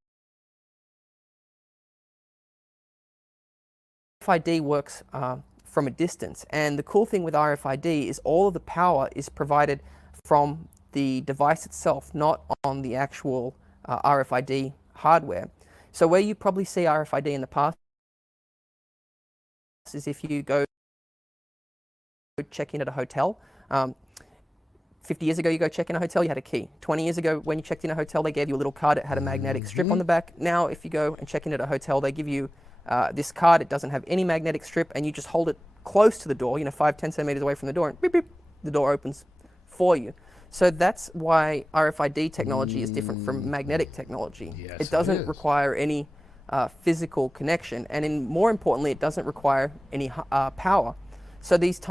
RFID works from a distance, and the cool thing with RFID is all of the power is provided from the device itself, not on the actual RFID hardware. So where you probably see RFID in the past is if you go check in at a hotel. 50 years ago, you go check in a hotel, you had a key. 20 years ago, when you checked in a hotel, they gave you a little card. It had a magnetic strip on the back. Now, if you go and check in at a hotel, they give you this card. It doesn't have any magnetic strip, and you just hold it close to the door, 5-10 centimeters away from the door, and beep, beep, the door opens for you. So that's why RFID technology is different from magnetic technology. Yes, it doesn't require any physical connection, and more importantly, it doesn't require any power. So these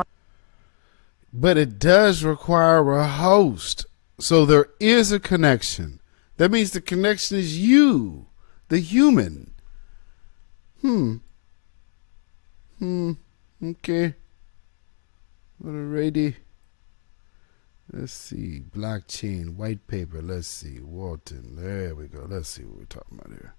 But it does require a host. So there is a connection. That means the connection is you, the human. Okay. Alrighty. Let's see. Blockchain, white paper. Let's see. Walton. There we go. Let's see what we're talking about here.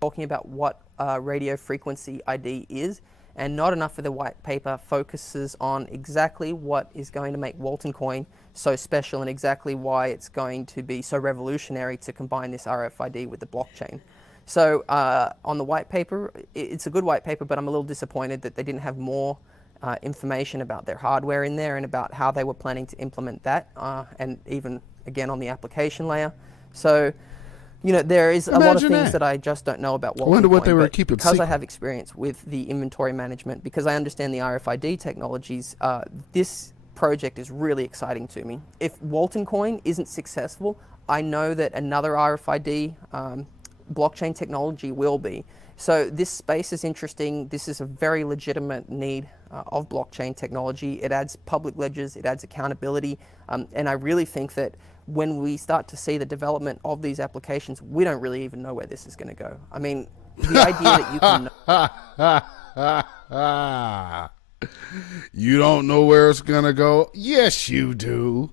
Talking about what radio frequency ID is, and not enough of the white paper focuses on exactly what is going to make Walton Coin so special and exactly why it's going to be so revolutionary to combine this RFID with the blockchain. So on the white paper, it's a good white paper, but I'm a little disappointed that they didn't have more information about their hardware in there and about how they were planning to implement that, and even, again, on the application layer. So, there is a lot of things that I just don't know about Walton I wonder what Coin, they were but keeping because secret. I have experience with the inventory management, because I understand the RFID technologies, this project is really exciting to me. If Walton Coin isn't successful, I know that another RFID blockchain technology will be. So this space is interesting. This is a very legitimate need of blockchain technology. It adds public ledgers, it adds accountability, and I really think that when we start to see the development of these applications, we don't really even know where this is going to go. I mean, the idea that you can... You don't know where it's going to go? Yes, you do.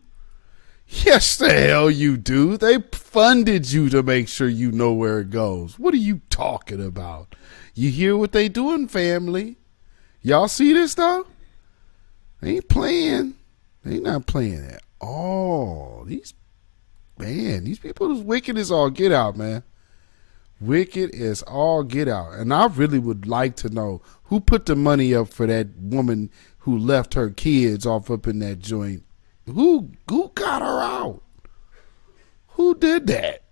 Yes, the hell you do. They funded you to make sure you know where it goes. What are you talking about? You hear what they doing, family? Y'all see this, though? They ain't playing. They not playing at all. These people is wicked as all get out, man. Wicked as all get out. And I really would like to know who put the money up for that woman who left her kids off up in that joint. Who got her out? Who did that?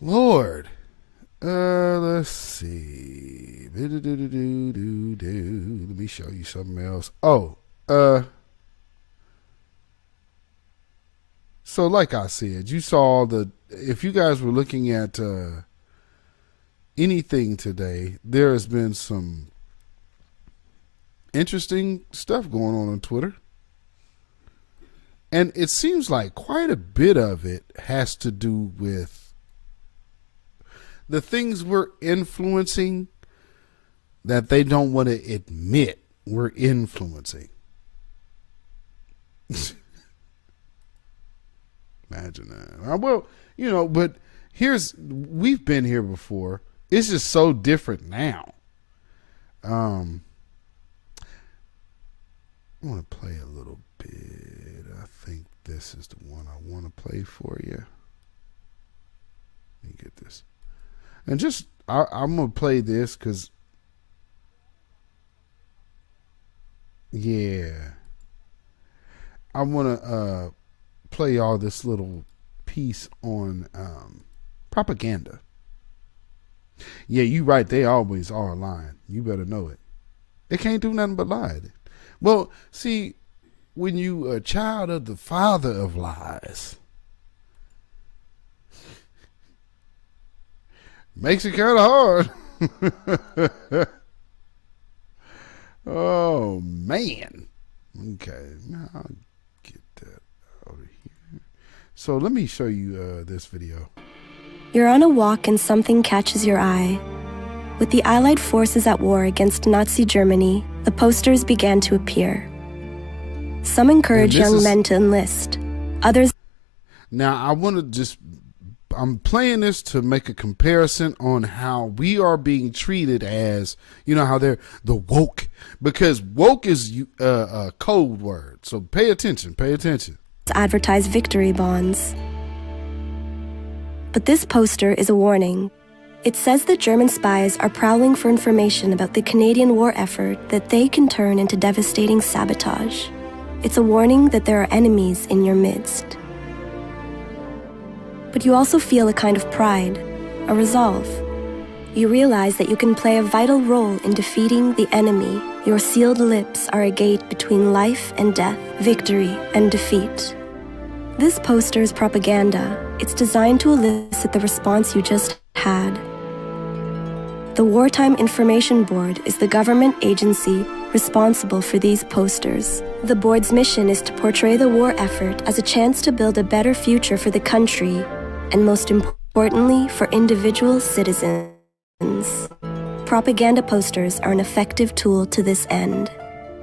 Lord. Let's see. Let me show you something else. So like I said, you saw if you guys were looking at anything today, there has been some interesting stuff going on Twitter. And it seems like quite a bit of it has to do with the things we're influencing that they don't want to admit we're influencing. Imagine that. Well, but we've been here before. It's just so different now. I want to play a little bit. I think this is the one I want to play for you. Let me get this. And I'm going to play this because, I want to play all this little piece on propaganda. Yeah, you right. They always are lying. You better know it. They can't do nothing but lie. Well, see, when you a child of the father of lies, makes it kind of hard. Oh, man. Okay, now I'll get that out of here. So let me show you this video. You're on a walk and something catches your eye. With the Allied forces at war against Nazi Germany, the posters began to appear. Some encourage young men to enlist. Others... Now, I want to just I'm playing this to make a comparison on how we are being treated as, how they're the woke, because woke is a code word. So pay attention. Advertise victory bonds. But this poster is a warning. It says that German spies are prowling for information about the Canadian war effort that they can turn into devastating sabotage. It's a warning that there are enemies in your midst. But you also feel a kind of pride, a resolve. You realize that you can play a vital role in defeating the enemy. Your sealed lips are a gate between life and death, victory and defeat. This poster is propaganda. It's designed to elicit the response you just had. The Wartime Information Board is the government agency responsible for these posters. The board's mission is to portray the war effort as a chance to build a better future for the country, and most importantly, for individual citizens. Propaganda posters are an effective tool to this end.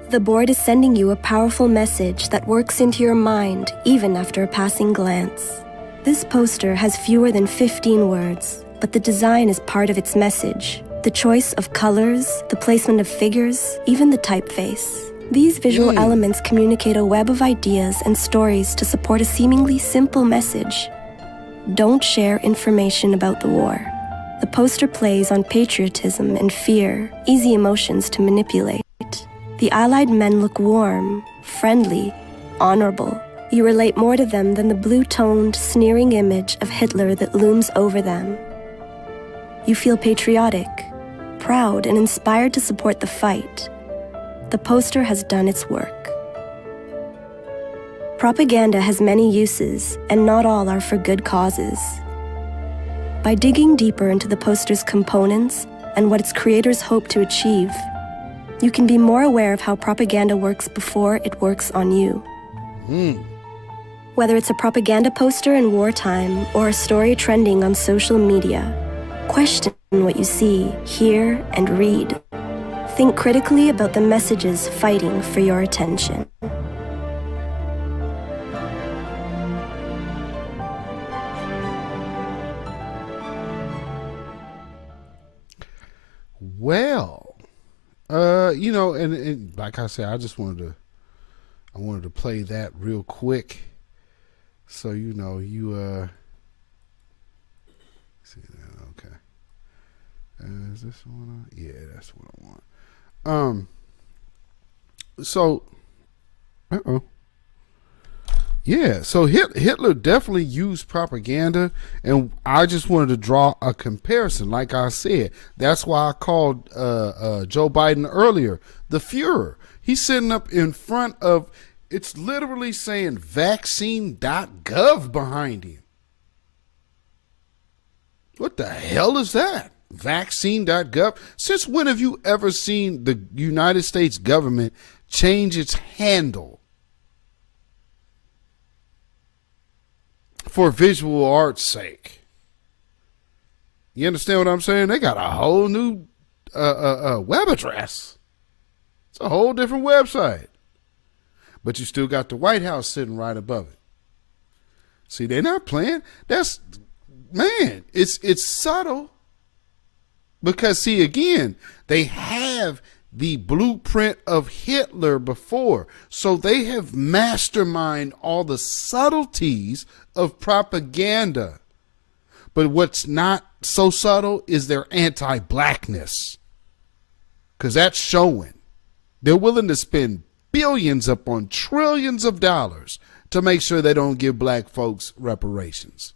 The board is sending you a powerful message that works into your mind even after a passing glance. This poster has fewer than 15 words, but the design is part of its message. The choice of colors, the placement of figures, even the typeface. These visual elements communicate a web of ideas and stories to support a seemingly simple message. Don't share information about the war. The poster plays on patriotism and fear, easy emotions to manipulate. The Allied men look warm, friendly, honorable. You relate more to them than the blue-toned, sneering image of Hitler that looms over them. You feel patriotic, proud, and inspired to support the fight. The poster has done its work. Propaganda has many uses, and not all are for good causes. By digging deeper into the poster's components and what its creators hope to achieve, you can be more aware of how propaganda works before it works on you. Whether it's a propaganda poster in wartime or a story trending on social media, question what you see, hear, and read. Think critically about the messages fighting for your attention. Well, and like I said, I wanted to play that real quick. So, see that, okay. Is this one? Yeah, that's what I want. Yeah, so Hitler definitely used propaganda, and I just wanted to draw a comparison. Like I said, that's why I called Joe Biden earlier the Fuhrer. He's sitting up in front of, it's literally saying vaccine.gov behind him. What the hell is that? Vaccine.gov? Since when have you ever seen the United States government change its handle for visual art's sake? You understand what I'm saying? They got a whole new web address. It's a whole different website. But you still got the White House sitting right above it. See, they're not playing. It's subtle. Because, see, again, they have the blueprint of Hitler before. So they have masterminded all the subtleties of propaganda. But what's not so subtle is their anti-blackness. Because that's showing. They're willing to spend billions upon trillions of dollars to make sure they don't give black folks reparations.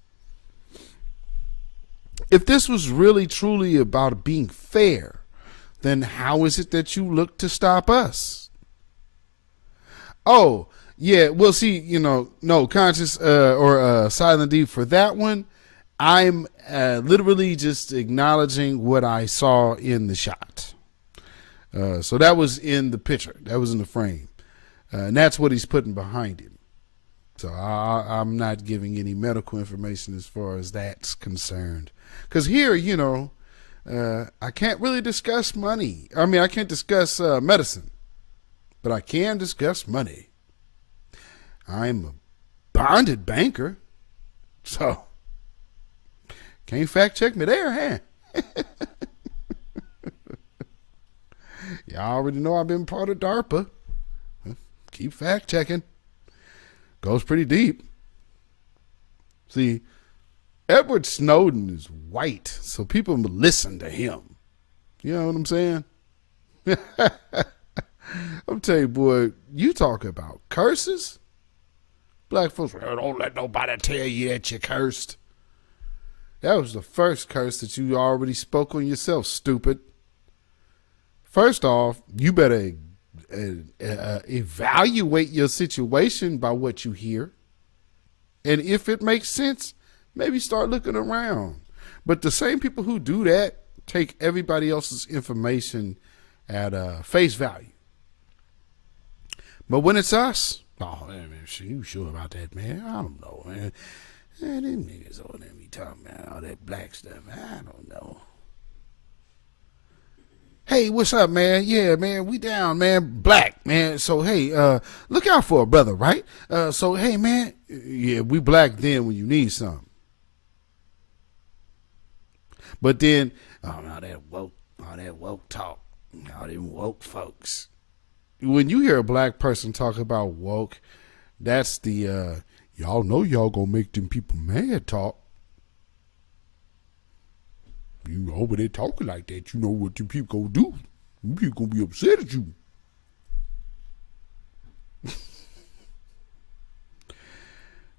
If this was really truly about being fair, then how is it that you look to stop us? Oh, yeah, well, see, no, conscious or silent D for that one, I'm literally just acknowledging what I saw in the shot. So that was in the picture. That was in the frame. And that's what he's putting behind him. So I'm not giving any medical information as far as that's concerned. Because here, I can't really discuss money. I mean, I can't discuss medicine. But I can discuss money. I'm a bonded banker. So Can't fact check me there, huh? Y'all already know I've been part of DARPA. Keep fact checking. Goes pretty deep. See, Edward Snowden is white, so people listen to him. You know what I'm saying? I'm telling you, boy, you talk about curses. Black folks, don't let nobody tell you that you're cursed. That was the first curse that you already spoke on yourself, stupid. First off, you better evaluate your situation by what you hear. And if it makes sense, maybe start looking around. But the same people who do that take everybody else's information at face value. But when it's us, oh, man, you sure about that, man? I don't know, man. Man, them niggas over there be talking about all that black stuff. I don't know. Hey, what's up, man? Yeah, man, we down, man. Black, man. So, hey, look out for a brother, right? So, hey, man, yeah, we black then when you need something. But then, all that woke talk, all them woke folks. When you hear a black person talk about woke, that's the, y'all know y'all gonna make them people mad talk. You over there talking like that, you know what them people gonna do. Them people gonna be upset at you.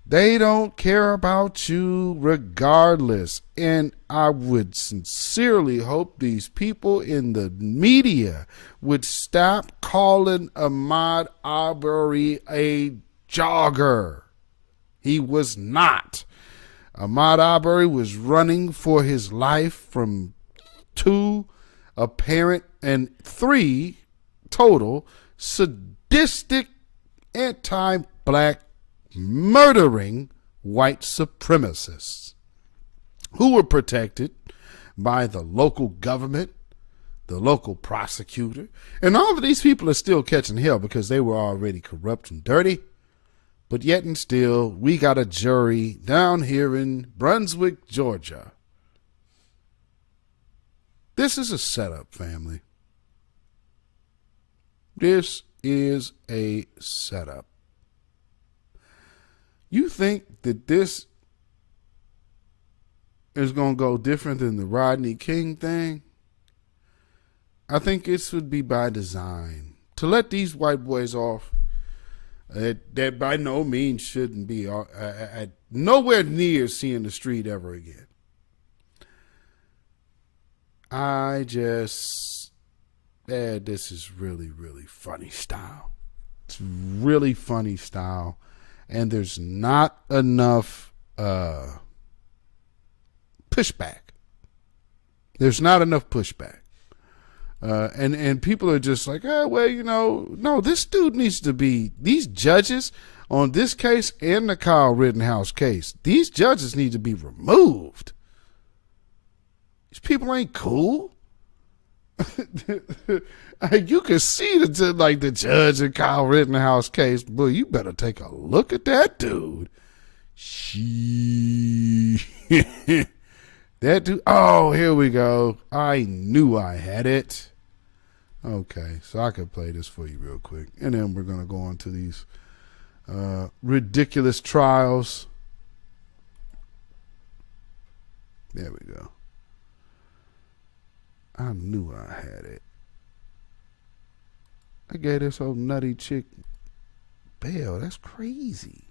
They don't care about you regardless. And I would sincerely hope these people in the media would stop calling Ahmaud Arbery a jogger. He was not. Ahmaud Arbery was running for his life from 2 apparent and 3 total sadistic anti-black murdering white supremacists who were protected by the local government, the local prosecutor, and all of these people are still catching hell because they were already corrupt and dirty. But yet and still, we got a jury down here in Brunswick, Georgia. This is a setup, family. This is a setup. You think that this is going to go different than the Rodney King thing? I think this would be by design. To let these white boys off, that by no means shouldn't be nowhere near seeing the street ever again. This is really, really funny style. It's really funny style. And there's not enough pushback. There's not enough pushback. And people are just like, no, this dude needs to be, these judges on this case and the Kyle Rittenhouse case, these judges need to be removed. These people ain't cool. You can see the judge in Kyle Rittenhouse case, boy, you better take a look at that dude. That dude, oh, here we go. I knew I had it. Okay, so I could play this for you real quick. And then we're going to go on to these ridiculous trials. There we go. I knew I had it. I gave this old nutty chick bail. That's crazy.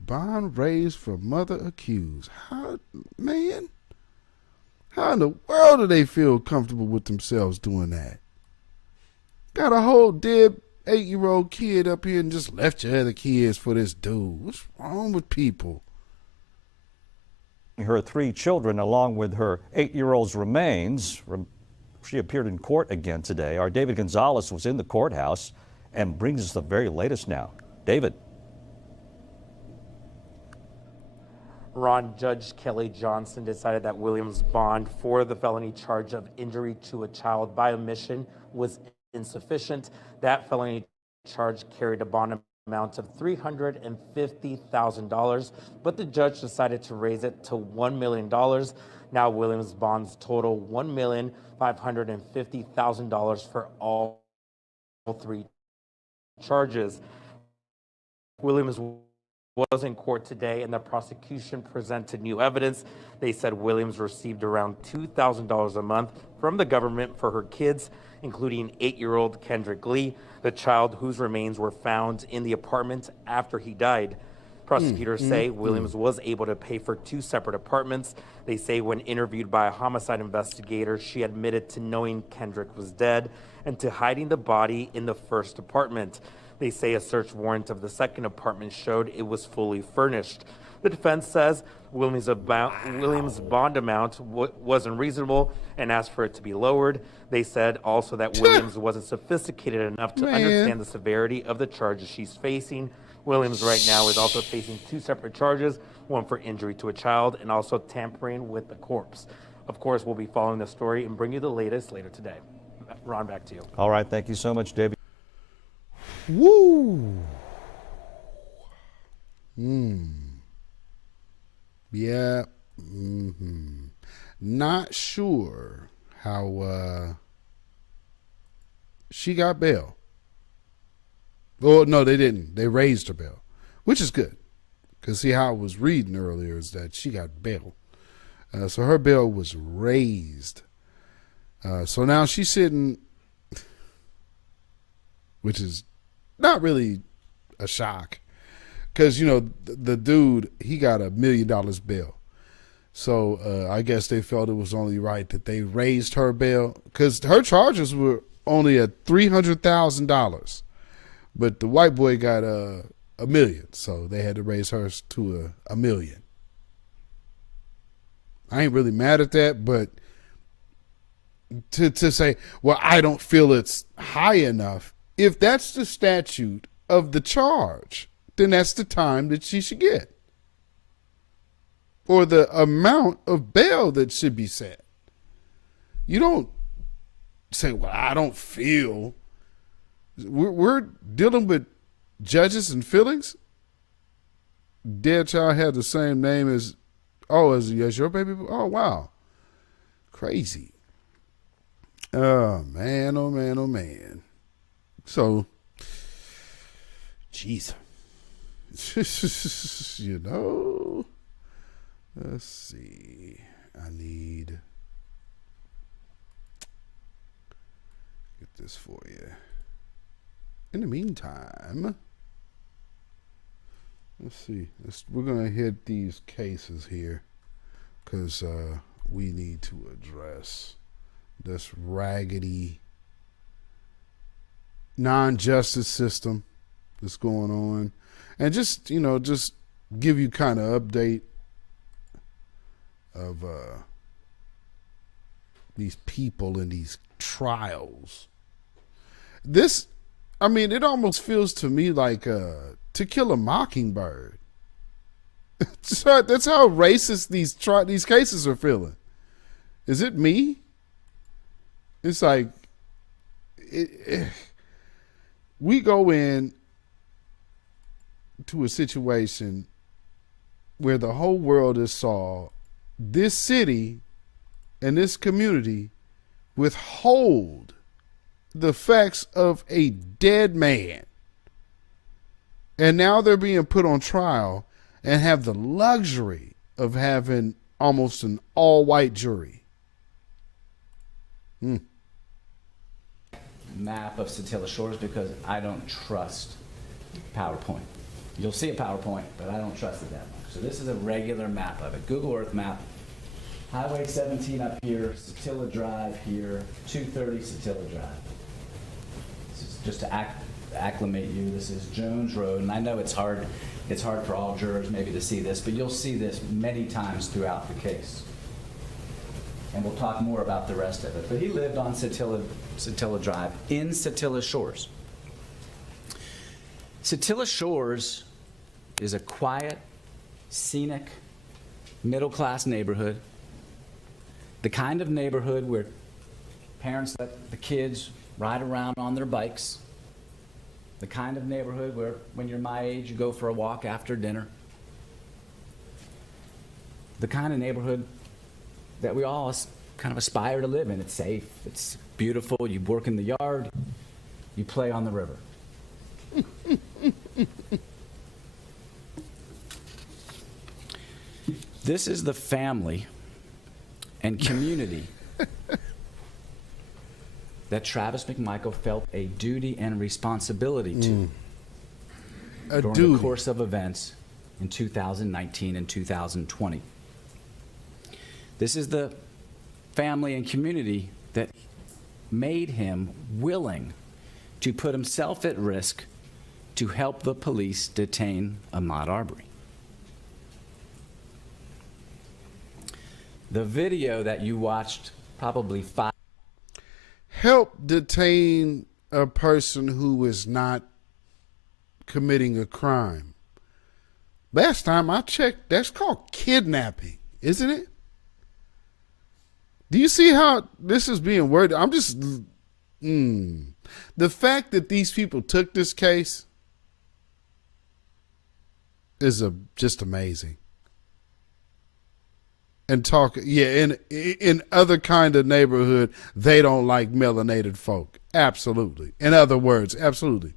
Bond raised for mother accused. How in the world do they feel comfortable with themselves doing that? Got a whole dead 8-year-old kid up here and just left your other kids for this dude. What's wrong with people? Her 3 children along with her 8-year-old's remains. She appeared in court again today. Our David Gonzalez was in the courthouse and brings us the very latest now. David. Ron, Judge Kelly Johnson decided that Williams' bond for the felony charge of injury to a child by omission was insufficient. That felony charge carried a bond amount of $350,000, but the judge decided to raise it to $1 million. Now Williams' bonds total $1,550,000 for all three charges. Williams was in court today, and the prosecution presented new evidence. They said Williams received around $2,000 a month from the government for her kids, including 8-year-old Kendrick Lee, the child whose remains were found in the apartment after he died. Prosecutors say Williams was able to pay for 2 separate apartments. They say when interviewed by a homicide investigator, she admitted to knowing Kendrick was dead and to hiding the body in the first apartment. They say a search warrant of the second apartment showed it was fully furnished. The defense says Williams' bond amount wasn't reasonable and asked for it to be lowered. They said also that Williams wasn't sophisticated enough to understand the severity of the charges she's facing. Williams right now is also facing 2 separate charges, one for injury to a child and also tampering with the corpse. Of course, we'll be following the story and bring you the latest later today. Ron, back to you. All right, thank you so much, David. Woo. Yeah. Not sure how she got bail. Oh, no, they didn't. They raised her bail, which is good. Because see how I was reading earlier is that she got bail. So her bail was raised. So now she's sitting, which is not really a shock. Because, you know, the dude, he got $1 million bail. So I guess they felt it was only right that they raised her bail. Because her charges were only at $300,000. But the white boy got $1 million. So they had to raise hers to $1 million. I ain't really mad at that, but to say, well, I don't feel it's high enough. If that's the statute of the charge, then that's the time that she should get. Or the amount of bail that should be set. You don't say, well, I don't feel. We're dealing with judges and feelings. Dead child had the same name as, as your baby? Oh, wow. Crazy. Oh, man, oh, man, oh, man. So, jeez. You know, let's see. I need get this for you. In the meantime, let's see. We're going to hit these cases here because we need to address this raggedy non-justice system that's going on. And just, you know, just give you kind of update of these people in these trials. This, I mean, it almost feels to me like To Kill a Mockingbird. So that's how racist these cases are feeling. Is it me? It's like we go in to a situation where the whole world has saw this city and this community withhold the facts of a dead man. And now they're being put on trial and have the luxury of having almost an all-white jury. Map of Satilla Shores because I don't trust PowerPoint. You'll see a PowerPoint, but I don't trust it that much. So this is a regular map of it. Google Earth map. Highway 17 up here, Satilla Drive here, 230 Satilla Drive. This is just to acclimate you. This is Jones Road, and I know it's hard for all jurors maybe to see this, but you'll see this many times throughout the case. And we'll talk more about the rest of it. But he lived on Satilla Drive in Satilla Shores. Satilla Shores is a quiet, scenic, middle-class neighborhood. The kind of neighborhood where parents let the kids ride around on their bikes. The kind of neighborhood where, when you're my age, you go for a walk after dinner. The kind of neighborhood that we all kind of aspire to live in. It's safe, it's beautiful, you work in the yard, you play on the river. This is the family and community that Travis McMichael felt a duty and responsibility to during the course of events in 2019 and 2020. This is the family and community that made him willing to put himself at risk to help the police detain Ahmaud Arbery. The video that you watched probably help detain a person who is not committing a crime. Last time I checked, that's called kidnapping, isn't it? Do you see how this is being worded? I'm just, the fact that these people took this case is just amazing. And in other kind of neighborhood, they don't like melanated folk. Absolutely. In other words, absolutely.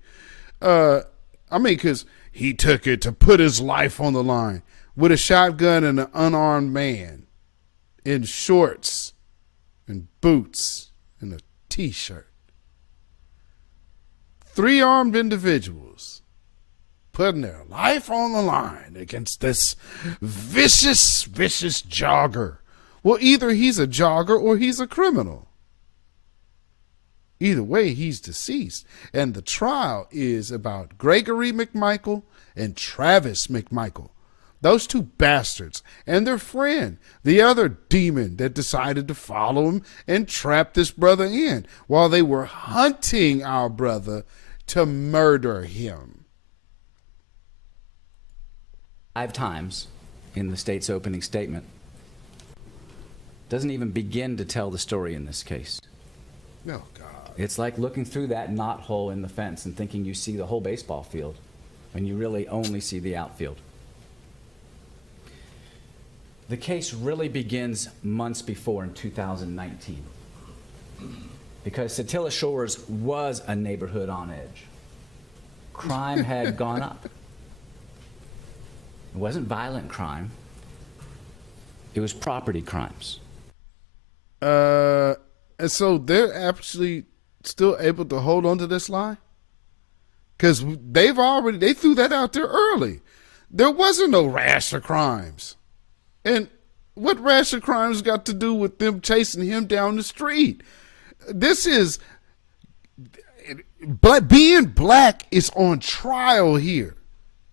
I mean, because he took it to put his life on the line with a shotgun and an unarmed man in shorts and boots and a T-shirt. 3 armed individuals putting their life on the line against this vicious jogger. Well, either he's a jogger or he's a criminal. Either way, he's deceased. And the trial is about Gregory McMichael and Travis McMichael. Those 2 bastards and their friend, the other demon that decided to follow him and trap this brother in while they were hunting our brother to murder him. 5 times in the state's opening statement. Doesn't even begin to tell the story in this case. Oh, God. It's like looking through that knothole in the fence and thinking you see the whole baseball field when you really only see the outfield. The case really begins months before in 2019 because Satilla Shores was a neighborhood on edge. Crime had gone up. It wasn't violent crime. It was property crimes. And so they're actually still able to hold on to this lie? Because they threw that out there early. There wasn't no rash of crimes. And what rash of crimes got to do with them chasing him down the street? This is, being black is on trial here.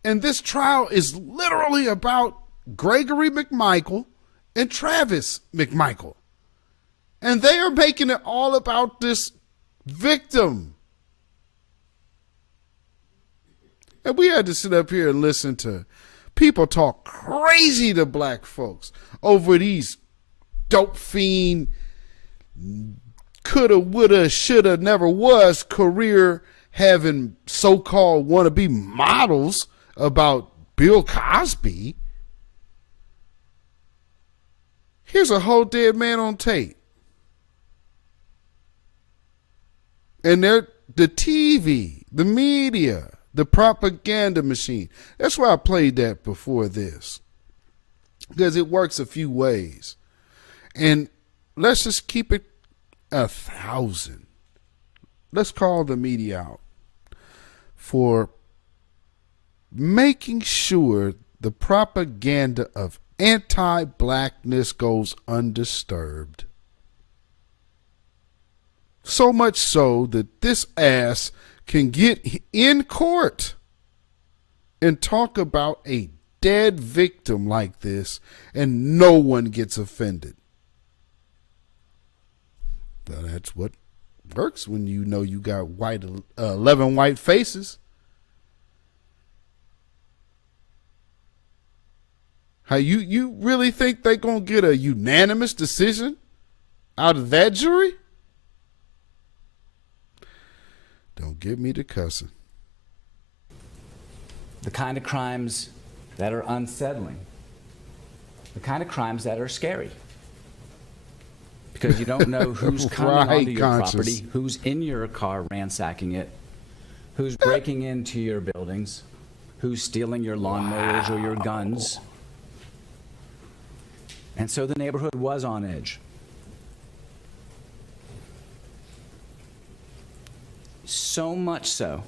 And this trial is literally about Gregory McMichael and Travis McMichael. And they are making it all about this victim. And we had to sit up here and listen to people talk crazy to black folks over these dope fiend, coulda, woulda, shoulda, never was career having so-called wannabe models about Bill Cosby. Here's a whole dead man on tape. And the TV, the media, the propaganda machine. That's why I played that before this. Because it works a few ways. And let's just keep it 1,000. Let's call the media out for making sure the propaganda of anti-blackness goes undisturbed. So much so that this ass can get in court and talk about a dead victim like this and no one gets offended. Well, that's what works when you know you got 11 white faces. How you really think they gonna get a unanimous decision out of that jury? Don't get me to cussing. the kind of crimes that are unsettling, the kind of crimes that are scary. Because you don't know who's coming onto your property, who's in your car ransacking it, who's breaking into your buildings, who's stealing your lawnmowers or your guns. And so the neighborhood was on edge. So much so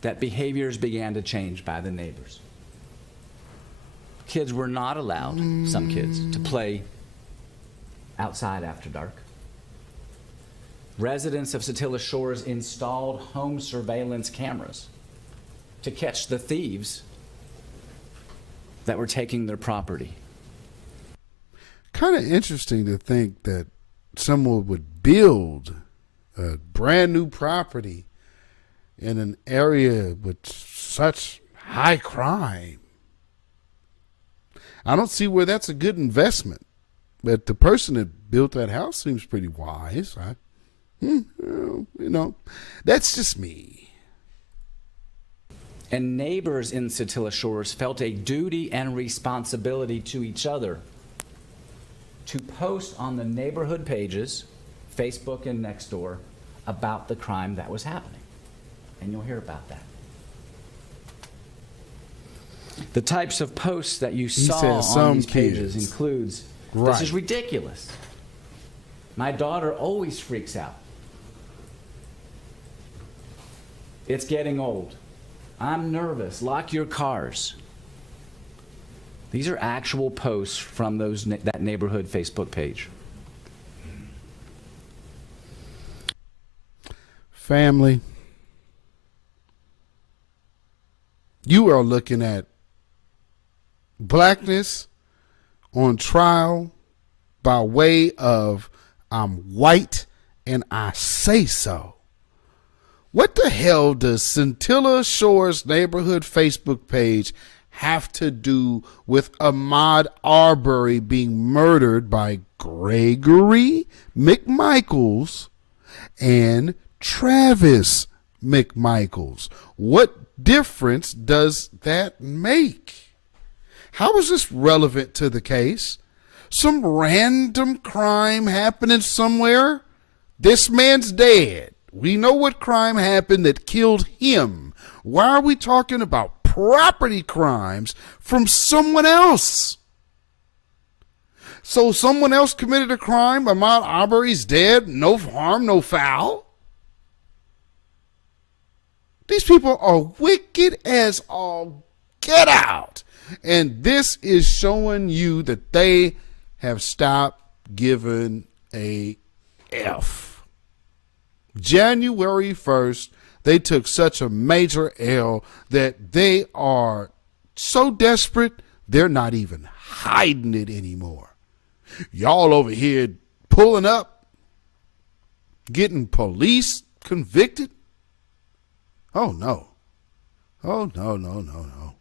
that behaviors began to change by the neighbors. Kids were not allowed, some kids, to play outside after dark. Residents of Satilla Shores installed home surveillance cameras to catch the thieves that were taking their property. Kind of interesting to think that someone would build a brand new property in an area with such high crime. I don't see where that's a good investment. But the person that built that house seems pretty wise. That's just me. And neighbors in Satilla Shores felt a duty and responsibility to each other to post on the neighborhood pages, Facebook and Nextdoor, about the crime that was happening. And you'll hear about that. The types of posts that you saw on these pages includes, this is ridiculous. My daughter always freaks out. It's getting old. I'm nervous. Lock your cars. These are actual posts from that neighborhood Facebook page. Family, you are looking at blackness on trial by way of I'm white and I say so. What the hell does Satilla Shores neighborhood Facebook page have to do with Ahmaud Arbery being murdered by Gregory McMichaels and Travis McMichaels? What difference does that make? How is this relevant to the case? Some random crime happening somewhere? This man's dead. We know what crime happened that killed him. Why are we talking about property crimes from someone else? So someone else committed a crime, Ahmaud Arbery's dead, no harm, no foul? These people are wicked as all get out. And this is showing you that they have stopped giving a F. January 1st, they took such a major L that they are so desperate, they're not even hiding it anymore. Y'all over here pulling up, getting police convicted. Oh, no. Oh, no, no, no, no.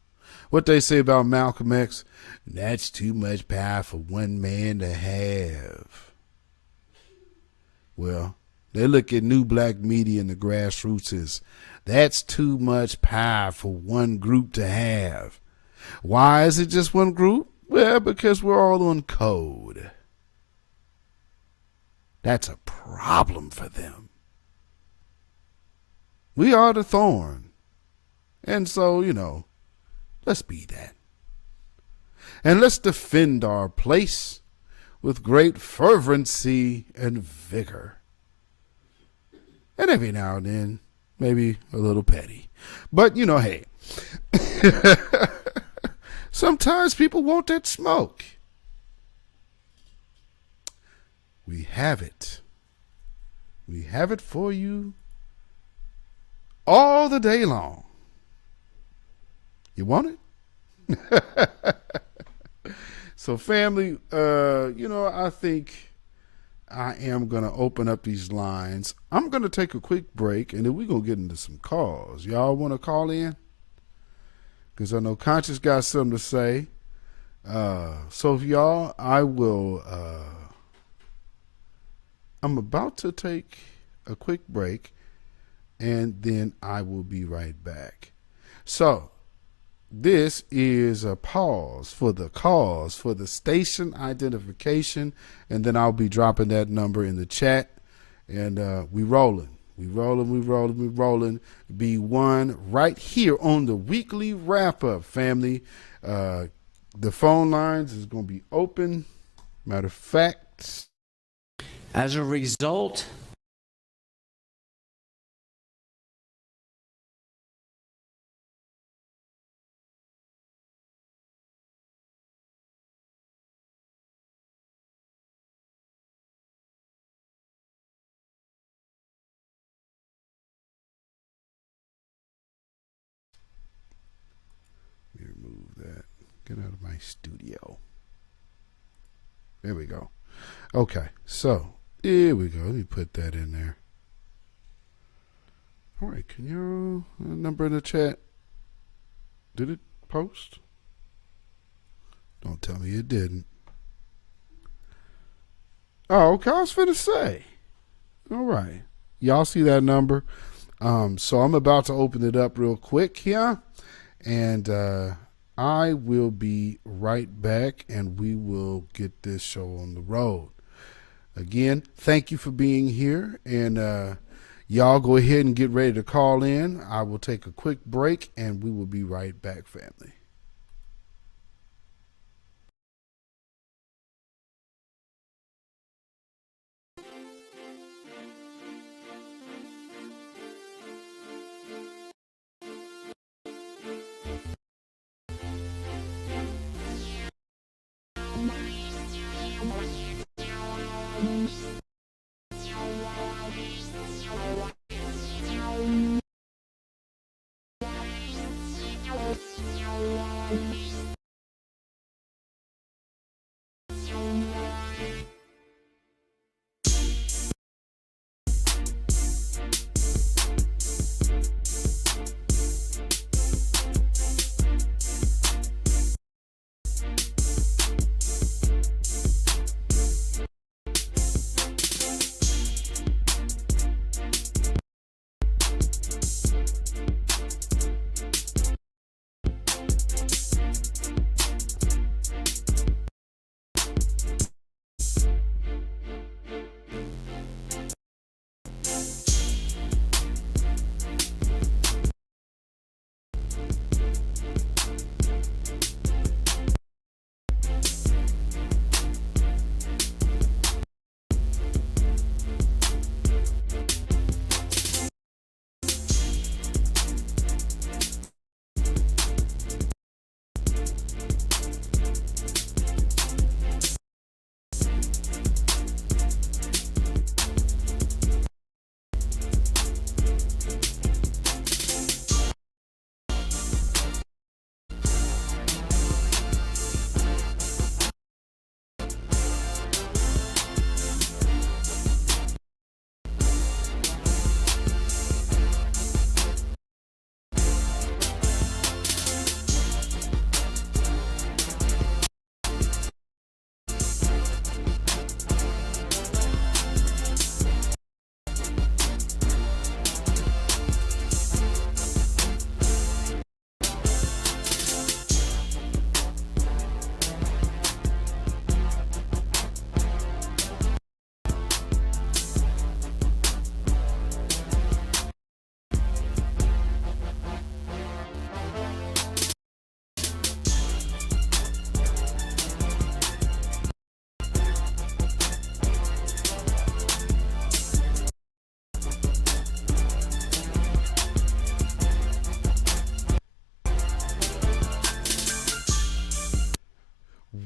What they say about Malcolm X, that's too much power for one man to have. Well, they look at new black media and the grassroots as that's too much power for one group to have. Why is it just one group? Well, because we're all on code. That's a problem for them. We are the thorn. And so, let's be that. And let's defend our place with great fervency and vigor. And every now and then, maybe a little petty. But, hey, sometimes people want that smoke. We have it. We have it for you all the day long. You want it? So, family, I think I am going to open up these lines. I'm going to take a quick break, and then we're going to get into some calls. Y'all want to call in? Because I know Conscious got something to say. So, y'all, I'm about to take a quick break, and then I will be right back. So this is a pause for the station identification, and then I'll be dropping that number in the chat. And we rolling. Be one right here on the weekly wrap up, family. The phone lines is going to be open. Matter of fact, As a result, let me remove that. Get out of my studio. There we go. Okay, so here we go. Let me put that in there. All right, can you number in the chat? Did it post? Don't tell me it didn't. Oh, okay. I was finna say. All right, y'all see that number? So I'm about to open it up real quick here, and I will be right back, and we will get this show on the road. Again, thank you for being here, and y'all go ahead and get ready to call in. I will take a quick break, and we will be right back, family.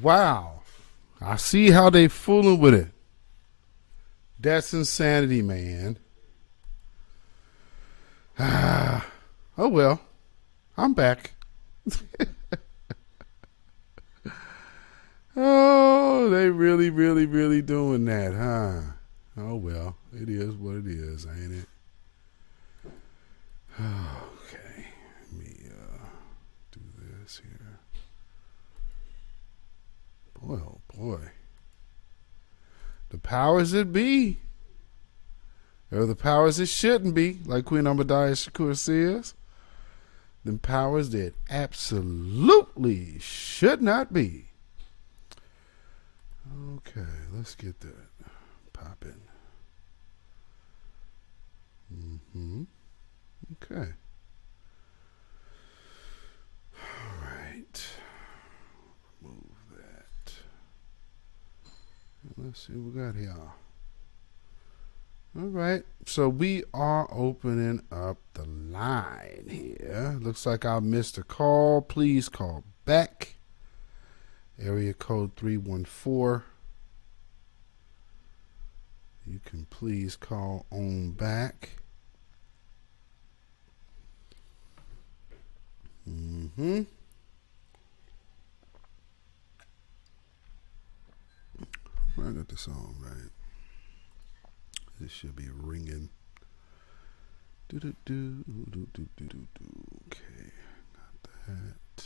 Wow. I see how they fooling with it. That's insanity, man. Oh, well. I'm back. Oh, they really, really, really doing that, huh? Oh, well. It is what it is, ain't it? Okay. Let me do this here. Boy, oh boy. The powers that be. Or the powers that shouldn't be, like Queen Amadiah Shakur says. them powers that absolutely should not be. Okay, let's get that popping. Okay. All right. Move that. Let's see what we got here. All right. So we are opening up the line here. Looks like I missed a call. Please call back. Area code 314. You can please call on back. I got this on right. This should be ringing. Okay, got that.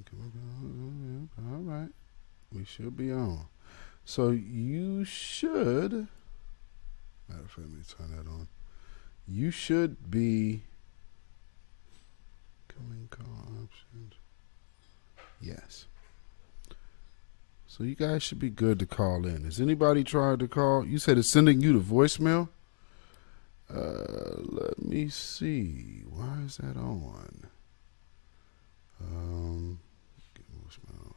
Okay, all right. We should be on. So you should, matter of fact, let me turn that on. You should be coming call options. Yes. So you guys should be good to call in. Has anybody tried to call? You said it's sending you the voicemail? Let me see. Why is that on? Get voicemail.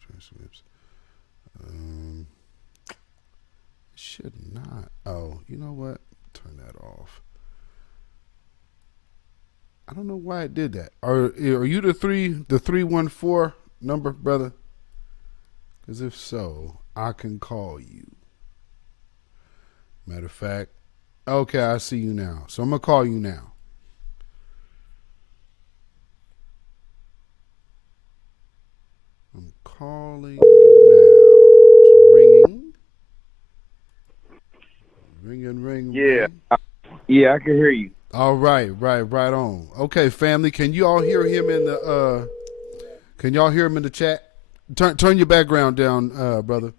Transcripts. Should not. Oh, you know what? Turn that off. I don't know why it did that. Are you the 314 number, brother? Because if so, I can call you. Matter of fact, okay, I see you now. So I'm gonna call you now. I'm calling you now. It's ringing. Ring. Yeah. Yeah, I can hear you. All right on. Okay, family, can you all hear him in the can y'all hear him in the chat? Turn your background down, brother.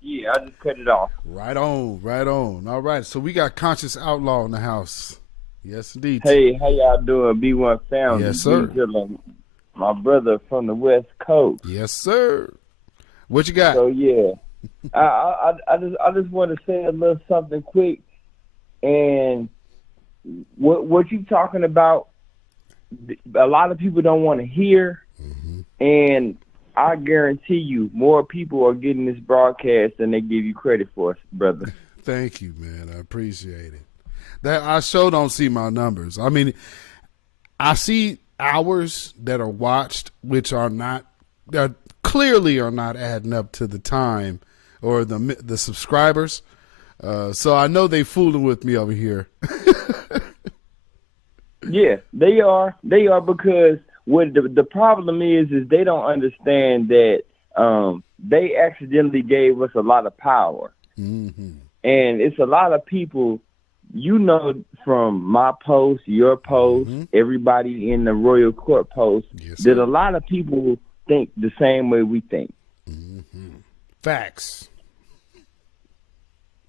Yeah, I just cut it off. Right on. All right, so we got Conscious Outlaw in the house. Yes, indeed. Hey, how y'all doing? B1 family. Yes, sir. My brother from the West Coast. Yes, sir. What you got? So yeah, I just want to say a little something quick, and what you talking about, a lot of people don't want to hear, and I guarantee you more people are getting this broadcast than they give you credit for, brother. Thank you, man. I appreciate it. That I sure don't see my numbers. I mean, I see hours that are watched, which are not, that clearly are not adding up to the time or the subscribers. So I know they fooling with me over here. Yeah, they are. They are, because what the problem is they don't understand that they accidentally gave us a lot of power. And it's a lot of people, from my post, your post, everybody in the royal court post, that a lot of people think the same way we think. Facts.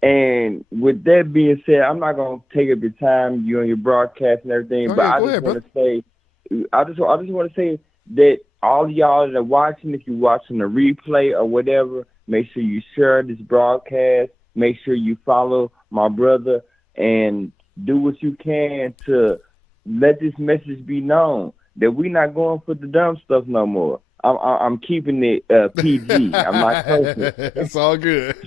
And with that being said, I'm not gonna take up your time, you on your broadcast and everything, but I just want to say, I just want to say that all of y'all that are watching, if you're watching the replay or whatever, make sure you share this broadcast. Make sure you follow my brother and do what you can to let this message be known that we're not going for the dumb stuff no more. I'm keeping it PG. I'm not cursing. It's all good.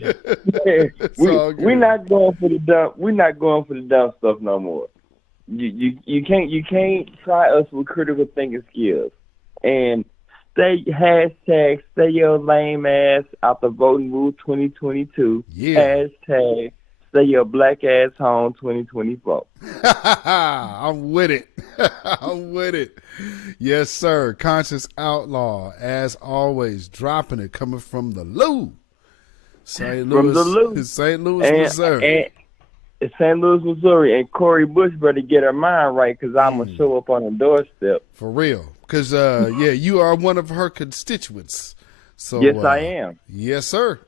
We're not going for the dumb. We're not going for the dumb stuff no more. You can't try us with critical thinking skills. And stay your lame ass out the voting rule 2022. Yeah. Hashtag stay your black ass home 2024. I'm with it. I'm with it. Yes, sir. Conscious Outlaw, as always, dropping it, coming from the Lou. St. Louis, Missouri. And St. Louis, Missouri. And Corey Bush better get her mind right, because I'm going to show up on the doorstep. For real. because yeah, you are one of her constituents. So yes, I am. Yes, sir.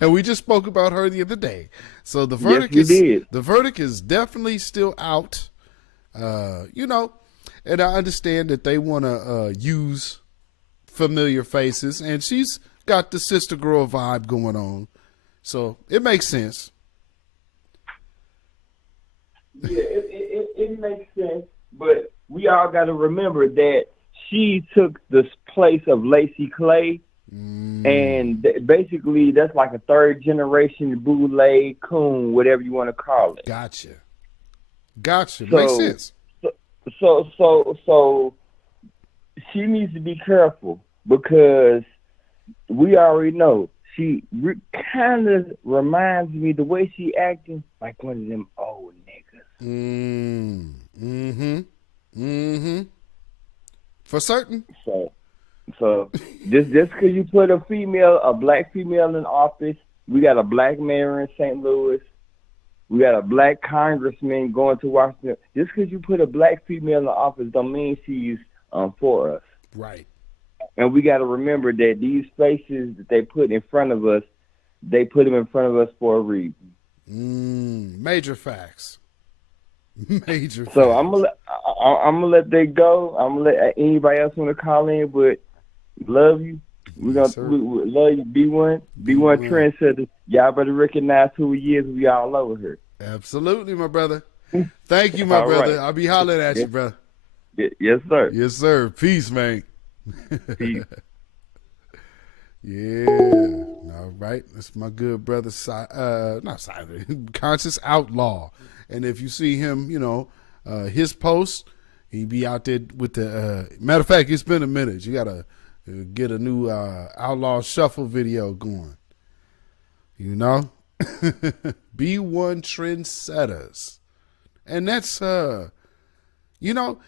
And we just spoke about her the other day. So the verdict is definitely still out. You know, and I understand that they want to use familiar faces, and she's got the sister girl vibe going on, so it makes sense. Yeah, it makes sense, but we all got to remember that she took the place of Lacey Clay, and basically that's like a third generation bootleg coon, whatever you want to call it. Gotcha. So, makes sense. So she needs to be careful, because we already know she kind of reminds me, the way she acting, like one of them old niggas. For certain. So just because you put a black female in office, we got a black mayor in St. Louis, we got a black congressman going to Washington. Just because you put a black female in office don't mean she's for us. Right. And we got to remember that these faces that they put in front of us, they put them in front of us for a reason. Major facts. Major. So I'm gonna let that go. I'm gonna let anybody else want to call in, but love you. We love you. B1 trendsetter. Y'all better recognize who he is. We all over here. Absolutely, my brother. Thank you, my brother. Right. I'll be hollering at you, brother. Yes, sir. Yes, sir. Peace, man. Peace. Yeah. All right. That's my good brother, not Simon, Conscious Outlaw. And if you see him, you know, his post, he be out there with the, matter of fact, it's been a minute. You got to get a new Outlaw Shuffle video going. You know? B1 Trendsetters. And that's, you know,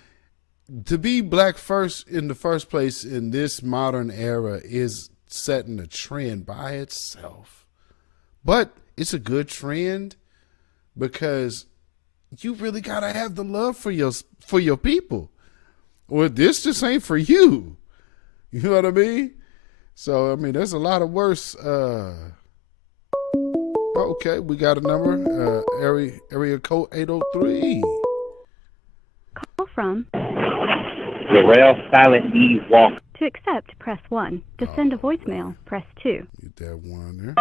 to be black first in the first place in this modern era is setting a trend by itself. But it's a good trend because you really got to have the love for your people. Or this just ain't for you. You know what I mean? So, I mean, there's a lot of worse. Okay, we got a number. Area code 803. Call from Jarrell Silent D. Walker. To accept, press 1. To send a voicemail, press 2. Get that one there.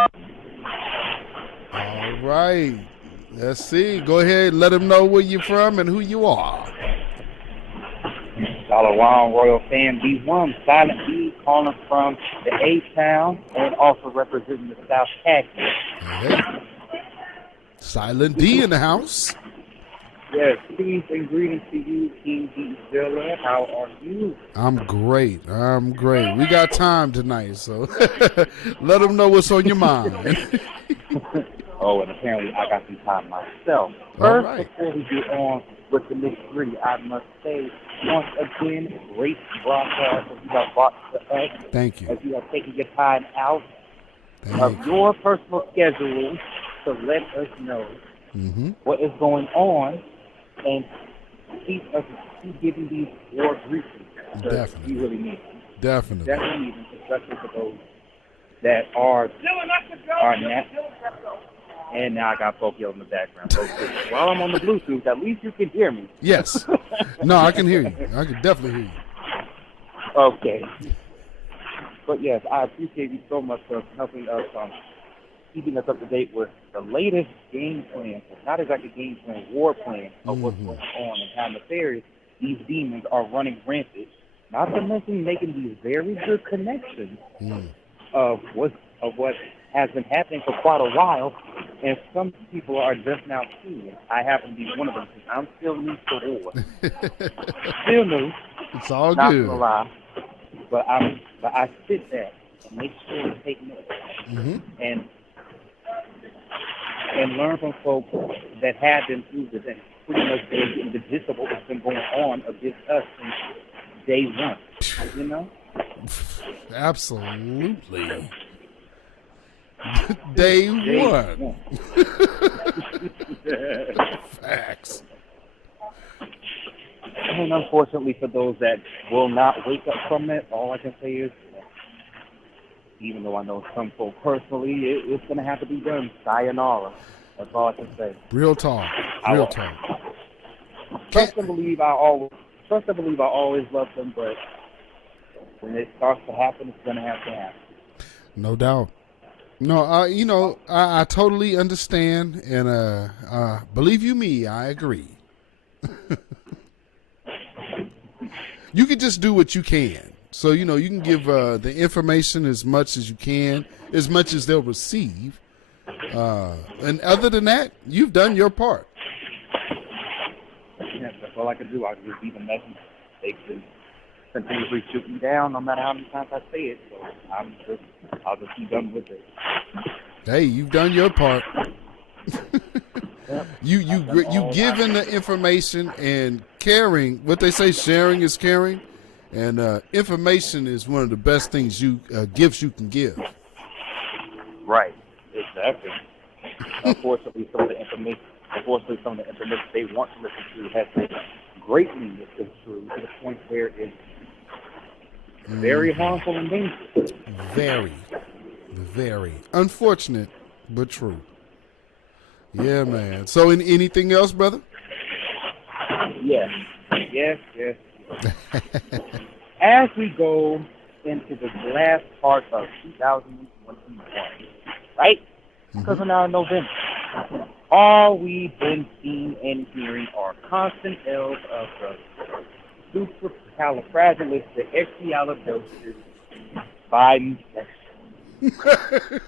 All right. Let's see. Go ahead. Let them know where you're from and who you are. Shalom, Royal Fan B1. Silent D calling from the A-Town and also representing the South Cactus. Hey. Silent D in the house. Yes, peace and greetings to you, King Beatzilla. How are you? I'm great. We got time tonight, so let them know what's on your mind. Oh, and apparently I got some time myself. First, before we get on with the nitty-gritty, I must say, once again, great broadcast that you have brought to us. Thank you. As you have taken your time out of your personal schedule to let us know what is going on and keep giving these war briefings. Definitely. We really need them. Definitely. Definitely need them, especially for those that are not. And now I got folk yelling in the background. While I'm on the Bluetooth, at least you can hear me. Yes. No, I can hear you. I can definitely hear you. Okay. But yes, I appreciate you so much for helping us, keeping us up to date with the latest game plan, not exactly game plan, war plan of what's going on and how nefarious these demons are running rampant. Not to mention making these very good connections of what has been happening for quite a while, and some people are just now seeing it. I happen to be one of them because I'm still new to war. Still new. It's all not good. Not gonna lie, but I sit there and make sure to take notes and learn from folks that have been through this and pretty much getting the gist of what's been going on against us since day one. You know? Absolutely. Day one. And unfortunately, for those that will not wake up from it, all I can say is, even though I know some folk personally, it's going to have to be done. Sayonara. That's all I can say. Real talk. Real talk. Trust and believe I always love them, but when it starts to happen, it's going to have to happen. No doubt. No, I totally understand, and believe you me, I agree. You can just do what you can. So, you can give the information as much as you can, as much as they'll receive. And other than that, you've done your part. Yeah, that's all I can do. I can just leave a message. They can continuously shoot me down no matter how many times I say it. So I'll just be done with it. Hey, you've done your part. Yep. You giving the information and caring. What they say, sharing is caring, and information is one of the best things gifts you can give. Right. Exactly. Unfortunately, some of the information they want to listen to has been greatly misconstrued to the point where it's very harmful and dangerous. Very, very unfortunate, but true. Yeah, man. So, anything else, brother? Yes. As we go into the last part of 2021, right? Because we're now in November. All we've been seeing and hearing are constant L's of the supercalifragilisticexpialidocious Biden section.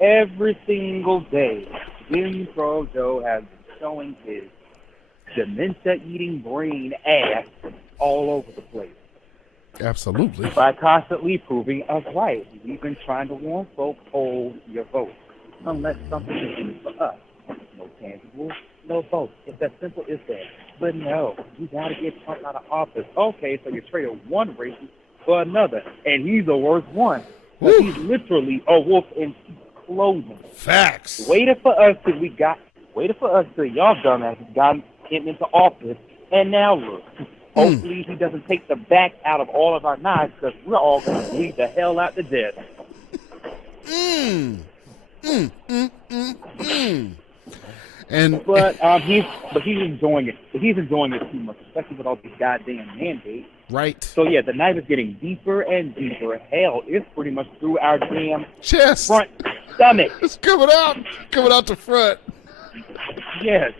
Every single day, Jim Crow Joe has been showing his dementia-eating brain ass all over the place. Absolutely. By constantly proving us right. We've been trying to warn folks, hold your vote. Unless something is due for us. No tangible, no vote. It's as simple as that. But no, you got to get Trump out of office. Okay, so you traded one racist for another, and he's the worst one. Because he's literally a wolf in clothing. Facts. Waited for us till y'all dumbasses got him into office, and now look. Hopefully he doesn't take the back out of all of our knives, because we're all going to bleed the hell out to death. But he's enjoying it. He's enjoying it too much, especially with all these goddamn mandates. Right. So yeah, the knife is getting deeper and deeper. Hell, it's pretty much through our damn chest, front stomach. It's coming out the front. Yes.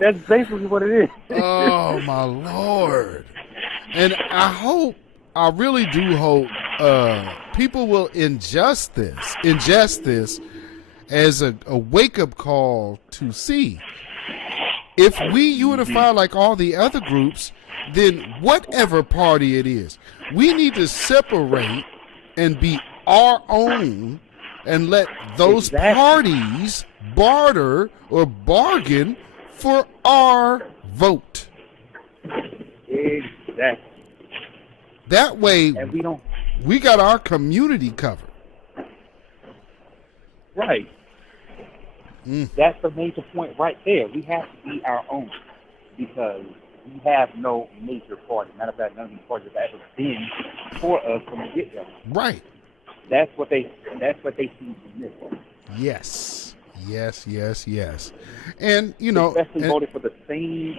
That's basically what it is. Oh my Lord. And I really do hope people will ingest this as a wake-up call to see if we unify like all the other groups, then whatever party it is, we need to separate and be our own and let those parties barter or bargain for our vote. Exactly. That way, we got our community covered. Right. That's the major point right there. We have to be our own because we have no major party. Matter of fact, none of these parties have ever been for us from the get-go. Right. That's what they see in this. Yes. And especially voted for the same.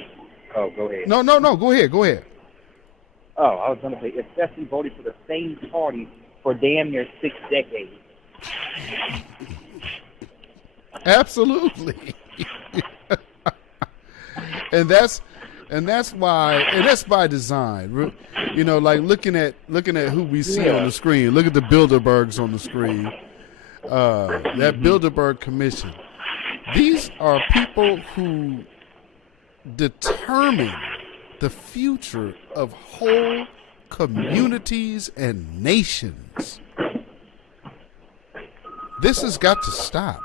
Oh, go ahead. No. Go ahead. Oh, I was going to say, especially voted for the same party for damn near 6 decades. Absolutely. and that's why, and that's by design. Like looking at who we see on the screen. Look at the Bilderbergs on the screen. That Bilderberg Commission. These are people who determine the future of whole communities and nations. This has got to stop.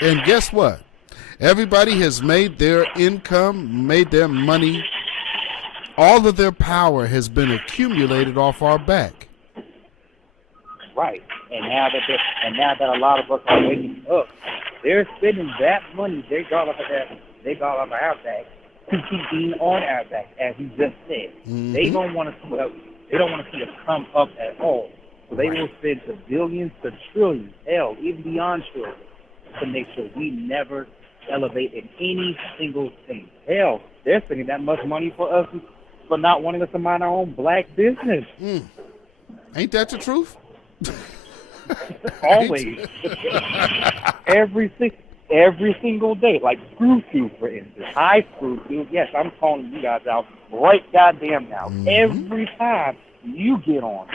And guess what? Everybody has made their income, made their money. All of their power has been accumulated off our back. Right. And now that a lot of us are waking up, they're spending that money. They got off of that They got off our back to keep being on our back, as you just said. They don't want to see us. They don't want to see us come up at all. So they will spend to billions to trillions, hell, even beyond trillions, to make sure we never elevate in any single thing. Hell, they're spending that much money for us for not wanting us to mind our own black business. Ain't that the truth? Always. Every single day. Like Screw Tube, for instance. I Screw Tube. Yes, I'm calling you guys out right goddamn now. Every time you get on,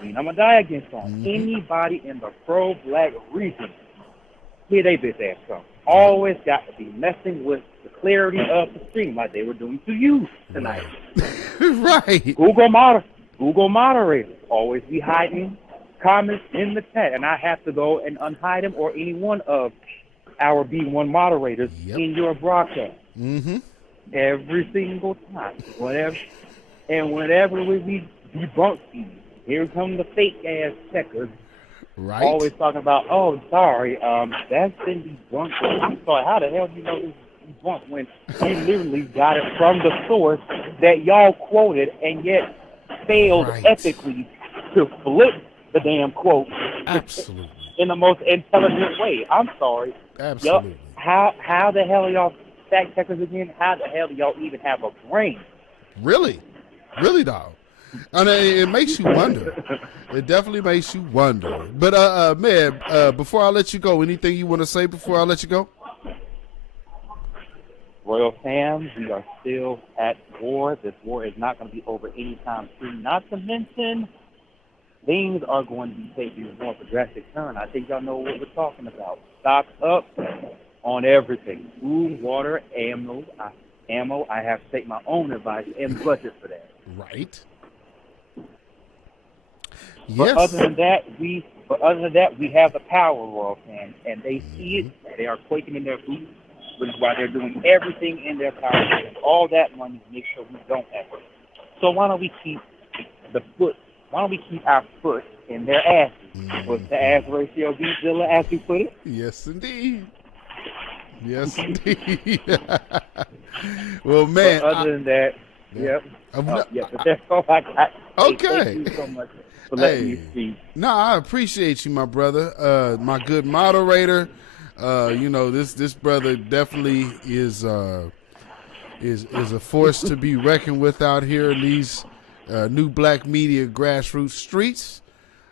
I'm going to die against on anybody in the pro-black region, here they bitch ass come. Always got to be messing with the clarity of the stream like they were doing to you tonight. Right. Google moderators always be hiding comments in the chat, and I have to go and unhide them or any one of our B1 moderators in your broadcast. Every single time. Whenever we debunk these, here come the fake ass checkers. Right. Always talking about, oh, sorry, that's been debunked. I'm sorry, how the hell do you know this is debunked when you literally got it from the source that y'all quoted and yet failed ethically to flip the damn quote in the most intelligent way? I'm sorry. Absolutely. How the hell are y'all fact checkers again? How the hell do y'all even have a brain? Really, dog. And it makes you wonder. It definitely makes you wonder. But man, before I let you go, anything you want to say before I let you go? Royal fans, we are still at war. This war is not going to be over anytime soon. Not to mention, things are going to be taking a more progressive turn. I think y'all know what we're talking about. Stock up on everything. Food, water, ammo. I have to take my own advice and budget for that. Right. But other than that, we have the power, Royal fans, and they see it. They are quaking in their boots, which is why they're doing everything in their power and all that money to make sure we don't have it. So why don't we keep our foot in their asses? Was the ass ratio Beatzilla, as you put it? Yes, indeed. Yes, indeed. Well, man. But other than that, but that's all I got. Okay. Hey, thank you so much for letting me speak. No, I appreciate you, my brother. My good moderator. This brother definitely is a force to be reckoned with out here in these new black media grassroots streets.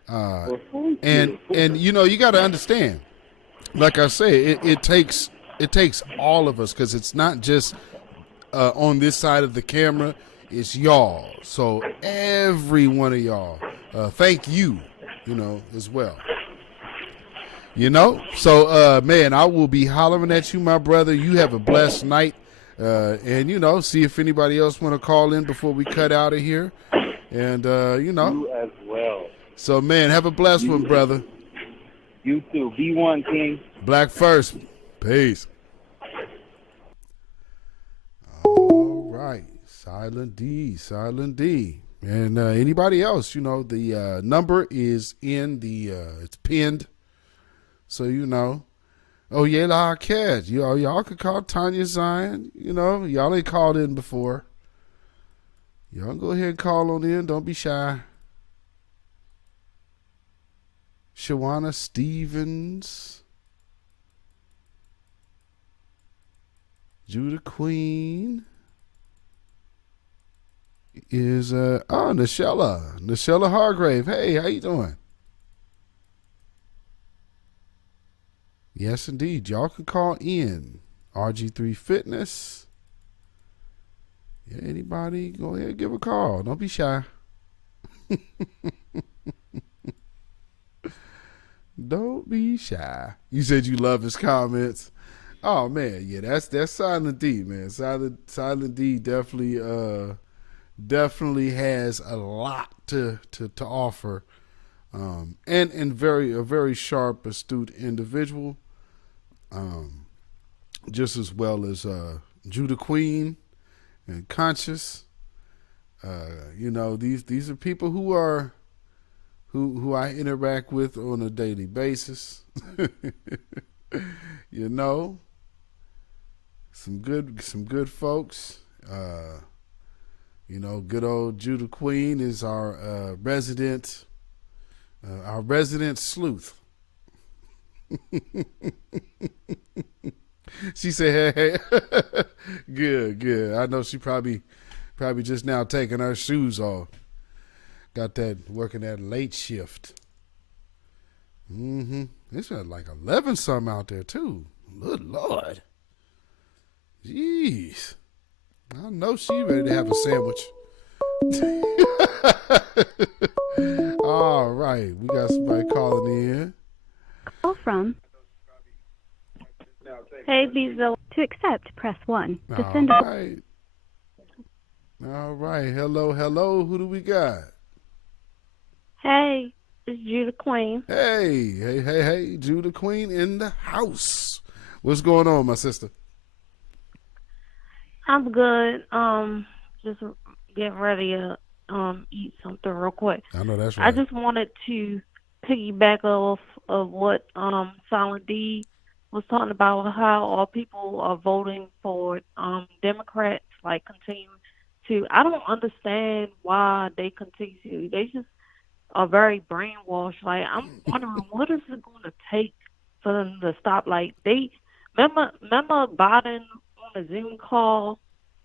And you got to understand, like I say, it takes all of us, because it's not just on this side of the camera, it's y'all. So every one of y'all, thank you, as well. So man, I will be hollering at you, my brother. You have a blessed night, and see if anybody else want to call in before we cut out of here. And you as well. So man, have a blessed one, brother. You too. B1 King. Black first. Peace. All right. Silent D. And anybody else, the number is in the it's pinned. So oh yeah, la cat. Y'all could call Tanya Zion. Y'all ain't called in before. Y'all go ahead and call on in. Don't be shy. Shawana Stevens. Judah Queen. Is Nashella Hargrave. Hey, how you doing? Yes, indeed. Y'all can call in. RG3 Fitness. Yeah, anybody, go ahead and give a call. Don't be shy. Don't be shy. You said you love his comments. Oh man, yeah, that's Silent D, man. Silent D definitely has a lot to offer. And a very sharp, astute individual. Just as well as Judah Queen and Conscious. These are people who I interact with on a daily basis. some good folks. Good old Judah Queen is our resident sleuth. She said, "Hey, good. I know she probably just now taking her shoes off. Got that working that late shift. It's like 11 something out there too. Good Lord, jeez. I know she ready to have a sandwich." All right, we got somebody calling in. Call from. Hey, Visa. To accept, press 1. To send All right. Hello. Who do we got? Hey, it's Judah Queen. Hey, Judah Queen in the house. What's going on, my sister? I'm good. Just getting ready to eat something real quick. I know that's right. I just wanted to piggyback off of what Silent D was talking about, how all people are voting for Democrats, like continue to. I don't understand why they continue. They just are very brainwashed. Like, I'm wondering what is it going to take for them to stop? Like, they remember Biden on a Zoom call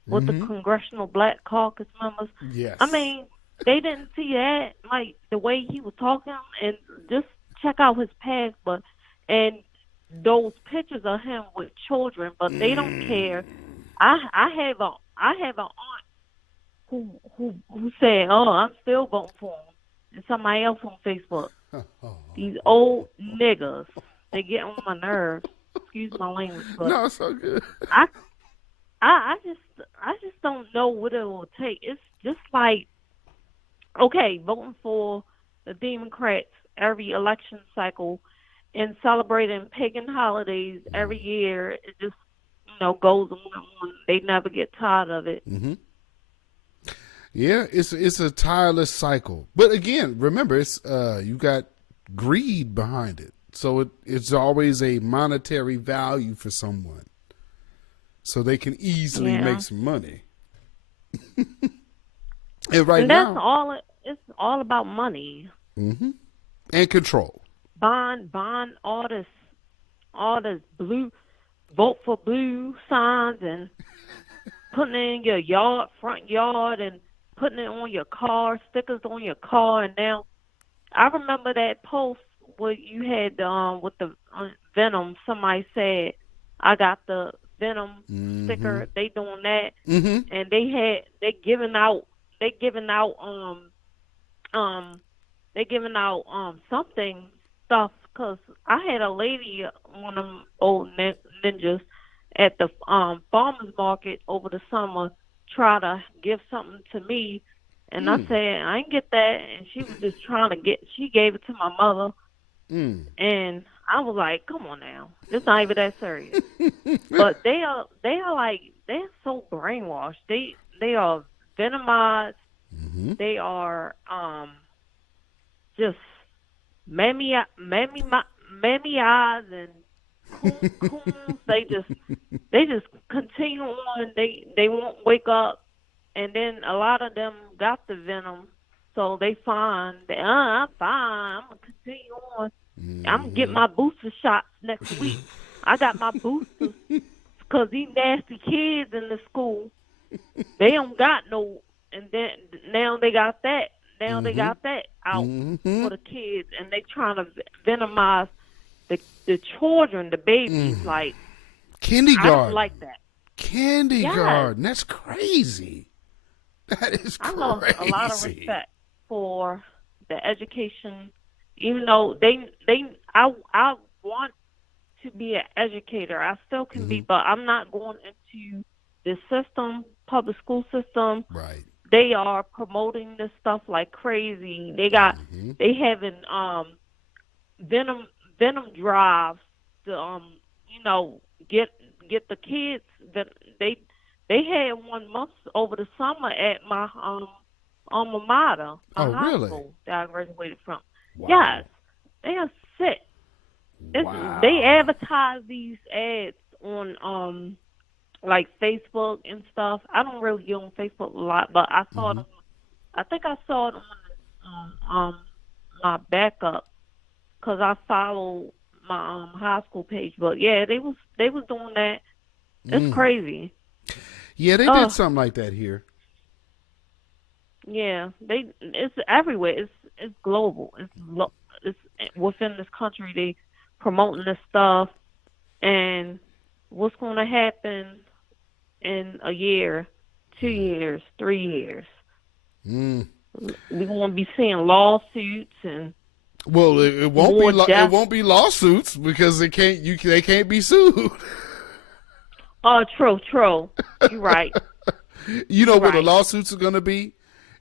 with the Congressional Black Caucus members. Yes. I mean, they didn't see that, like the way he was talking, and just check out his past, and those pictures of him with children, but they don't care. I have an aunt who said, "Oh, I'm still voting for him," and somebody else on Facebook. These old niggas, they get on my nerves. Excuse my language, but no, it's so good. I just don't know what it will take. It's just like, okay, voting for the Democrats every election cycle and celebrating pagan holidays every year. It just, goes on and on. They never get tired of it. Yeah, it's a tireless cycle. But again, remember, it's you got greed behind it. So it's always a monetary value for someone. So they can easily make some money. And that's all. It's all about money. And control. Bond all this blue, vote for blue signs and putting it in your front yard, and putting it on your car, stickers on your car. And now, I remember that post where you had with the Venom. Somebody said, "I got the Venom sticker." They doing that, and they giving out something stuff, because I had a lady, one of them old ninjas, at the farmers market over the summer try to give something to me, and I said I ain't get that, and she was just trying to she gave it to my mother, and I was like, come on now, it's not even that serious. But they're so brainwashed. They are venomized. They are just mammy eyes and coons. They just continue on. They won't wake up, and then a lot of them got the venom, so they find that I'm fine. I'm gonna continue on. I'm gonna get my booster shots next week. I got my boosters, because these nasty kids in the school, they don't got no. And then now they got that. Now they got that out for the kids, and they trying to venomize the children, the babies, like kindergarten. I don't like that. Kindergarten. Yes. That's crazy. That is crazy. I lost a lot of respect for the education, even though I want to be an educator. I still can be, but I'm not going into the system, public school system. Right. They are promoting this stuff like crazy. They having venom drives to get the kids. That they had 1 month over the summer at my alma mater, my high school that I graduated from. Wow. Yes, they are sick. Wow. They advertise these ads on like Facebook and stuff. I don't really get on Facebook a lot, but I saw it. I think I saw it on my backup because I follow my high school page. But yeah, they was doing that. It's crazy. Yeah, they did something like that here. Yeah, it's everywhere. It's global. It's within this country. They promoting this stuff, and what's going to happen in a year, 2 years, 3 years? We're going to be seeing lawsuits and. Well, it won't be lawsuits because they can't be sued. Oh, true. You're right. You know what the lawsuits are going to be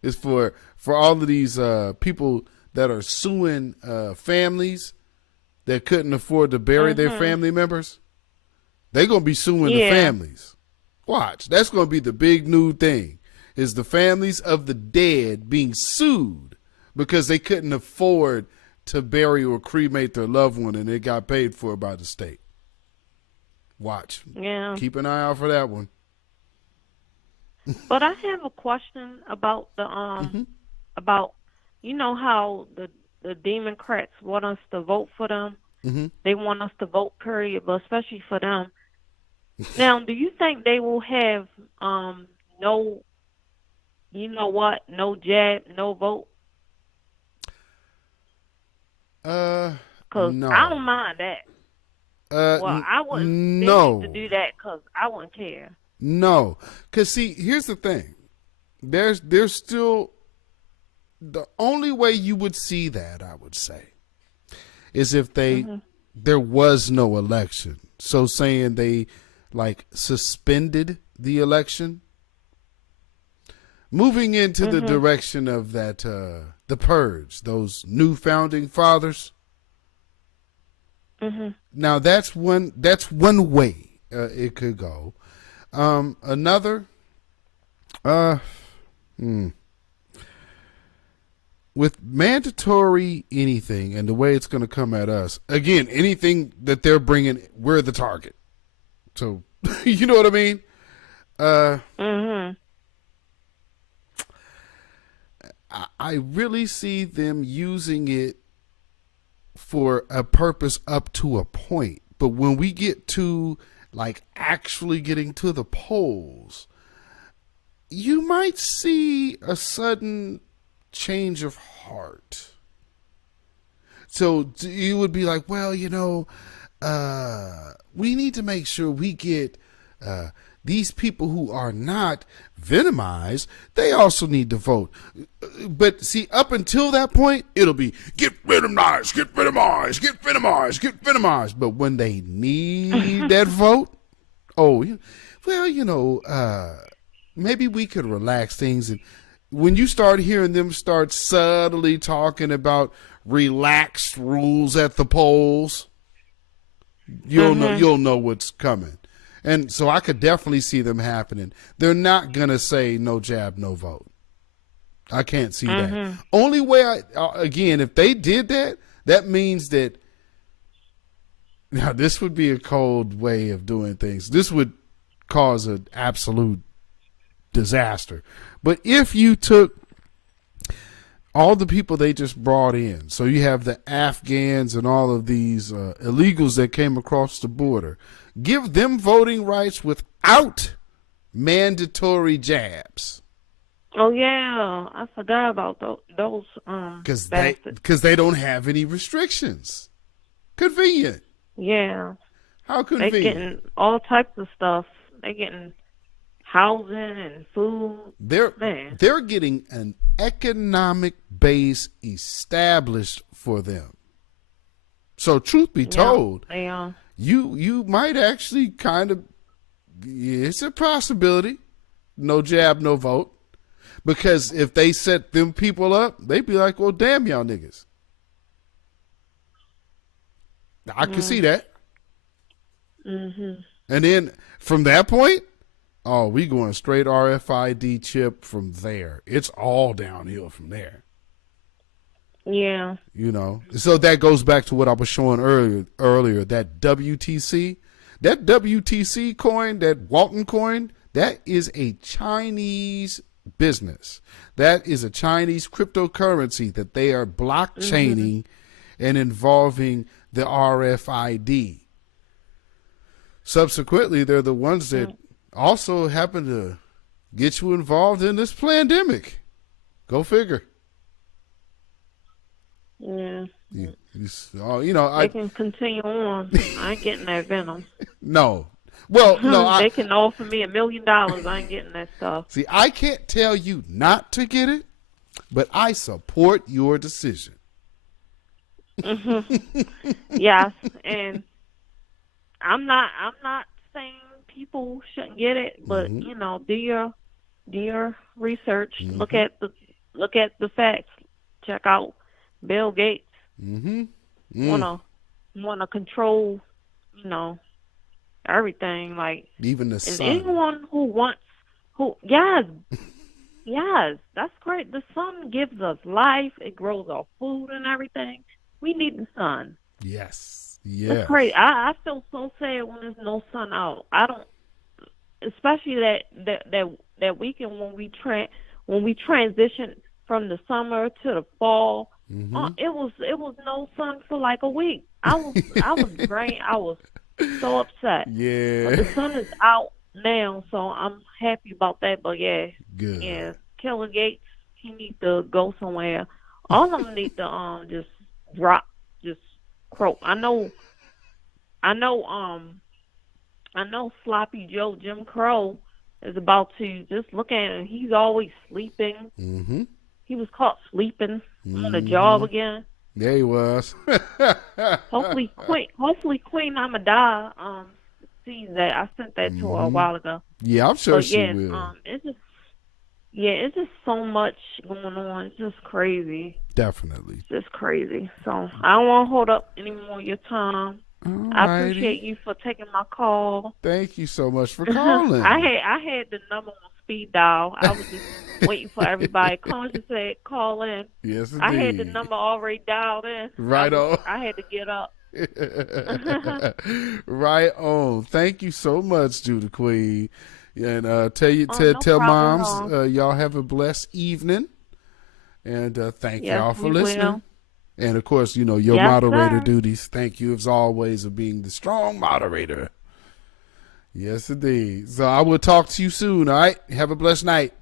is for all of these people that are suing families that couldn't afford to bury their family members. They're going to be suing the families. Watch. That's going to be the big new thing is the families of the dead being sued because they couldn't afford to bury or cremate their loved one and it got paid for by the state. Watch. Yeah. Keep an eye out for that one. But I have a question about the about how the Democrats want us to vote for them. They want us to vote, period, but especially for them. Now, do you think they will have no jab, no vote? Because no. I don't mind that. I wouldn't. No. They need to do that because I wouldn't care. No, because see, here's the thing. There's still the only way you would see that, I would say, is if there was no election. So saying they like suspended the election, moving into the direction of that the purge, those new founding fathers. Now that's one way it could go. Another, with mandatory anything and the way it's going to come at us, again, anything that they're bringing, we're the target. So, you know what I mean? I really see them using it for a purpose up to a point. But when we get to like actually getting to the polls, you might see a sudden change of heart. So you would be like, well, we need to make sure we get these people who are not venomized, they also need to vote. But see, up until that point, it'll be get venomized, get venomized, get venomized, get venomized. But when they need that vote, maybe we could relax things. And when you start hearing them start subtly talking about relaxed rules at the polls, you'll know what's coming. And so I could definitely see them happening. They're not going to say no jab, no vote. I can't see that. Only way again, if they did that, that means that now this would be a cold way of doing things. This would cause an absolute disaster. But if you took all the people they just brought in, so you have the Afghans and all of these illegals that came across the border, give them voting rights without mandatory jabs. Oh yeah, I forgot about those. Because they don't have any restrictions. Convenient. Yeah. How convenient? They getting all types of stuff. They getting housing and food. They're getting an economic base established for them. So truth be told, they are. You might actually kind of, it's a possibility, no jab, no vote. Because if they set them people up, they'd be like, well, damn y'all niggas. I can see that. And then from that point, we going straight RFID chip from there. It's all downhill from there. Yeah. So that goes back to what I was showing earlier, that WTC, That WTC coin, that Walton coin, that is a Chinese business. That is a Chinese cryptocurrency that they are blockchaining and involving the RFID. Subsequently, they're the ones that also happen to get you involved in this pandemic. Go figure. Yeah. They can continue on. I ain't getting that venom. No. Well, no. They can offer me $1 million. I ain't getting that stuff. See, I can't tell you not to get it, but I support your decision. Yes, and I'm not saying people shouldn't get it, but do your research. Look at the facts. Check out Bill Gates. Wanna control, everything, like even the and sun. anyone yes, that's great. The sun gives us life. It grows our food and everything. We need the sun. Yes. It's great. I feel so sad when there's no sun out. I don't, especially that weekend when we transition from the summer to the fall. It was no sun for like a week. I was drained. I was so upset. Yeah. But the sun is out now, so I'm happy about that. But yeah, good. Yeah, Killer Gates, he need to go somewhere. All of them need to just drop, just croak. I know. Sloppy Joe Jim Crow is about to just look at him. He's always sleeping. He was caught sleeping on the job again. Yeah, he was. Hopefully Queen Amada sees that. I sent that to her a while ago. Yeah, I'm sure she will. It's just so much going on. It's just crazy. Definitely. It's just crazy. So I don't want to hold up any more of your time. Alrighty. I appreciate you for taking my call. Thank you so much for calling. I had the number on speed dial. I was just waiting for everybody. Conscious said call in. Yes, indeed. I had the number already dialed in. Right on. I had to get up. Right on. Thank you so much, Judah Queen. And tell problem moms y'all have a blessed evening. And thank y'all for listening. Will. And of course, your Yes, moderator sir. duties. Thank you as always of being the strong moderator. Yes, indeed. So I will talk to you soon. All right. Have a blessed night.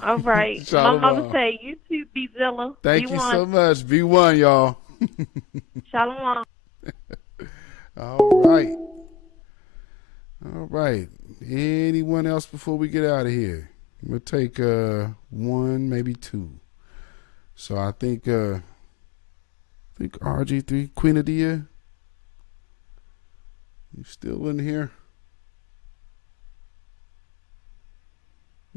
All right. My Shalom. mother say you too, Beatzilla. Thank you so much. V1, y'all. Shalom. All right. All right. Anyone else before we get out of here? We'll take one, maybe two. So I think RG3, Queen Adia, you still in here?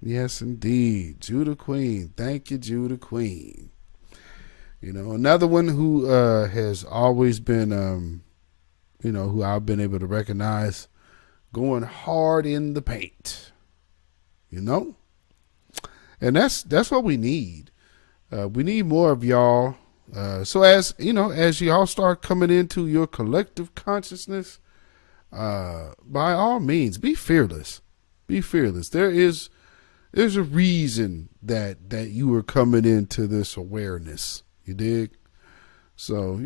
Yes, indeed. Judah Queen. Thank you, Judah Queen. Another one who has always been, who I've been able to recognize going hard in the paint, and that's what we need. We need more of y'all. So as y'all start coming into your collective consciousness, by all means, be fearless. Be fearless. There's a reason that you are coming into this awareness. You dig? So,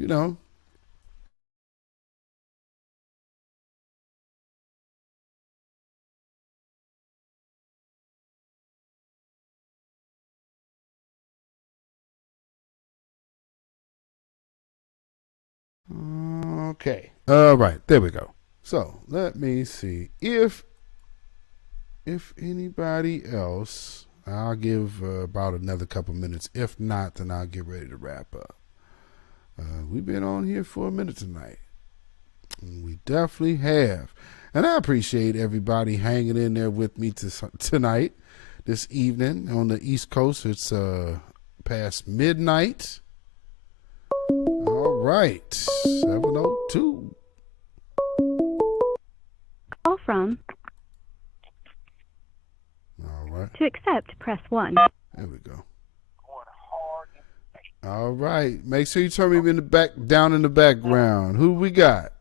Okay. All right. There we go. So let me see if anybody else. I'll give about another couple minutes. If not, then I'll get ready to wrap up. We've been on here for a minute tonight. We definitely have, and I appreciate everybody hanging in there with me tonight, this evening on the East Coast. It's past midnight. All right, 7:02. Call from. All right. To accept, press 1. There we go. All right. Make sure you turn me down in the background. Who we got?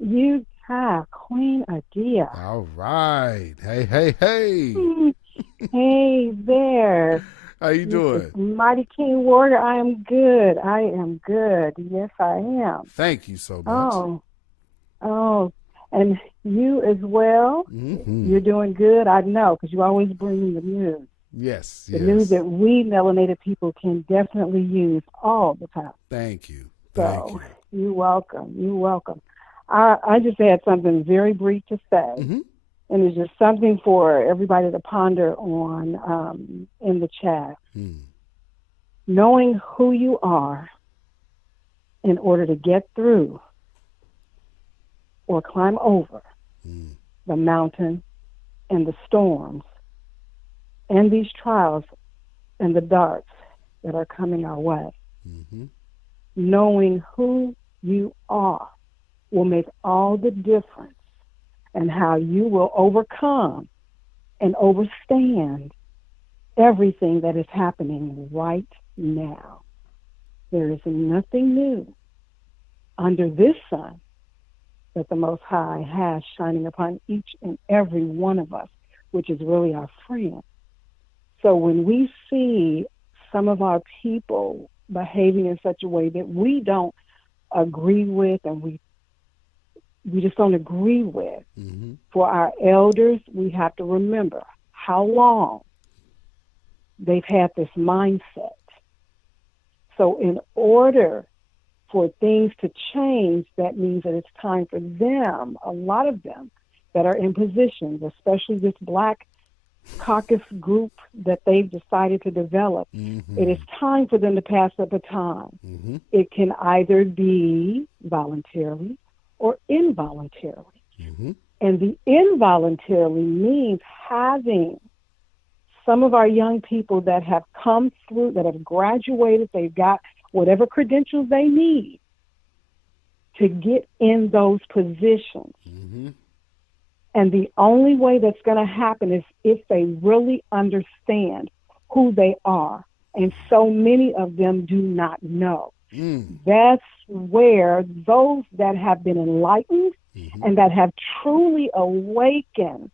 You got Queen Adia. All right. Hey, hey, hey. Hey there. How you doing? Mighty King Warrior, I am good. I am good. Yes, I am. Thank you so much. Oh, and you as well. You're doing good. I know, because you always bring me the news. Yes, The news that we melanated people can definitely use all the time. Thank you. So, you're welcome. You're welcome. I just had something very brief to say. And it's just something for everybody to ponder on in the chat. Knowing who you are in order to get through or climb over the mountain and the storms and these trials and the darts that are coming our way. Knowing who you are will make all the difference and how you will overcome and overstand everything that is happening right now. There is nothing new under this sun that the Most High has shining upon each and every one of us, which is really our friend. So when we see some of our people behaving in such a way that we don't agree with and we just don't agree with, for our elders, we have to remember how long they've had this mindset. So in order for things to change, that means that it's time for them, a lot of them that are in positions, especially this Black caucus group that they've decided to develop, it is time for them to pass the baton. It can either be voluntarily or involuntarily. And the involuntarily means having some of our young people that have come through, that have graduated, they've got whatever credentials they need to get in those positions. And the only way that's going to happen is if they really understand who they are. And so many of them do not know. That's where those that have been enlightened and that have truly awakened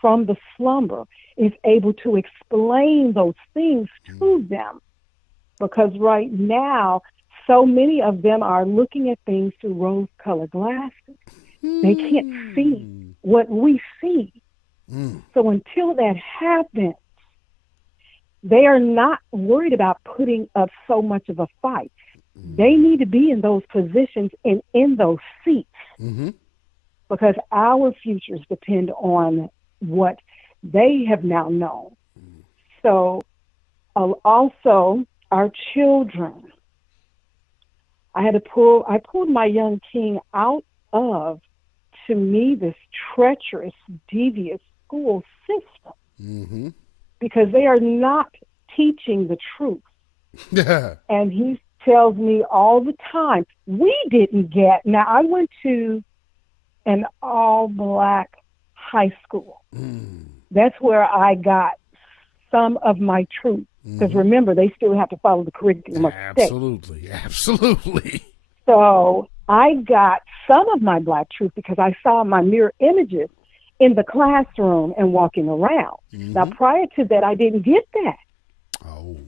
from the slumber is able to explain those things to them. Because right now, so many of them are looking at things through rose-colored glasses. They can't see what we see. So until that happens, they are not worried about putting up so much of a fight. They need to be in those positions and in those seats because our futures depend on what they have now known. So also our children, I pulled my young king out of, to me, this treacherous, devious school system because they are not teaching the truth. And he tells me all the time, we didn't get, now I went to an all-Black high school. That's where I got some of my truth. Because remember, they still have to follow the curriculum of state. Absolutely. So I got some of my Black truth because I saw my mirror images in the classroom and walking around. Now, prior to that, I didn't get that.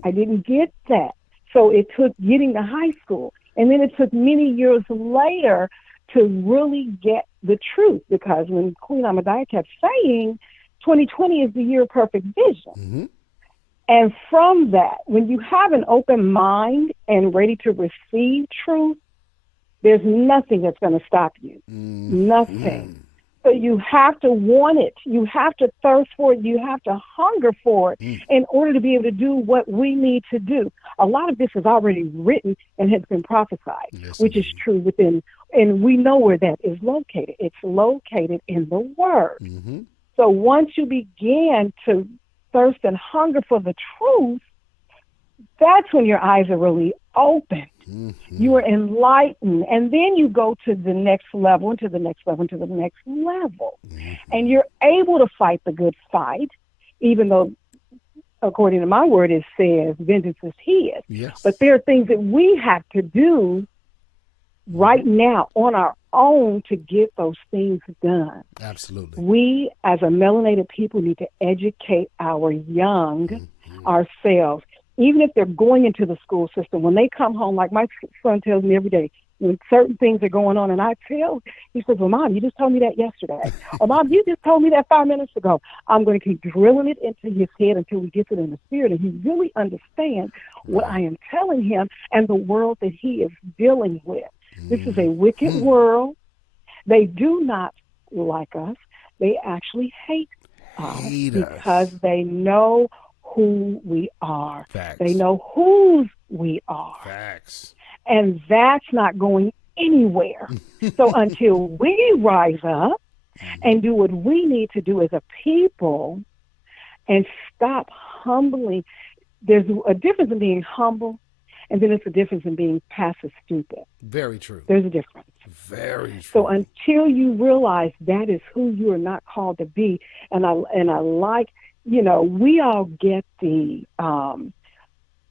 I didn't get that. So it took getting to high school. And then it took many years later to really get the truth, because when Queen Ahmadiyya kept saying 2020 is the year of perfect vision. And from that, when you have an open mind and ready to receive truth, there's nothing that's going to stop you. Nothing. So you have to want it. You have to thirst for it. You have to hunger for it in order to be able to do what we need to do. A lot of this is already written and has been prophesied, which is true within, and we know where that is located. It's located in the Word. So once you begin to thirst and hunger for the truth, that's when your eyes are really open. You are enlightened, and then you go to the next level, and to the next level, and to the next level. And you're able to fight the good fight, even though, according to my word, it says, vengeance is his. But there are things that we have to do right now on our own to get those things done. Absolutely. We, as a melanated people, need to educate our young ourselves, even if they're going into the school system. When they come home, like my son tells me every day, when certain things are going on, and he says, well, Mom, you just told me that yesterday. Or, Mom, you just told me that 5 minutes ago. I'm going to keep drilling it into his head until he gets it in the spirit, and he really understands what I am telling him and the world that he is dealing with. This is a wicked world. They do not like us. They actually hate us because they know who we are. Facts. They know whose we are. Facts. And that's not going anywhere. So until we rise up and do what we need to do as a people and stop humbling, there's a difference in being humble, and then it's a difference in being passive stupid. Very true. There's a difference. Very true. So until you realize that is who you are not called to be, and I like, we all get the,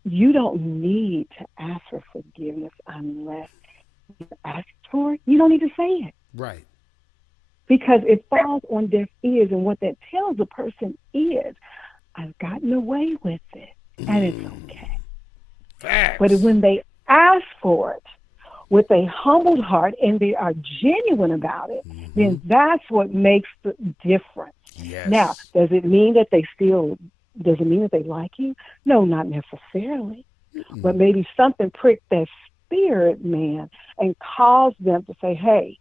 you don't need to ask for forgiveness unless you ask for it. You don't need to say it. Right. Because it falls on deaf ears, and what that tells a person is, I've gotten away with it, and it's okay. Facts. But when they ask for it with a humbled heart and they are genuine about it, then that's what makes the difference. Yes. Now, does it mean that they like you? No, not necessarily. But maybe something pricked their spirit, man, and caused them to say, hey,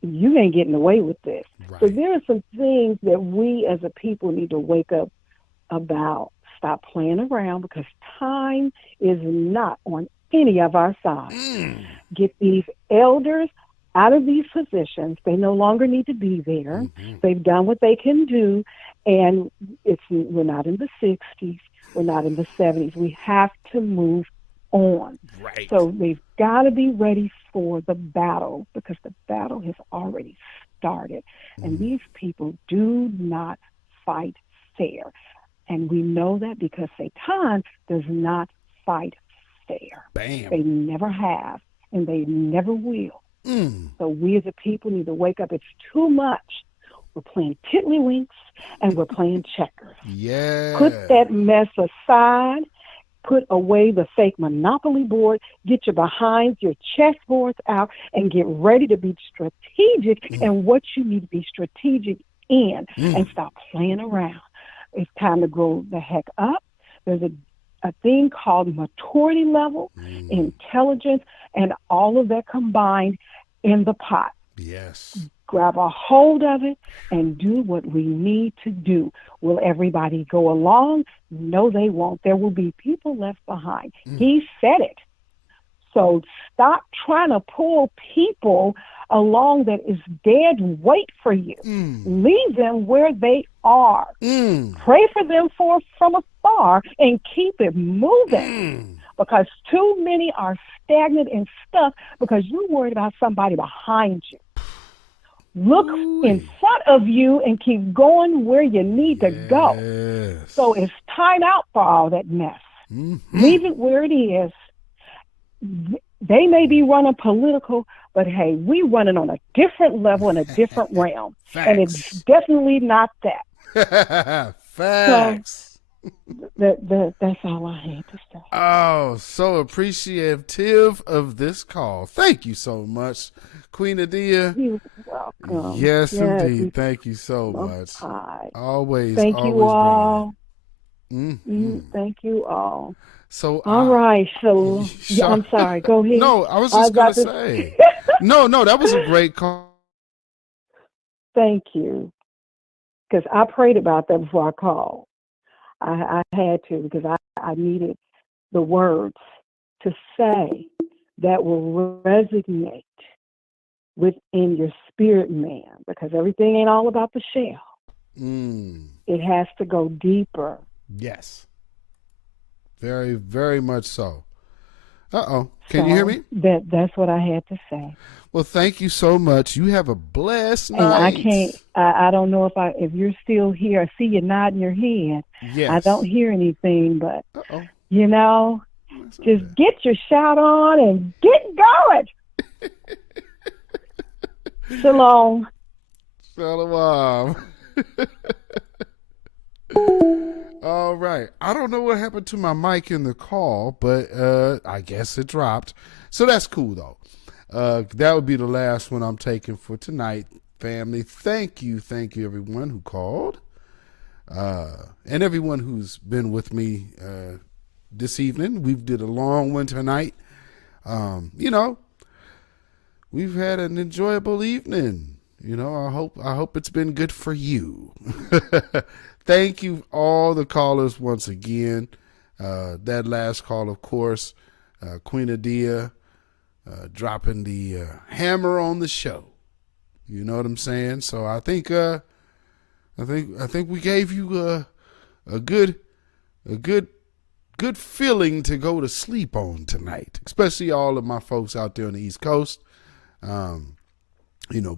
you ain't getting away with this. Right. So there are some things that we as a people need to wake up about. Stop playing around, because time is not on any of our sides. Get these elders out of these positions. They no longer need to be there. They've done what they can do, and we're not in the 60s. We're not in the 70s. We have to move on. Right. So they've got to be ready for the battle, because the battle has already started. And these people do not fight fair. And we know that because Satan does not fight fair. Bam. They never have, and they never will. So we as a people need to wake up. It's too much. We're playing tiddlywinks and we're playing checkers. Yeah. Put that mess aside. Put away the fake Monopoly board. Get your behinds, your chessboards out, and get ready to be strategic in what you need to be strategic in, and stop playing around. It's time to grow the heck up. There's a thing called maturity level, intelligence, and all of that combined in the pot. Yes. Grab a hold of it and do what we need to do. Will everybody go along? No, they won't. There will be people left behind. He said it. So stop trying to pull people along that is dead weight for you. Leave them where they are. Pray for them from afar and keep it moving. Because too many are stagnant and stuck because you're worried about somebody behind you. Look in front of you and keep going where you need to go. So it's time out for all that mess. Leave it where it is. They may be running political, but hey, we running on a different level in a different realm. Facts. And it's definitely not that. Facts. So, that's all I had to say. Oh, so appreciative of this call. Thank you so much, Queen Adia. You're welcome. Yes, indeed. Thank you so much. Always. Thank you all. Thank you all. So all right. So I'm sorry. Go ahead. No, I was just going to say. No, that was a great call. Thank you. Because I prayed about that before I called. I had to, because I needed the words to say that will resonate within your spirit, man, because everything ain't all about the shell. It has to go deeper. Yes. Very, very much so. Can you hear me? That's what I had to say. Well, thank you so much. You have a blessed night. And I can't. I don't know if you're still here. I see you nodding your head. Yes. I don't hear anything, but just get your shout on and get going. Shalom. Shalom. All right. I don't know what happened to my mic in the call, but I guess it dropped. So that's cool, though. That would be the last one I'm taking for tonight, family. Thank you, everyone who called. And everyone who's been with me this evening. We did a long one tonight. We've had an enjoyable evening. I hope it's been good for you. Thank you all the callers once again. That last call, of course, Queen Adia dropping the hammer on the show. You know what I'm saying? So I think we gave you a good feeling to go to sleep on tonight, especially all of my folks out there on the East Coast.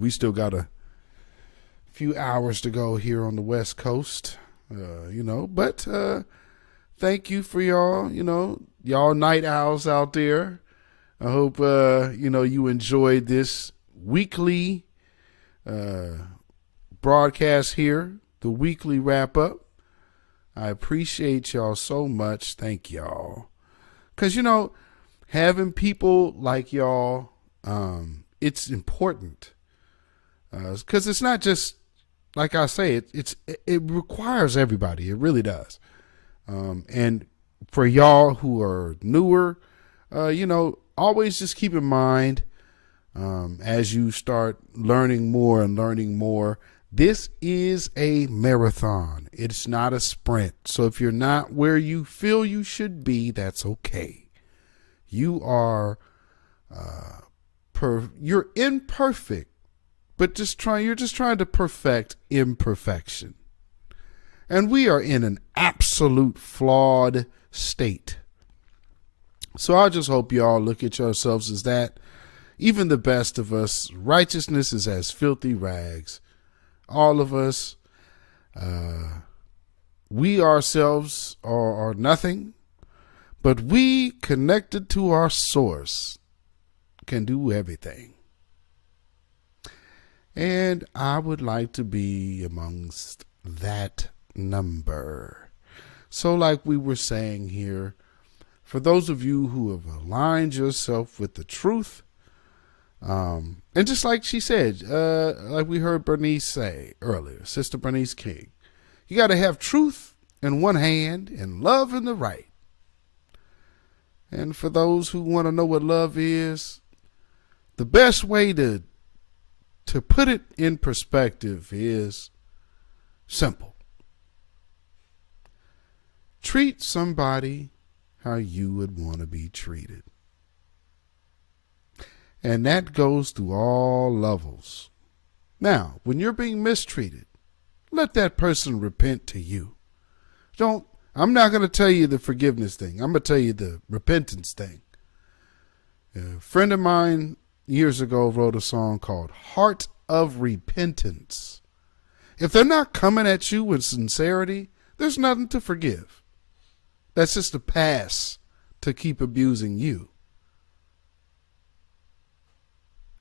We still got a few hours to go here on the West Coast, but thank you for y'all night owls out there. I hope, you enjoyed this weekly broadcast here, the weekly wrap up. I appreciate y'all so much. Thank y'all. Because, having people like y'all, it's important. Because it's not just, like I say, it requires everybody. It really does. And for y'all who are newer, always just keep in mind, as you start learning more, this is a marathon. It's not a sprint. So if you're not where you feel you should be, that's okay. You are, you're imperfect, but you're just trying to perfect imperfection. And we are in an absolute flawed state. So I just hope y'all look at yourselves as that. Even the best of us, righteousness is as filthy rags. All of us, we ourselves are nothing, but we connected to our source can do everything. And I would like to be amongst that number. So like we were saying here, for those of you who have aligned yourself with the truth, and just like she said, like we heard Bernice say earlier, Sister Bernice King, you got to have truth in one hand and love in the right. And for those who want to know what love is, the best way to put it in perspective is simple. Treat somebody how you would want to be treated. And that goes through all levels. Now, when you're being mistreated, let that person repent to you. I'm not going to tell you the forgiveness thing. I'm going to tell you the repentance thing. A friend of mine years ago wrote a song called Heart of Repentance. If they're not coming at you with sincerity, there's nothing to forgive. That's just a pass to keep abusing you.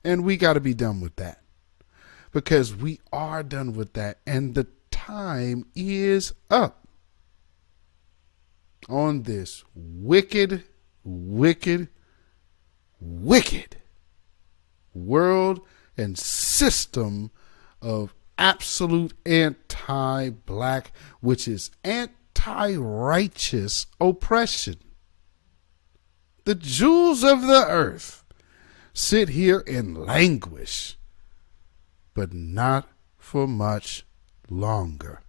And we got to be done with that, because we are done with that, and the time is up on this wicked, wicked, wicked world and system of absolute anti-black, which is anti-righteous oppression. The jewels of the earth sit here and languish, but not for much longer.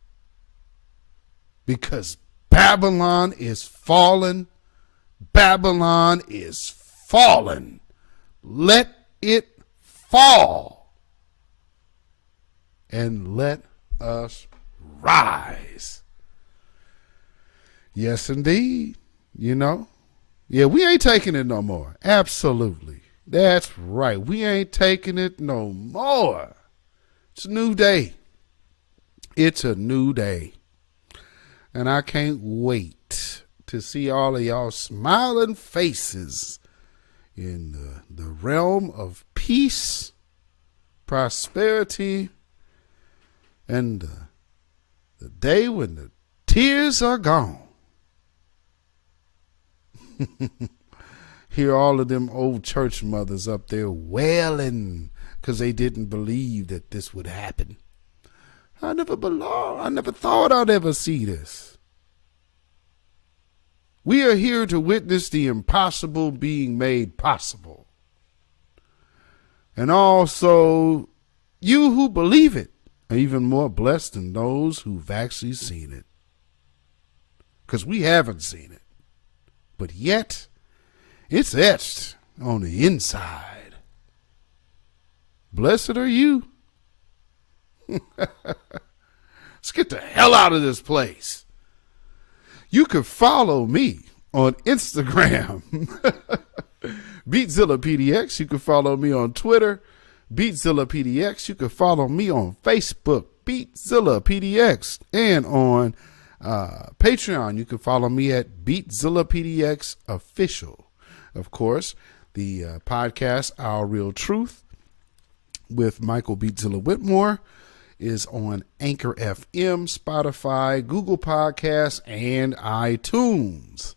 Because Babylon is fallen. Babylon is fallen. Let it fall. And let us rise. Yes, indeed. Yeah, we ain't taking it no more. Absolutely. That's right. We ain't taking it no more. It's a new day. It's a new day. And I can't wait to see all of y'all smiling faces in the realm of peace, prosperity, and the day when the tears are gone. Hear all of them old church mothers up there wailing because they didn't believe that this would happen. I never thought I'd ever see this. We are here to witness the impossible being made possible. And also, you who believe it are even more blessed than those who've actually seen it. Because we haven't seen it. But yet, it's etched on the inside. Blessed are you. Let's get the hell out of this place. You can follow me on Instagram, beatzillapdx. You can follow me on Twitter, beatzillapdx. You can follow me on Facebook, beatzillapdx, and on Patreon. You can follow me at beatzillapdx official. Of course, the podcast Our Real Truth with Michael Beatzilla Whitmore is on Anchor FM, Spotify, Google Podcasts, and iTunes.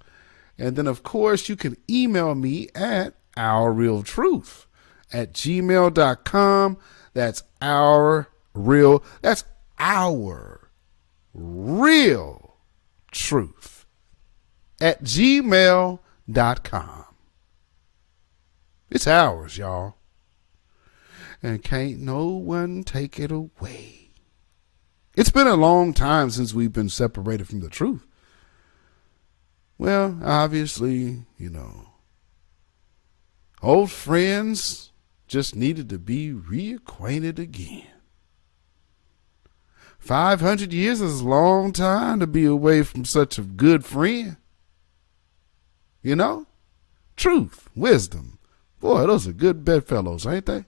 And then, of course, you can email me at ourrealtruth@gmail.com. That's our real truth @gmail.com. It's ours, y'all. And can't no one take it away. It's been a long time since we've been separated from the truth. Well, obviously, old friends just needed to be reacquainted again. 500 years is a long time to be away from such a good friend. Truth, wisdom. Boy, those are good bedfellows, ain't they?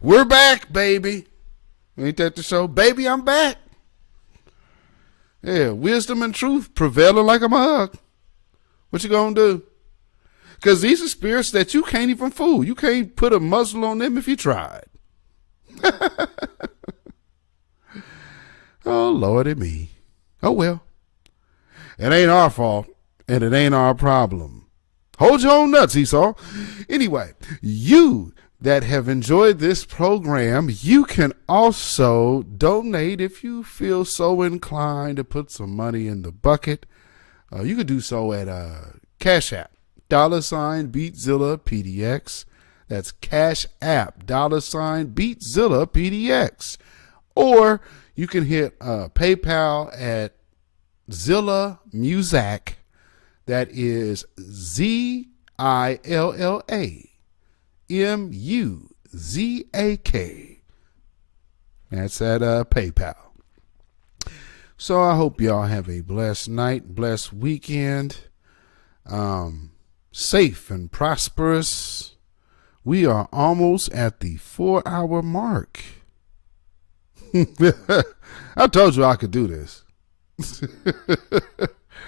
We're back, baby. Ain't that the show? Baby, I'm back. Yeah, wisdom and truth prevailing like a mug. What you gonna do? Because these are spirits that you can't even fool. You can't put a muzzle on them if you tried. Oh, Lordy me. Oh, well. It ain't our fault, and it ain't our problem. Hold your own nuts, Esau. Anyway, you that have enjoyed this program, you can also donate if you feel so inclined to put some money in the bucket. You could do so at CashApp, $Beatzillapdx. That's CashApp, $Beatzillapdx. Or you can hit PayPal at Zilla Muzak. That is ZILLAMUZAK. That's at PayPal. So I hope y'all have a blessed night, blessed weekend, safe and prosperous. We are almost at the 4-hour mark. I told you I could do this.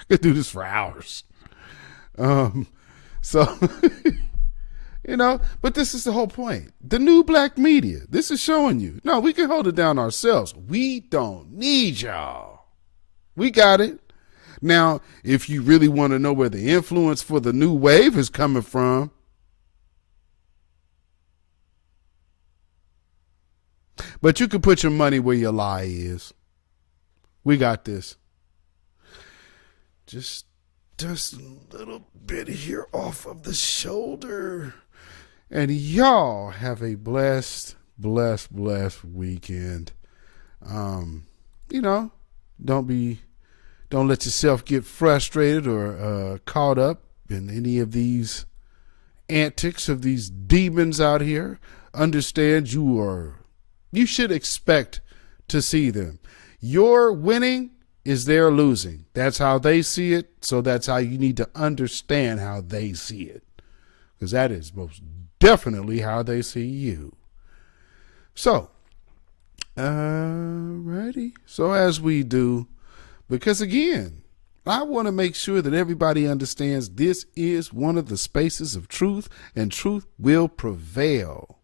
Could do this for hours. So, but this is the whole point. The new black media, this is showing you, no, we can hold it down ourselves. We don't need y'all. We got it. Now, if you really want to know where the influence for the new wave is coming from, but you can put your money where your lie is. We got this. Just a little bit here off of the shoulder. And y'all have a blessed weekend. Don't let yourself get frustrated or caught up in any of these antics of these demons out here. Understand you should expect to see them. Your winning is their losing. That's how they see it. So that's how you need to understand how they see it. Because that is most definitely how they see you. So, alrighty. So as we do, because again, I want to make sure that everybody understands this is one of the spaces of truth, and truth will prevail.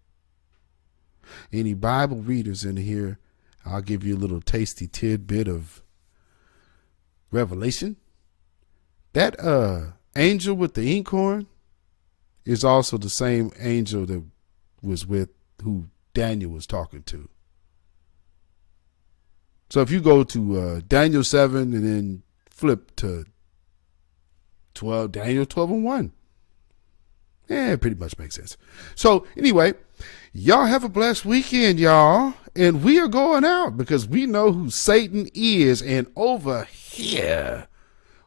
Any Bible readers in here, I'll give you a little tasty tidbit of revelation. That angel with the inkhorn is also the same angel that was with who Daniel was talking to. So if you go to Daniel 7 and then flip to 12, Daniel 12:1. Yeah, it pretty much makes sense. So anyway, y'all have a blessed weekend, y'all. And we are going out because we know who Satan is. And over here,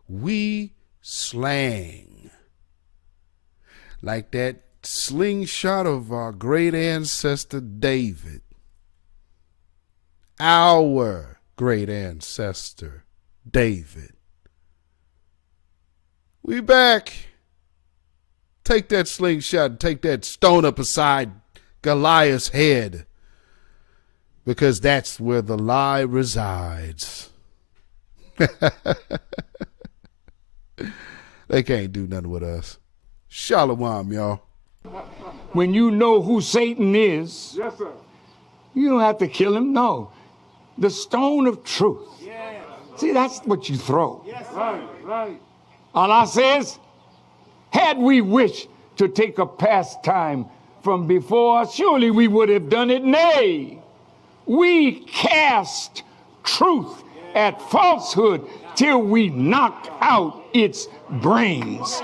we slang. Like that slingshot of our great ancestor David. Our great ancestor David. We back. Take that slingshot and take that stone up beside Goliath's head, because that's where the lie resides. They can't do nothing with us. Shalom, y'all. When you know who Satan is, yes, sir, you don't have to kill him. No. The stone of truth. Yes. See, that's what you throw. Yes, right. Allah says, had we wished to take a pastime from before, surely we would have done it. Nay, we cast truth at falsehood till we knock out its brains.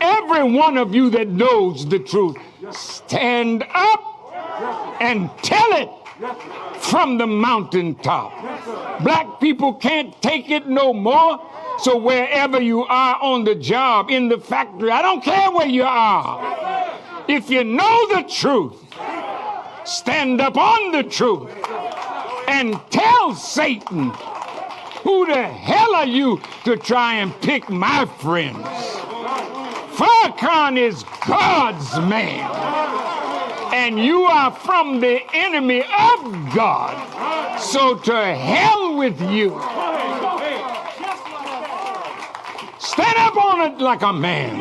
Every one of you that knows the truth, stand up and tell it from the mountaintop. Black people can't take it no more. So wherever you are on the job, in the factory, I don't care where you are. If you know the truth, stand up on the truth and tell Satan, who the hell are you to try and pick my friends? Farrakhan is God's man, and you are from the enemy of God. So to hell with you. Stand up on it like a man.